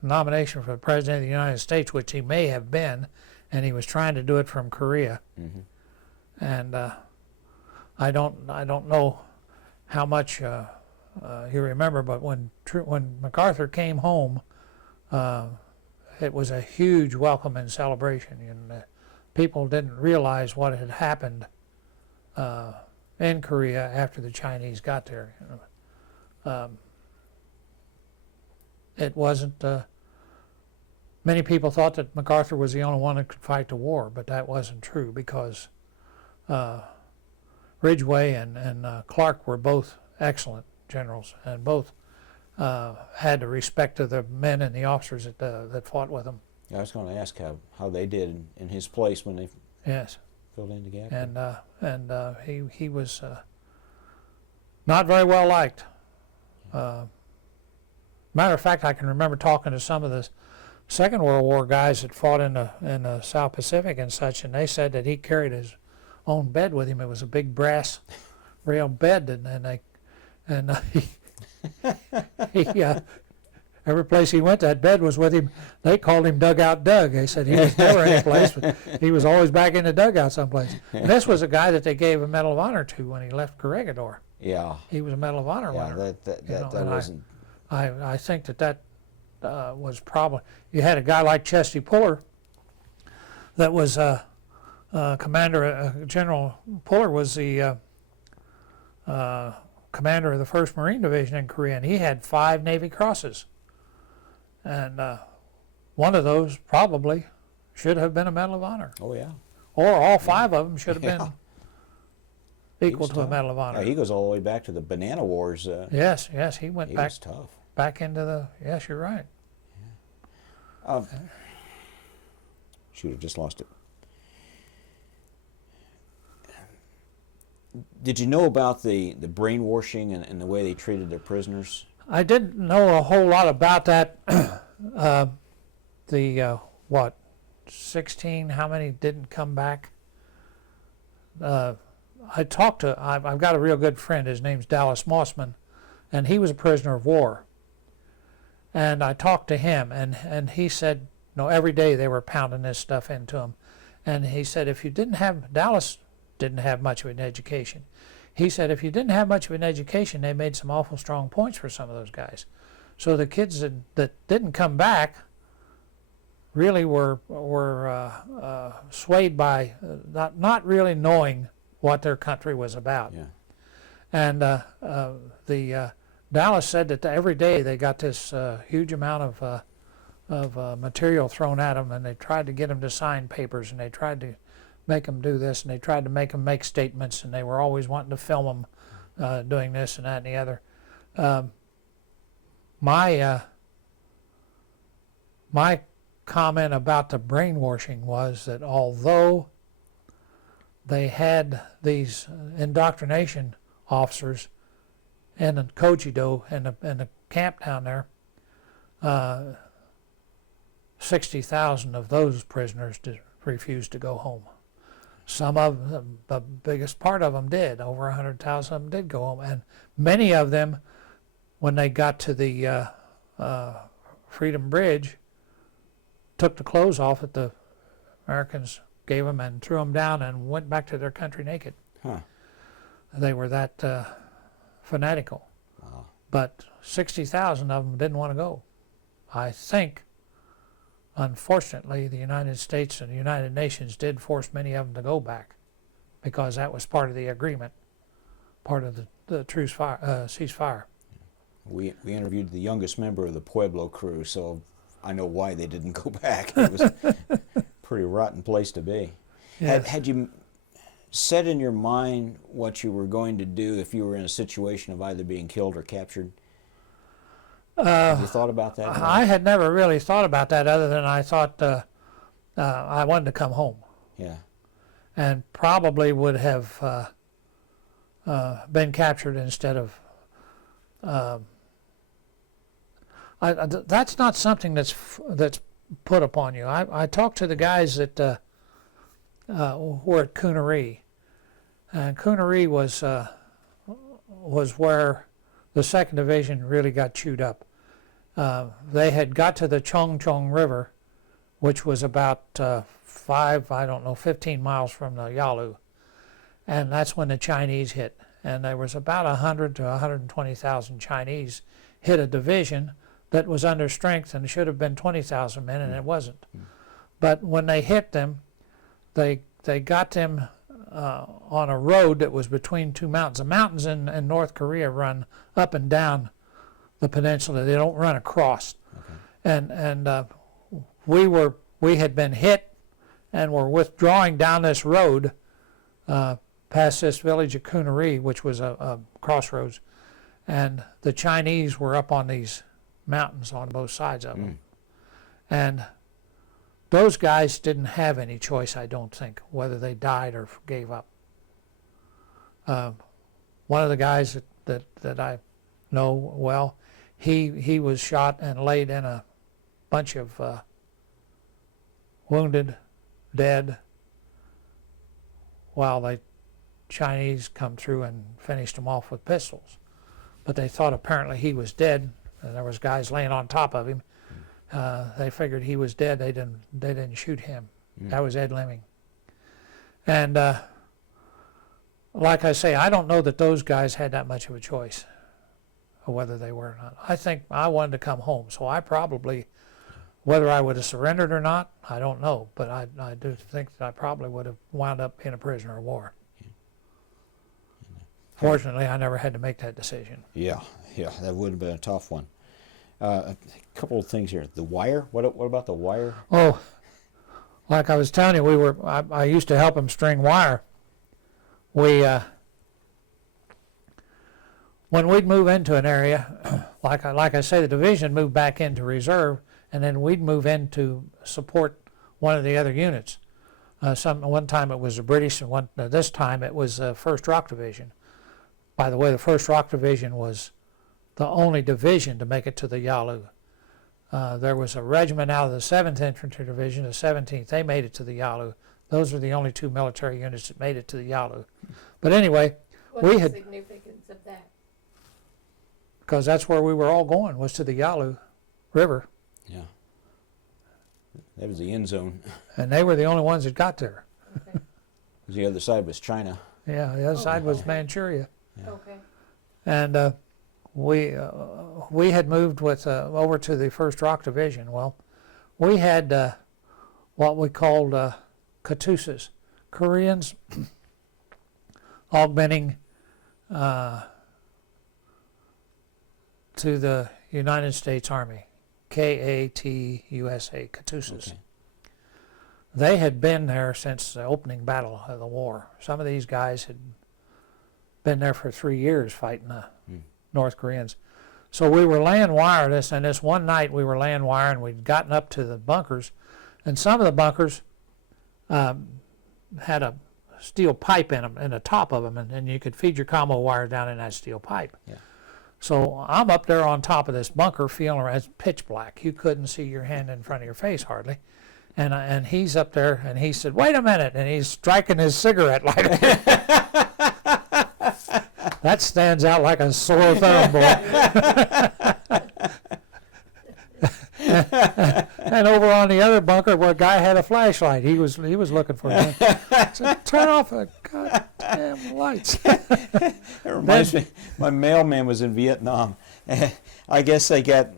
nomination for the President of the United States, which he may have been, and he was trying to do it from Korea. Mm-hmm. And I don't know how much you remember, but when MacArthur came home, it was a huge welcome and celebration, and people didn't realize what had happened in Korea after the Chinese got there. It wasn't. Many people thought that MacArthur was the only one that could fight the war, but that wasn't true because Ridgway and Clark were both excellent generals, and both had the respect of the men and the officers that fought with them. Yeah, I was going to ask how they did in his place when they Yes. Filled in the gap. He was not very well liked. Matter of fact, I can remember talking to some of the Second World War guys that fought in the South Pacific and such, and they said that he carried his own bed with him. It was a big brass rail bed, he every place he went, that bed was with him. They called him Dugout Doug. They said he was never any place, but he was always back in the dugout someplace. And this was a guy that they gave a Medal of Honor to when he left Corregidor. Yeah. He was a Medal of Honor winner. That wasn't. I think that was probably, you had a guy like Chesty Puller that was commander. General Puller was the commander of the 1st Marine Division in Korea, and he had 5 Navy Crosses. And one of those probably should have been a Medal of Honor. Oh, yeah. Or all 5 of them should have been equal to tough. a Medal of Honor. Yeah, he goes all the way back to the Banana Wars. Yes, he went he back was tough. back into the, yes, you're right. Shoot, I just lost it. Did you know about the brainwashing and the way they treated their prisoners? I didn't know a whole lot about that. 16, how many didn't come back? I've got a real good friend, his name's Dallas Mossman, and he was a prisoner of war. And I talked to him, and he said, every day they were pounding this stuff into him. And he said, Dallas didn't have much of an education. He said, if you didn't have much of an education, they made some awful strong points for some of those guys. So the kids that didn't come back really were swayed by not really knowing what their country was about. Yeah. And Dallas said that every day they got this huge amount of material thrown at them, and they tried to get them to sign papers, and they tried to make them do this, and they tried to make them make statements, and they were always wanting to film them doing this and that and the other. My comment about the brainwashing was that although they had these indoctrination officers in the Kojido in the camp down there, 60,000 of those prisoners refused to go home. Some of them, the biggest part of them did. Over 100,000 of them did go home, and many of them, when they got to the Freedom Bridge, took the clothes off that the Americans gave them and threw them down and went back to their country naked. Huh. They were that fanatical. Wow. But 60,000 of them didn't want to go. I think, unfortunately, the United States and the United Nations did force many of them to go back, because that was part of the agreement, part of the ceasefire. We interviewed the youngest member of the Pueblo crew, so I know why they didn't go back. It was a pretty rotten place to be. Yes. Had you set in your mind what you were going to do if you were in a situation of either being killed or captured? Have you thought about that? I had never really thought about that, other than I thought I wanted to come home. Yeah. And probably would have been captured instead of. That's not something that's put upon you. I talked to the guys that were at Cooneree, and Cooneree was where the 2nd Division really got chewed up. They had got to the Chong Chong River, which was about 15 miles from the Yalu, and that's when the Chinese hit. And there was about 100 to 120,000 Chinese hit a division that was under strength and should have been 20,000 men, and it wasn't. But when they hit them, they got them on a road that was between 2 mountains. The mountains in North Korea run up and down the peninsula. They don't run across. Okay. And we had been hit and were withdrawing down this road past this village of Cooneree, which was a crossroads, and the Chinese were up on these mountains on both sides of them. And those guys didn't have any choice, I don't think, whether they died or gave up. One of the guys that I know well, he was shot and laid in a bunch of wounded, dead, while the Chinese come through and finished him off with pistols. But they thought apparently he was dead, and there was guys laying on top of him. They figured he was dead. They didn't shoot him. That was Ed Lemming. And like I say, I don't know that those guys had that much of a choice of whether they were or not. I think I wanted to come home, so I probably, whether I would have surrendered or not, I don't know. But I do think that I probably would have wound up being a prisoner of war. Fortunately, I never had to make that decision. Yeah, that would have been a tough one. A couple of things here. The wire. What about the wire? Oh, like I was telling you, I used to help them string wire. We when we'd move into an area, like I say, the division moved back into reserve, and then we'd move in to support one of the other units. One time it was the British, and this time it was the 1st Rock Division. By the way, the 1st Rock Division was the only division to make it to the Yalu. There was a regiment out of the 7th Infantry Division, the 17th. They made it to the Yalu. Those were the only 2 military units that made it to the Yalu. But anyway, What's the significance of that? Because that's where we were all going, was to the Yalu River. Yeah. That was the end zone. And they were the only ones that got there. Okay. The other side was China. Yeah, the other side was Manchuria. Yeah. Okay. And we had moved with over to the 1st Rock Division. Well, we had what we called Katusas, Koreans augmenting to the United States Army, K-A-T-U-S-A, Katusas. Okay. They had been there since the opening battle of the war. Some of these guys had been there for 3 years fighting the North Koreans. So we were laying wire this one night we were laying wire, and we'd gotten up to the bunkers, and some of the bunkers had a steel pipe in them, in the top of them, and you could feed your combo wire down in that steel pipe. Yeah. So I'm up there on top of this bunker feeling around. It's pitch black. You couldn't see your hand in front of your face hardly. And he's up there, and he said, "Wait a minute," and he's striking his cigarette lighter. That stands out like a sore thumb, boy. And over on the other bunker where a guy had a flashlight, he was looking for him. I said, "Turn off the goddamn lights." It reminds me, my mailman was in Vietnam. I guess they got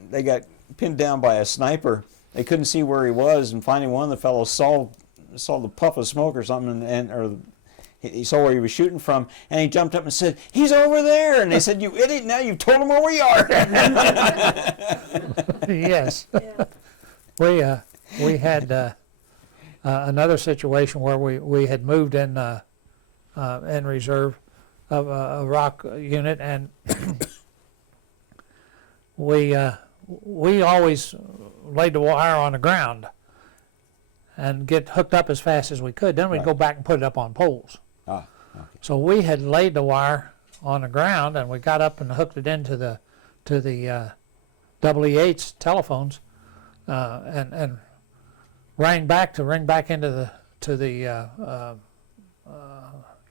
pinned down by a sniper. They couldn't see where he was, and finally one of the fellows saw the puff of smoke or something, or he saw where he was shooting from, and he jumped up and said, "He's over there!" And they said, "You idiot! Now you've told him where we are." Yes. Yeah. We had another situation where we had moved in reserve of a rock unit, and we always laid the wire on the ground and get hooked up as fast as we could. Then we'd go back and put it up on poles. Ah, okay. So we had laid the wire on the ground, and we got up and hooked it into the WE8 telephones, and ring back into the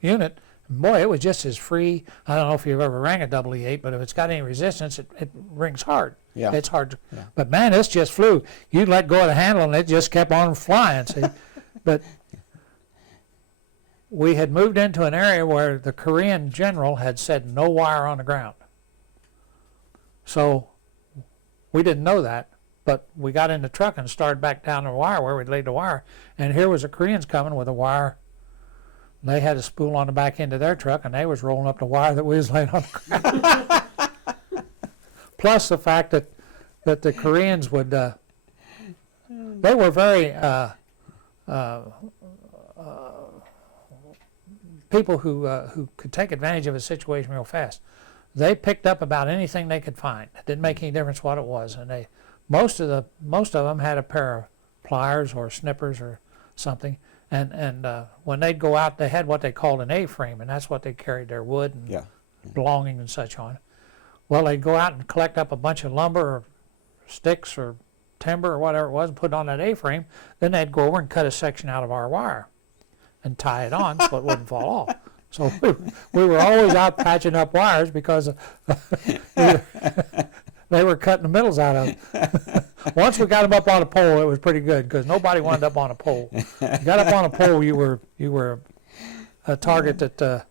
unit. And boy, it was just as free. I don't know if you've ever rang a WE8, but if it's got any resistance, it rings hard. Yeah. It's hard to, Yeah. but man, this just flew. You let go of the handle, and it just kept on flying. See, but we had moved into an area where the Korean general had said no wire on the ground. So we didn't know that, but we got in the truck and started back down the wire where we'd laid the wire, and here was the Koreans coming with a wire. They had a spool on the back end of their truck, and they was rolling up the wire that we was laying on the ground. Plus the fact that the Koreans would, they were very people who could take advantage of a situation real fast. They picked up about anything they could find. It didn't make any difference what it was, and most of them had a pair of pliers or snippers or something. And when they'd go out, they had what they called an A-frame, and that's what they carried their wood and Yeah. belongings and such on. Well, they'd go out and collect up a bunch of lumber or sticks or timber or whatever it was and put it on that A-frame. Then they'd go over and cut a section out of our wire and tie it on so it wouldn't fall off. So we were always out patching up wires because they were cutting the middles out of it. Once we got them up on a pole, it was pretty good because nobody wanted up on a pole. You got up on a pole, you were a target that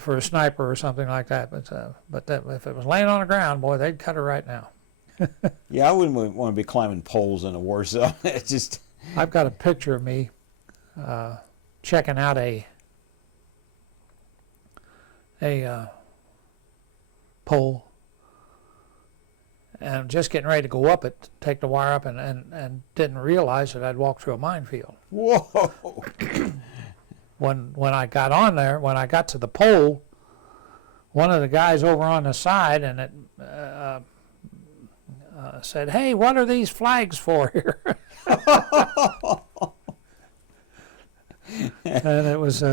for a sniper or something like that. But if it was laying on the ground, boy, they'd cut her right now. Yeah, I wouldn't want to be climbing poles in a war zone. It's just. I've got a picture of me checking out a pole, and I'm just getting ready to go up it, take the wire up, and didn't realize that I'd walked through a minefield. Whoa! When I got on there, when I got to the pole, one of the guys over on the side and it said, "Hey, what are these flags for here?" And it was,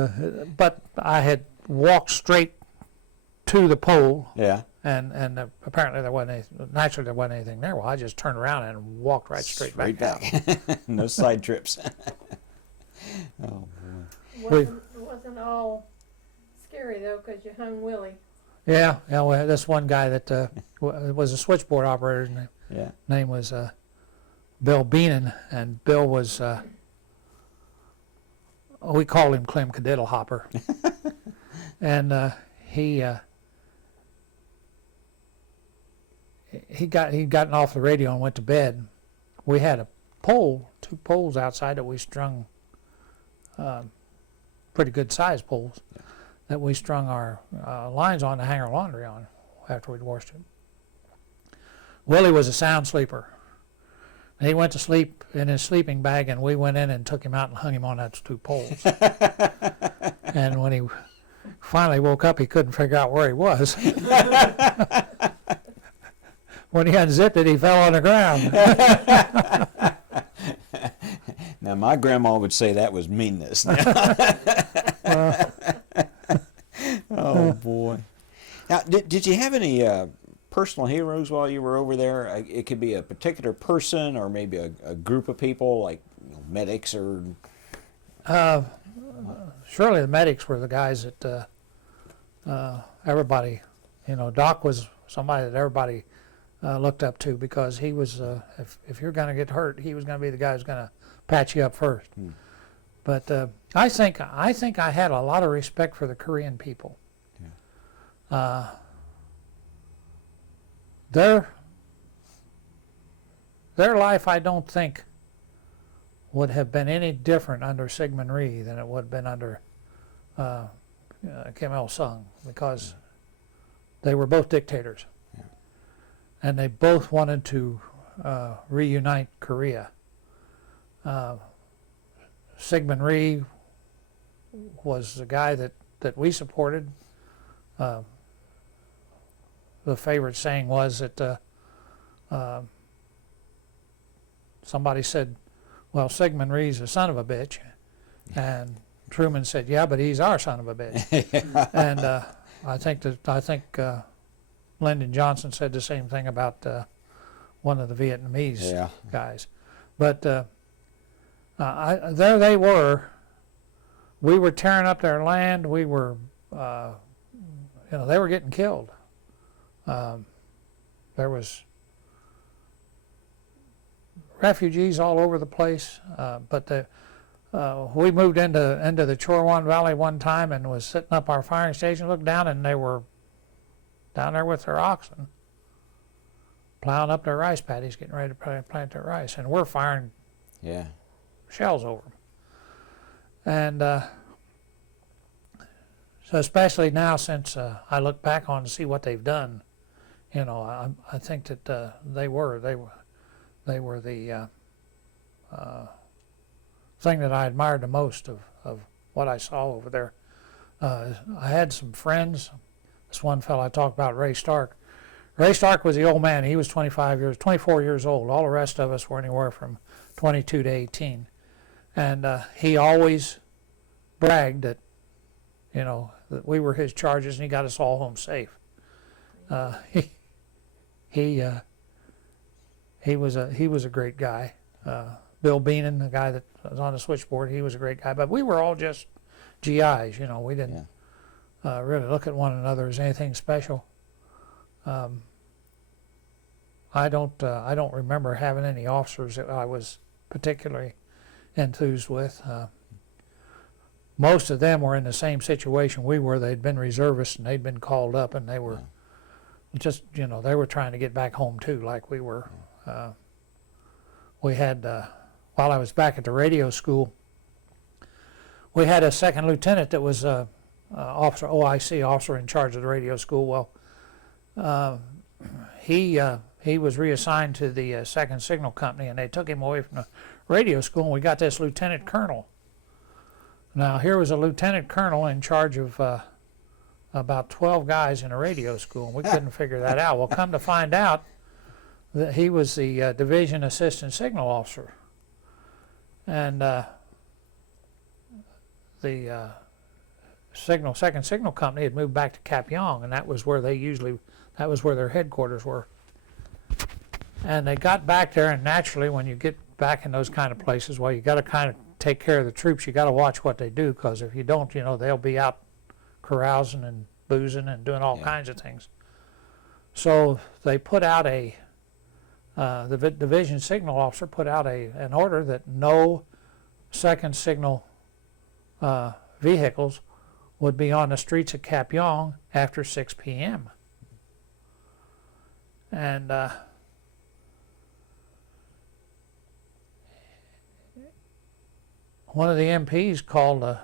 but I had walked straight to the pole. Yeah. And apparently there wasn't naturally there wasn't anything there. Well, I just turned around and walked right straight back down. No side trips. Oh, boy. It wasn't all scary though, because you hung Willie. Yeah. Well, this one guy that was a switchboard operator. His name was Bill Beenan, and Bill was we called him Clem Cadiddle Hopper, and he'd gotten off the radio and went to bed. We had a pole, 2 poles outside that we strung, pretty good sized poles, that we strung our lines on to hang our laundry on after we'd washed it. Willie was a sound sleeper. He went to sleep in his sleeping bag, and we went in and took him out and hung him on those 2 poles. And when he finally woke up, he couldn't figure out where he was. When he unzipped it, he fell on the ground. Now, my grandma would say that was meanness. Oh, boy. Now, did you have any personal heroes while you were over there? It could be a particular person or maybe a group of people, like medics or... Surely the medics were the guys that everybody, Doc was somebody that everybody looked up to, because he was, if you're going to get hurt, he was going to be the guy who's going to patch you up first. But I think I had a lot of respect for the Korean people. Yeah. Their life, I don't think, would have been any different under Syngman Rhee than it would have been under Kim Il-sung, because they were both dictators. Yeah. And they both wanted to reunite Korea. Syngman Rhee was the guy that we supported. The favorite saying was that somebody said, "Well, Syngman Rhee's a son of a bitch," and Truman said, "Yeah, but he's our son of a bitch." And I think Lyndon Johnson said the same thing about one of the Vietnamese guys. But there they were. We were tearing up their land. We were, they were getting killed. There was refugees all over the place, but we moved into the Chorwan Valley one time and was sitting up our firing station, looked down, and they were down there with their oxen, plowing up their rice paddies, getting ready to plant their rice, and we're firing shells over them. And so especially now, since I look back on to see what they've done, I think that they were the thing that I admired the most of what I saw over there. I had some friends. This one fellow I talked about, Ray Stark. Ray Stark was the old man. He was 24 years old. All the rest of us were anywhere from 22 to 18. And he always bragged that, that we were his charges, and he got us all home safe. He was a great guy. Bill Beenan, the guy that was on the switchboard, he was a great guy. But we were all just GIs, we didn't really look at one another as anything special. I don't remember having any officers that I was particularly enthused with. Most of them were in the same situation we were. They'd been reservists and they'd been called up, and they were just, they were trying to get back home too, like we were. We had, while I was back at the radio school, we had a second lieutenant that was officer, OIC, officer in charge of the radio school. Well, he was reassigned to the second signal company, and they took him away from the radio school, and we got this lieutenant colonel. Now, here was a lieutenant colonel in charge of about 12 guys in a radio school, and we couldn't figure that out. Well, come to find out that he was the division assistant signal officer. And the second signal company had moved back to Capyong, and that was where their headquarters were. And they got back there, and naturally, when you get back in those kind of places, well, you got to kind of take care of the troops. You got to watch what they do, because if you don't, they'll be out carousing and boozing and doing all kinds of things. So they put out the division signal officer put out an order that no second signal vehicles would be on the streets of Capyong after 6 p.m. And one of the MPs called the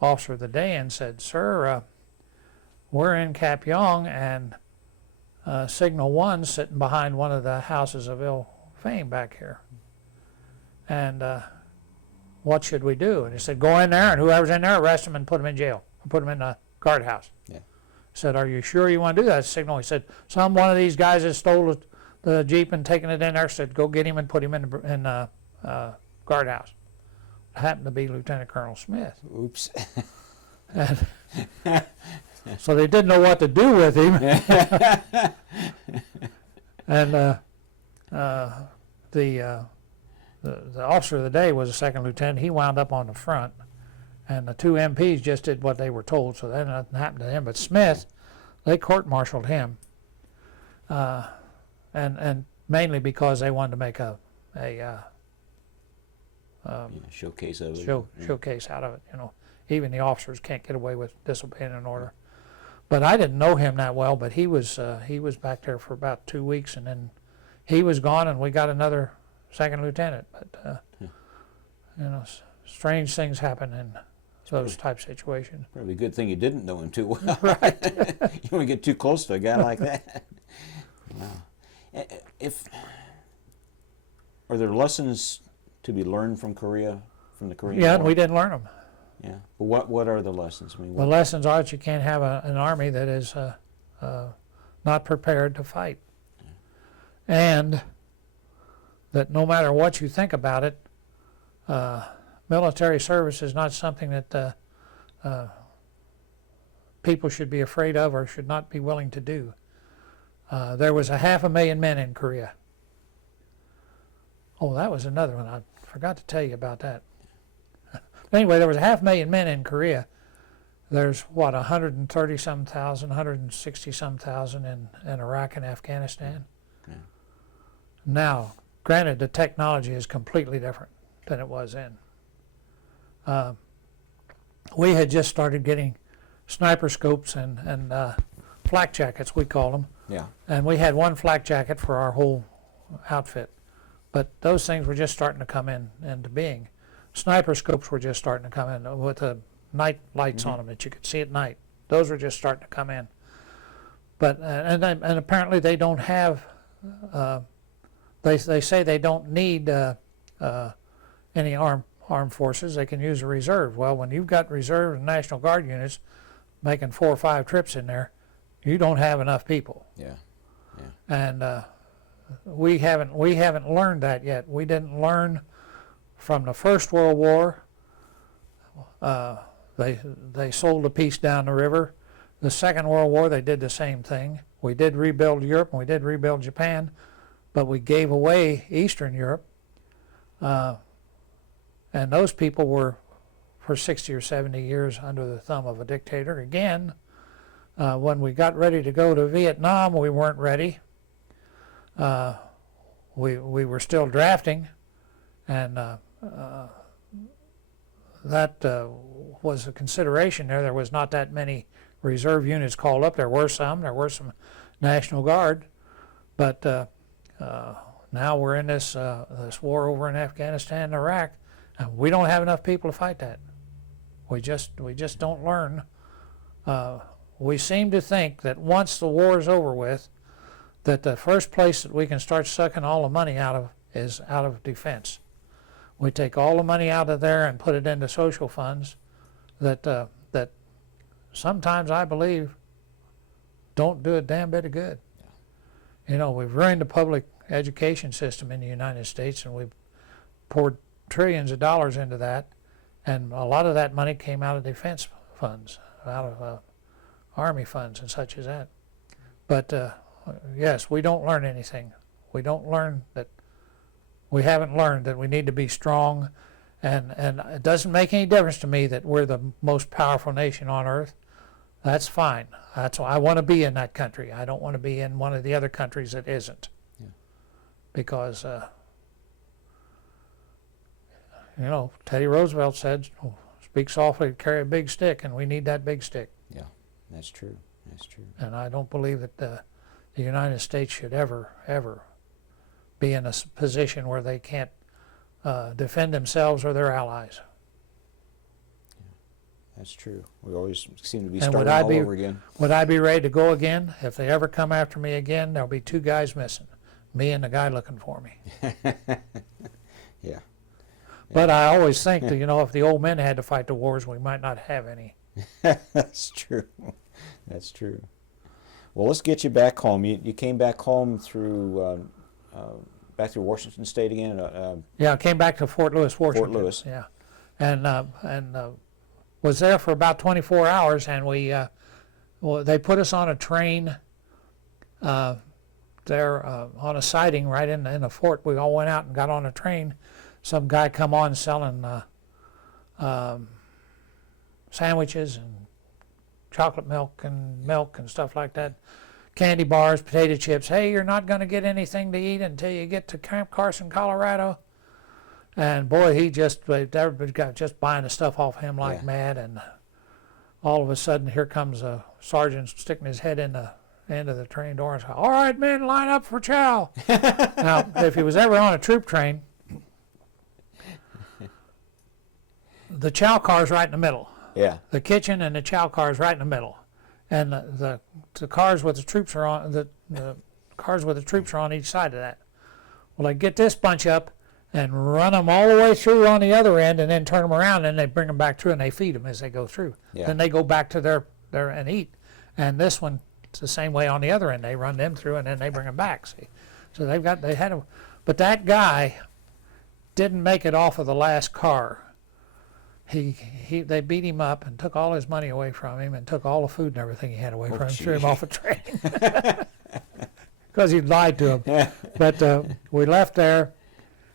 officer of the day and said, "Sir, we're in Capyong, and Signal 1 sitting behind one of the houses of ill fame back here. And what should we do?" And he said, "Go in there, and whoever's in there, arrest him and put him in jail, or put him in the guardhouse." Yeah. I said, "Are you sure you want to do that?" Signal. He said, one of these guys has stole the Jeep and taken it in there. Said, "Go get him and put him in the guardhouse." It happened to be Lieutenant Colonel Smith. Oops. And so they didn't know what to do with him. And the officer of the day was a second lieutenant. He wound up on the front, and the two MPs just did what they were told, so then nothing happened to him. But Smith, they court-martialed him, and mainly because they wanted to make a showcase of it. Showcase out of it. Even the officers can't get away with disobeying an order. But I didn't know him that well. But he was back there for about 2 weeks, and then he was gone, and we got another second lieutenant. But strange things happen in those type situations. Probably a good thing you didn't know him too well. Right. You don't want to get too close to a guy like that. Wow. Are there lessons to be learned from Korea, from the Korean War? Yeah, and we didn't learn them. Yeah. But what are the lessons? I mean, The lessons are that you can't have an army that is not prepared to fight. And that no matter what you think about it, military service is not something that people should be afraid of or should not be willing to do. There was 500,000 men in Korea. Oh, that was another one. I forgot to tell you about that. Anyway, there was 500,000 men in Korea. There's, 130-some thousand, 160-some thousand in Iraq and Afghanistan. Yeah. Now, granted, the technology is completely different than it was then. We had just started getting sniper scopes and flak jackets, we call them. Yeah. And we had one flak jacket for our whole outfit. But those things were just starting to come into being. Sniper scopes were just starting to come in with the night lights on them that you could see at night. Those were just starting to come in. But and apparently they don't have. They say they don't need any armed forces. They can use a reserve. Well, when you've got reserve and National Guard units making 4 or 5 trips in there, you don't have enough people. Yeah. And we haven't learned that yet. We didn't learn from the First World War. They sold a piece down the river. The Second World War, they did the same thing. We did rebuild Europe and we did rebuild Japan, but we gave away Eastern Europe. And those people were for 60 or 70 years under the thumb of a dictator. Again, when we got ready to go to Vietnam, we weren't ready. We were still drafting, and that was a consideration there. There was not that many reserve units called up. There were some National Guard, but now we're in this war over in Afghanistan and Iraq, and we don't have enough people to fight that. We just don't learn. We seem to think that once the war is over with, that the first place that we can start sucking all the money out of is out of defense. We take all the money out of there and put it into social funds that that sometimes I believe don't do a damn bit of good. You know, we've ruined the public education system in the United States, and we've poured trillions of dollars into that, and a lot of that money came out of defense funds, out of Army funds and such as that. But yes, we don't learn anything. We don't learn that. We haven't learned that we need to be strong, and it doesn't make any difference to me that we're the most powerful nation on earth. That's fine. That's why I want to be in that country. I don't want to be in one of the other countries that isn't. Yeah. Because, you know, Teddy Roosevelt said, speak softly, carry a big stick, and we need that big stick. Yeah, that's true. That's true. And I don't believe that the United States should ever be in a position where they can't defend themselves or their allies. That's true. We always seem to be And starting all over again. Would I be ready to go again? If they ever come after me again, there'll be two guys missing, me and the guy looking for me. Yeah. But I always think that, you know, if the old men had to fight the wars, we might not have any. That's true. That's true. Well, let's get you back home. You came back home through back through Washington State again. Yeah, I came back to Fort Lewis, Washington. Fort Lewis. Yeah, and was there for about 24 hours, and they put us on a train there on a siding right in the fort. We all went out and got on a train. Some guy come on selling sandwiches and chocolate milk and stuff like that, candy bars, potato chips. Hey, you're not going to get anything to eat until you get to Camp Carson, Colorado. And boy, everybody got just buying the stuff off him like mad. And all of a sudden, here comes a sergeant sticking his head in the end of the train door and says, "All right, men, line up for chow." Now, if he was ever on a troop train, the chow car's right in the middle. Yeah. The kitchen and the chow car's right in the middle, and the cars with the troops are on the cars with the troops are on each side of that. Well, they get this bunch up and run them all the way through on the other end, and then turn them around, and they bring them back through, and they feed them as they go through. Yeah. Then they go back to their and eat. And this one, it's the same way on the other end. They run them through, and then they bring them back. See, so they had them, but that guy didn't make it off of the last car. They beat him up and took all his money away from him and took all the food and everything he had away from him, threw him off a train because he lied to him. But we left there,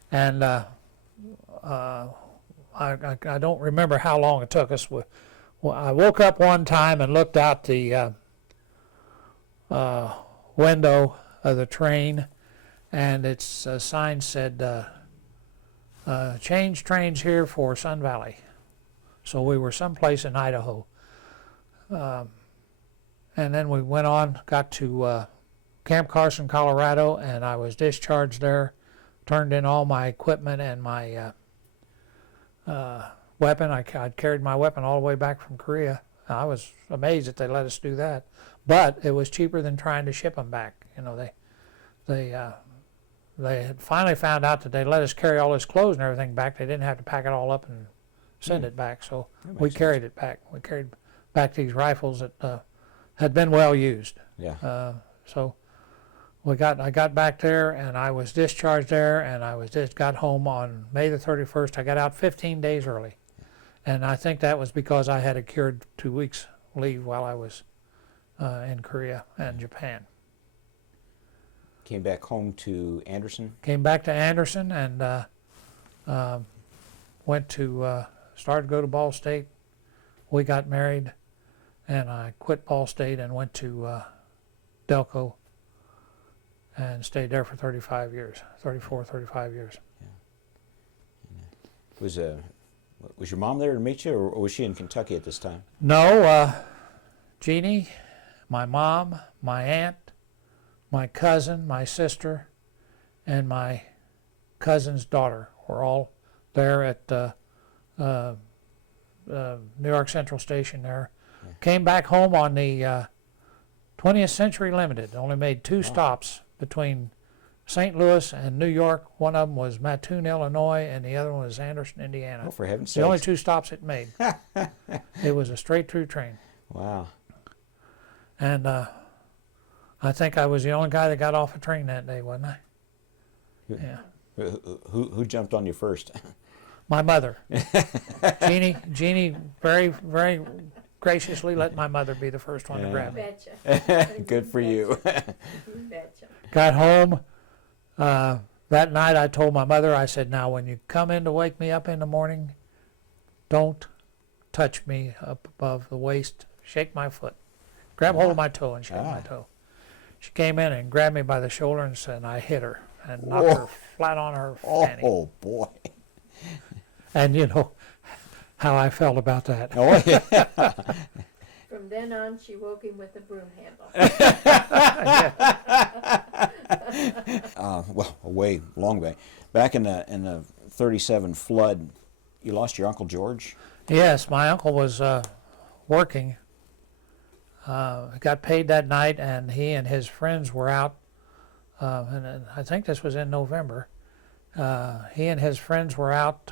and I don't remember how long it took us. I woke up one time and looked out the window of the train, and its sign said, "Change trains here for Sun Valley." So we were someplace in Idaho. And then we went on, got to Camp Carson, Colorado, and I was discharged there, turned in all my equipment and my weapon. I'd carried my weapon all the way back from Korea. I was amazed that they let us do that. But it was cheaper than trying to ship them back. You know, they had finally found out that they let us carry all this clothes and everything back. They didn't have to pack it all up and send it back, so we carried it back. We carried back these rifles that had been well used. Yeah. So I got back there, and I was discharged there, and I got home on May the 31st. I got out 15 days early, and I think that was because I had accrued 2 weeks leave while I was in Korea and Japan. Came back home to Anderson. Came back to Anderson and went to started to go to Ball State. We got married, and I quit Ball State and went to Delco and stayed there for 35 years, 35 years. Was your mom there to meet you, or was she in Kentucky at this time? No, Jeannie, my mom, my aunt, my cousin, my sister, and my cousin's daughter were all there at New York Central Station there. Yeah. Came back home on the 20th Century Limited. Only made 2 stops between St. Louis and New York. One of them was Mattoon, Illinois, and the other one was Anderson, Indiana. Oh, for heaven's The sake. only 2 stops it made. It was a straight through train. Wow. And I think I was the only guy that got off a train that day, wasn't I? Yeah. Who jumped on you first? My mother. Jeannie very, very graciously let my mother be the first one to Yeah. grab me. Betcha. Good for you. You betcha. Got home. That night I told my mother, I said, now when you come in to wake me up in the morning, don't touch me up above the waist. Shake my foot. Grab hold of my toe and shake my toe. She came in and grabbed me by the shoulder and said, I hit her and knocked her flat on her fanny. Oh, boy. And you know how I felt about that. Oh, yeah. From then on, she woke him with a broom handle. Well, long way. Back in the 37 flood, you lost your Uncle George? Yes, my uncle was working. Got paid that night, and he and his friends were out. And I think this was in November. He and his friends were out,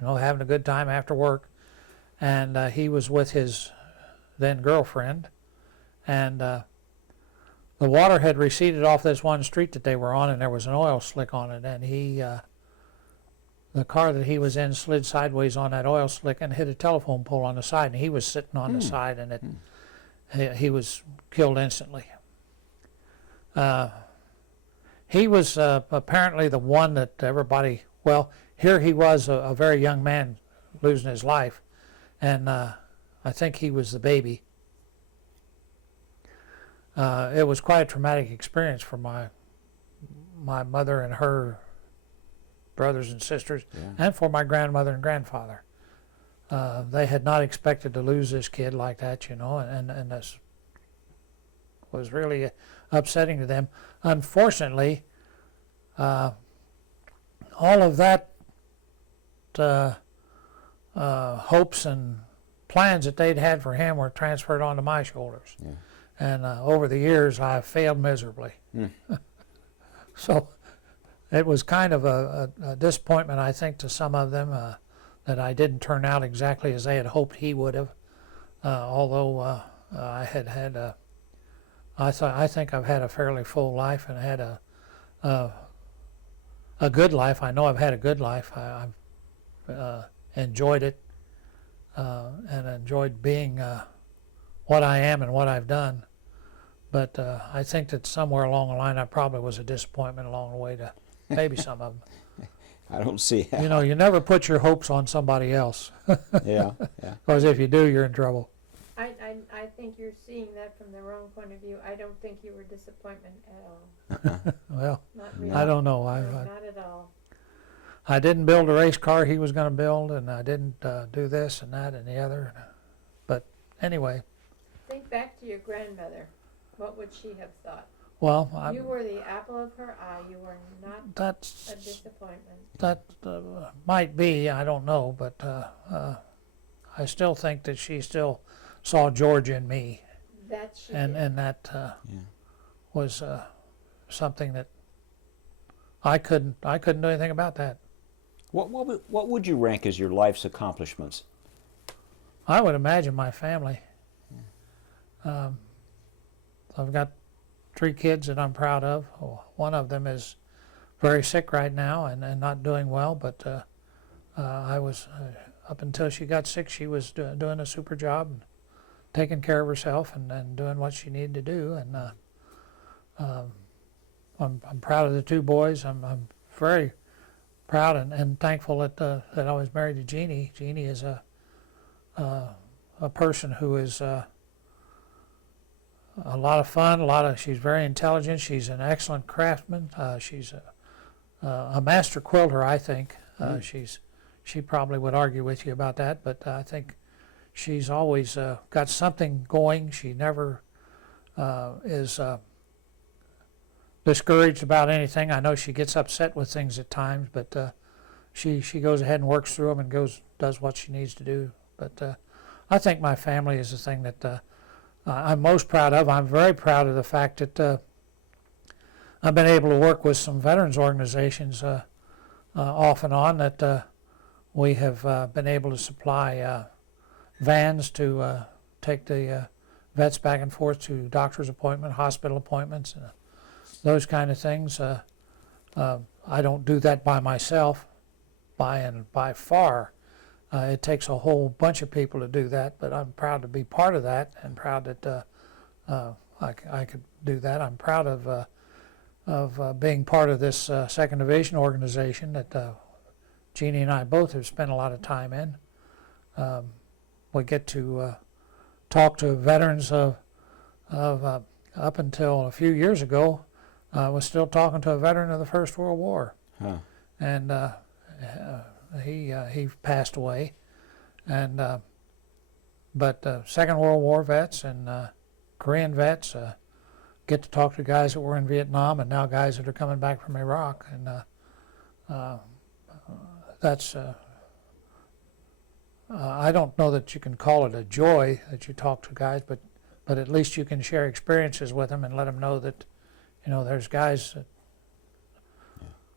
having a good time after work. And he was with his then girlfriend. And the water had receded off this one street that they were on, and there was an oil slick on it. And the car that he was in slid sideways on that oil slick and hit a telephone pole on the side, and he was sitting on the side, and he was killed instantly. He was apparently the one that everybody, well, here he was, a very young man losing his life, and I think he was the baby. It was quite a traumatic experience for my mother and her brothers and sisters, and for my grandmother and grandfather. They had not expected to lose this kid like that, and this was really upsetting to them. Unfortunately, all of that hopes and plans that they'd had for him were transferred onto my shoulders. Yeah. And over the years, I failed miserably. So it was kind of a disappointment, I think, to some of them that I didn't turn out exactly as they had hoped he would have. Although I think I've had a fairly full life and had a good life. I know I've had a good life. I've enjoyed it and enjoyed being what I am and what I've done. But I think that somewhere along the line I probably was a disappointment along the way to maybe some of them. I don't see how. You never put your hopes on somebody else. Yeah. Because if you do, you're in trouble. I think you're seeing that from the wrong point of view. I don't think you were disappointment at all. Well, Not really. I don't know. No, not at all. I didn't build a race car he was going to build, and I didn't do this and that and the other. But anyway, Think back to your grandmother. What would she have thought? well, You were the apple of her eye. You were not a that's disappointment. that might be. I don't know, but I still think that she still saw George in me, That she and did. that was something that I couldn't do anything about that. What would you rank as your life's accomplishments? I would imagine my family. I've got 3 kids that I'm proud of. One of them is very sick right now and not doing well, but I was, up until she got sick, she was doing a super job and taking care of herself and doing what she needed to do. And I'm proud of the 2 boys. I'm very proud and thankful that I was married to Jeannie. Jeannie is a person who is a lot of fun. She's very intelligent. She's an excellent craftsman. She's a master quilter, I think. She probably would argue with you about that, but I think she's always got something going. She never is discouraged about anything. I know she gets upset with things at times, but she goes ahead and works through them and does what she needs to do. But I think my family is the thing that I'm most proud of. I'm very proud of the fact that I've been able to work with some veterans organizations off and on, that we have been able to supply vans to take the vets back and forth to doctor's appointments, hospital appointments, those kind of things. I don't do that by myself, by far. It takes a whole bunch of people to do that, but I'm proud to be part of that and proud that I could do that. I'm proud of being part of this Second Division organization that Jeannie and I both have spent a lot of time in. We get to talk to veterans of up until a few years ago. I was still talking to a veteran of the First World War, and he passed away. And but Second World War vets and Korean vets get to talk to guys that were in Vietnam and now guys that are coming back from Iraq, and that's I don't know that you can call it a joy that you talk to guys, but at least you can share experiences with them and let them know that, there's guys that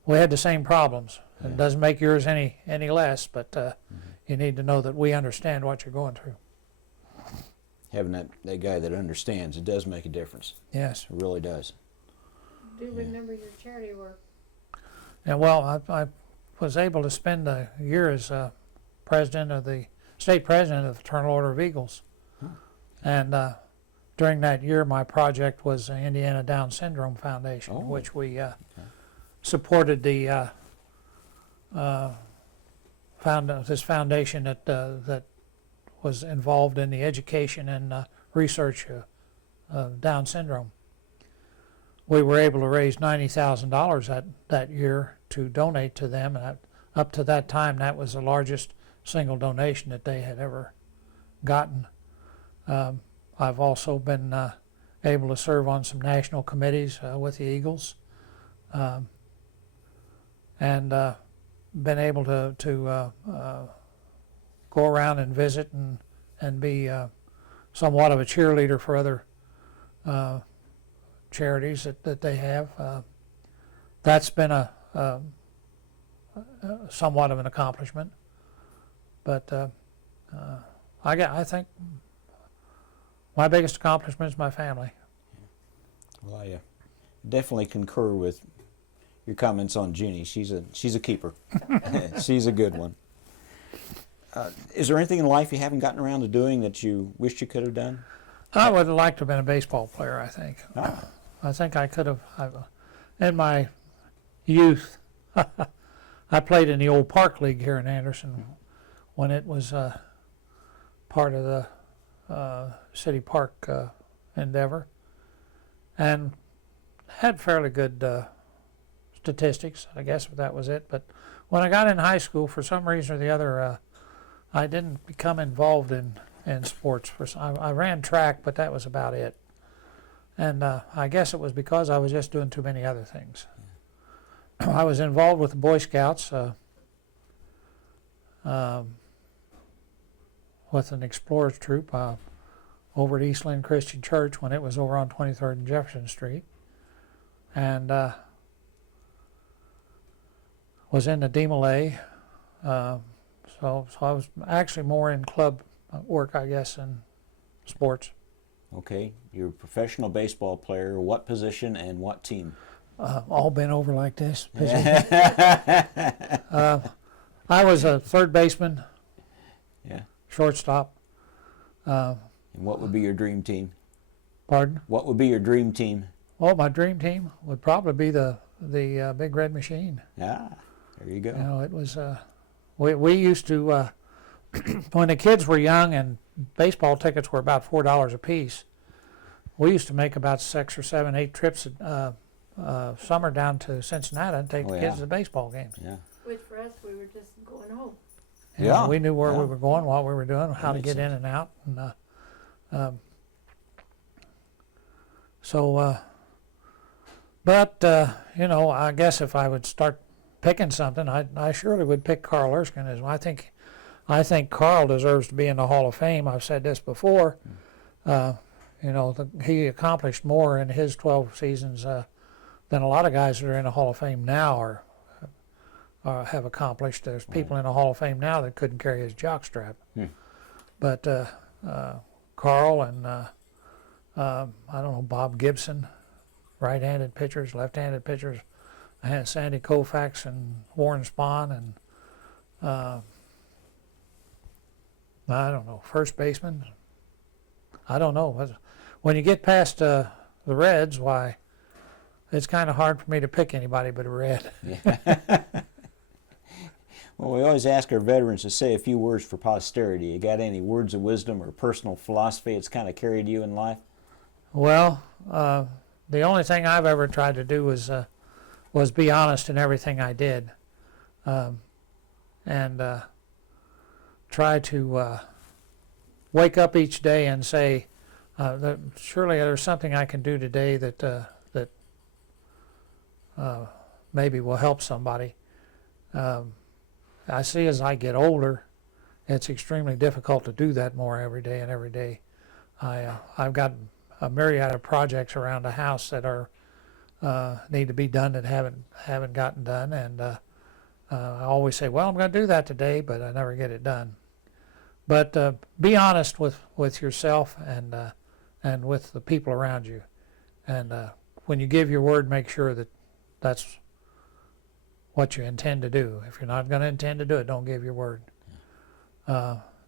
we had the same problems. It doesn't make yours any less, but you need to know that we understand what you're going through. Having that guy that understands, it does make a difference. Yes. It really does. Do remember your charity work. Yeah, well, I was able to spend a year as state president of the Fraternal Order of Eagles. And during that year, my project was the Indiana Down Syndrome Foundation, which we supported the this foundation that was involved in the education and research of Down syndrome. We were able to raise $90,000 that year to donate to them, and up to that time, that was the largest single donation that they had ever gotten. I've also been able to serve on some national committees with the Eagles, and been able to go around and visit and be somewhat of a cheerleader for other charities that they have. That's been a somewhat of an accomplishment, but I think my biggest accomplishment is my family. Well, I definitely concur with your comments on Jeannie. She's a keeper. She's a good one. Is there anything in life you haven't gotten around to doing that you wished you could have done? I would have liked to have been a baseball player, I think. I think I could have. In my youth, I played in the old Park League here in Anderson when it was part of the City Park endeavor, and had fairly good statistics, I guess that was it. But when I got in high school, for some reason or the other, I didn't become involved in sports. I ran track, but that was about it. And I guess it was because I was just doing too many other things. I was involved with the Boy Scouts with an explorers troop over at East Lynn Christian Church when it was over on 23rd and Jefferson Street. And was in the DMLA, so I was actually more in club work, I guess, than sports. Okay, you're a professional baseball player. What position and what team? All bent over like this. I was a third baseman, Yeah. shortstop. And what would be your dream team? Pardon? What would be your dream team? Oh, my dream team would probably be the Big Red Machine. Ah, there you go. You know, it was. We used to when the kids were young and baseball tickets were about $4 a piece. We used to make about 6 or 7, 8 trips summer down to Cincinnati and take the kids to the baseball games. Yeah. Which for us, we were just going home. You know, Yeah, we knew where yeah. we were going, what we were doing, how to makes get in sense. and out, and you know, I guess if I would start picking something, I surely would pick Carl Erskine. I think Carl deserves to be in the Hall of Fame. I've said this before. You know, he accomplished more in his 12 seasons than a lot of guys that are in the Hall of Fame now have accomplished. There's people in the Hall of Fame now that couldn't carry his jockstrap. But Carl and I don't know, Bob Gibson, right-handed pitchers, left-handed pitchers. I had Sandy Koufax and Warren Spahn and I don't know, first baseman. I don't know. When you get past the Reds, why, it's kind of hard for me to pick anybody but a Red. Yeah. Well, we always ask our veterans to say a few words for posterity. You got any words of wisdom or personal philosophy that's kind of carried you in life? Well, the only thing I've ever tried to do was be honest in everything I did, and try to wake up each day and say, that surely there's something I can do today that maybe will help somebody. I see as I get older, it's extremely difficult to do that more every day and every day. I've got a myriad of projects around the house that are need to be done that haven't gotten done, and I always say, well, I'm going to do that today, but I never get it done. But be honest with yourself and with the people around you, and when you give your word, make sure that that's what you intend to do. If you're not going to intend to do it, don't give your word.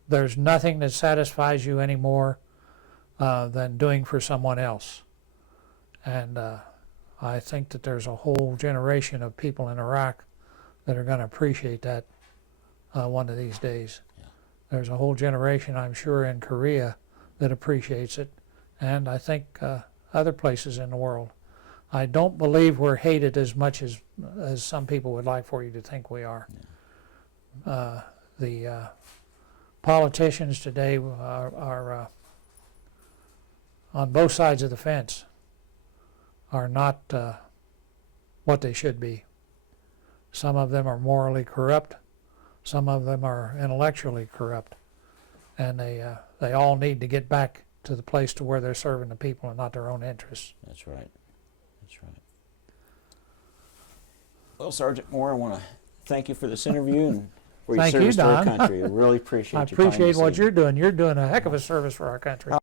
There's nothing that satisfies you any more than doing for someone else. And I think that there's a whole generation of people in Iraq that are going to appreciate that one of these days. Yeah. There's a whole generation, I'm sure, in Korea that appreciates it, and I think other places in the world. I don't believe we're hated as much as some people would like for you to think we are. Yeah. The politicians today are on both sides of the fence are not what they should be. Some of them are morally corrupt. Some of them are intellectually corrupt. And they all need to get back to the place to where they're serving the people and not their own interests. That's right. That's right. Well, Sergeant Moore, I want to thank you for this interview and for your Thank you, service to our Don. country. I really appreciate I your time appreciate this what evening. you're doing. You're doing a heck of a service for our country.